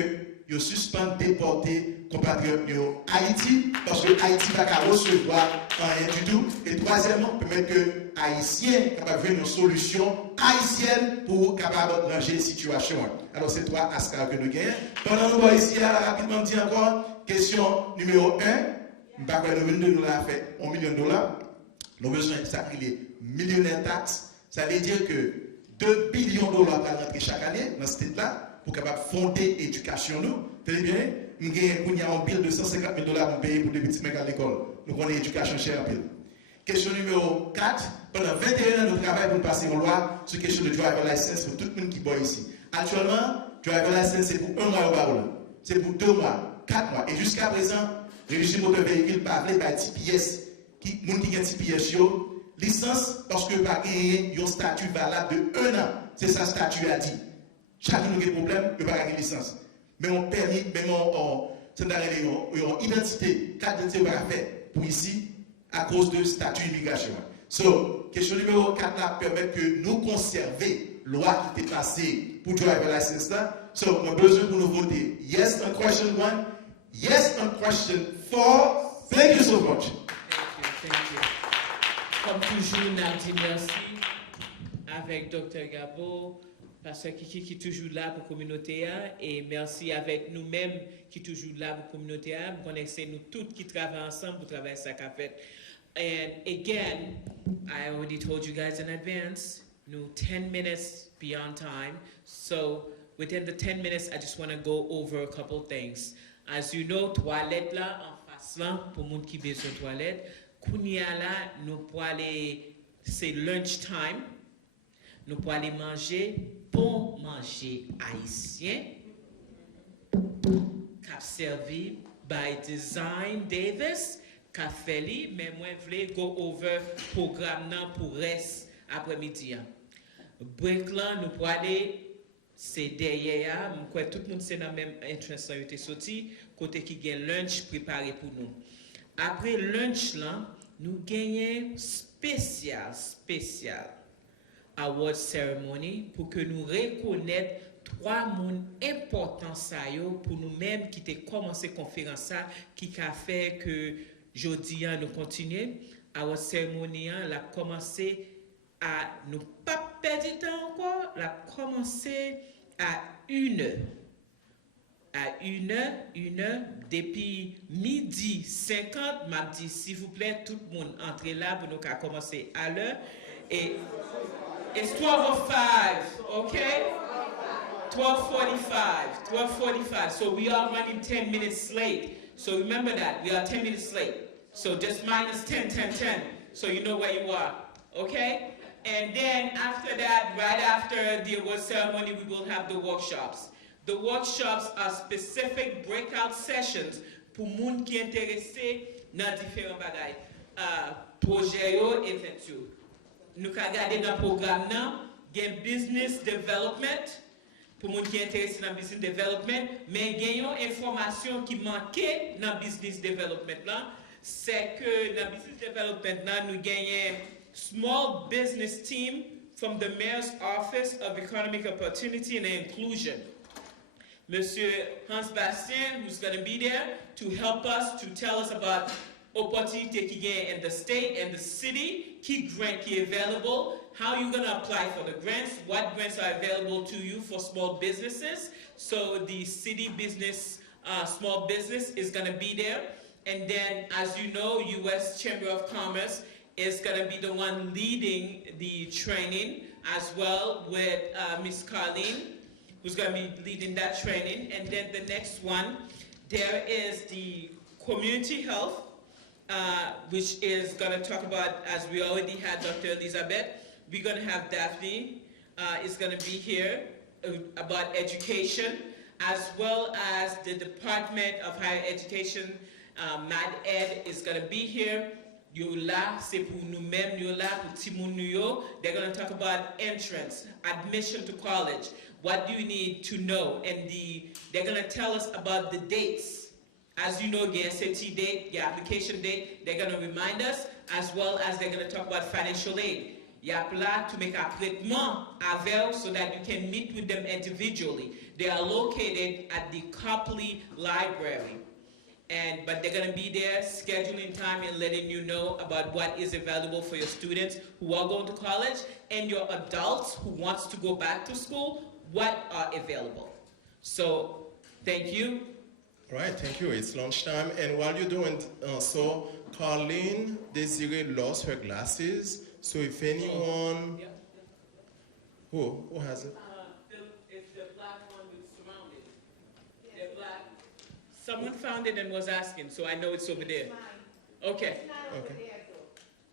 ils suspendent déporter compatriotes à Haïti parce que Haïti va pas recevoir rien du tout. Et troisièmement, permettre que Haïtiens capable une solution haïtienne pour capable ranger la situation. Alors c'est trois aspects que nous gagnons. Pendant nous voir ici, rapidement dit encore, question numéro 1, nous avons fait $1 million. Nous avons besoin de ça les millionnaires taxes. Ça veut dire que $2 billions pour rentrer chaque année dans ce là pour capable fonder l'éducation nous. Très bien, nous avons un bill de $150 000 pour payer pour des petits mecs à l'école. Nous avons l'éducation chère en pile. Question numéro 4, pendant 21 ans, nous travaillons pour passer une loi sur la question de driver license pour tout le monde qui boit ici. Actuellement, driver license c'est pour 1 mois au barreau, c'est pour 2 mois, 4 mois. Et jusqu'à présent, le régime moteur véhicule par les TPS, qui ont un TPS, licence parce que pas gagner un statut valable de 1 an. C'est ça le statut a dit. Chaque nous a des problèmes, il n'y a pas de licence. Mais on permet, même on identité, carte d'identité va faire pour ici à cause de statut immigration. So, question numéro 4 là permet que nous conserver la loi qui était passée pour driver license là. So, on a besoin pour nous voter yes on question 1, yes on question 4. Thank you so much. Thank you. Comme toujours, nous dit merci avec Dr. Gabo, Pasteur Kiki qui est toujours là pour la communauté, et merci avec nous-mêmes qui est toujours là pour la communauté. Nous connaissons nous tous qui travaillons ensemble pour travailler ça qu'a fait. And again, I already told you guys in advance, 10 minutes beyond time. So within the 10 minutes, I just want to go over a couple things. As you know, toilette là, en face là, pour les gens qui ont besoin de toilette. Kounia là, nous pouvons aller, c'est lunch time. Nous pouvons aller manger, bon manger haïtien, cap servi by Design Davis, café li, mais moi voulais go over programme nan pour reste après-midi. Break là, nous pouvons aller, c'est derrière, je crois que tout le monde c'est dans la même entrance qui était sorti, côté qui gagne lunch préparé pour nous. Après lunch là, nous gagnons spécial award ceremony pour que nous reconnaître 3 monde importants ça yo pour nous-mêmes qui t'ai commencé conférence ça qui a fait que jodi nous continuer award ceremony la commencé à nous pas perdre du temps encore, la commencé à 1h. À 1h, depuis 12h50, m'a dit s'il vous plaît, tout le monde entre là pour nous commencer à l'heure. Et it's 12:05, okay? 12:45. So we are running 10 minutes late. So remember that, we are 10 minutes late. So just minus 10. So you know where you are, okay? And then after that, right after the award ceremony, we will have the workshops. The workshops are specific breakout sessions pour moun qui intéressé dans différents bagages. Projet yo, event yo. Nous ka regarder dans programme nan, gen business development pour moun qui intéressé dans business development, mais gen yon information qui manquait dans business development là, c'est que dans business development là nous gagnons small business team from the Mayor's Office of Economic Opportunity and Inclusion. Monsieur Hans Bastien, who's going to be there to help us, to tell us about opportunity qui gain in the state and the city, key grant qui available, how you're going to apply for the grants, what grants are available to you for small businesses. So the city business, small business is going to be there. And then, as you know, U.S. Chamber of Commerce is going to be the one leading the training, as well with Ms. Carlene, who's going to be leading that training. And then the next one, there is the community health, which is going to talk about, as we already had Dr. Elizabeth, we're going to have Daphne is going to be here about education, as well as the Department of Higher Education, MAD-Ed is going to be here. Yola, c'est pour nous-mêmes, Yola, pour Timoun Nuyo. They're going to talk about entrance, admission to college. What do you need to know? And they're going to tell us about the dates. As you know, the SAT date, the application date, they're going to remind us, as well as they're going to talk about financial aid. y a là to make a traitement avec so that you can meet with them individually. They are located at the Copley Library. But they're going to be there scheduling time and letting you know about what is available for your students who are going to college and your adults who wants to go back to school, what are available. So, thank you. All right, thank you. It's lunchtime. And while you're doing so, Carlene Desiree lost her glasses. So if anyone... Who has it? It's the black one with surrounded. The black. Someone found it and was asking, so I know it's over there. Okay.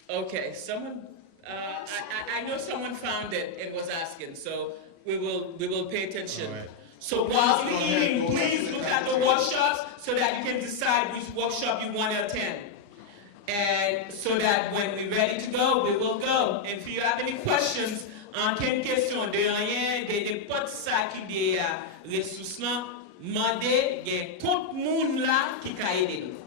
Okay, someone, I know someone found it and was asking, so we will pay attention. All right. So while you're eating, please look at the workshops so that you can decide which workshop you want to attend. And so that when we're ready to go, we will go. And if you have any questions, en question de rien, de pas de ça qui des ressources là, mandez, il y a compte moun là qui ka aider nous.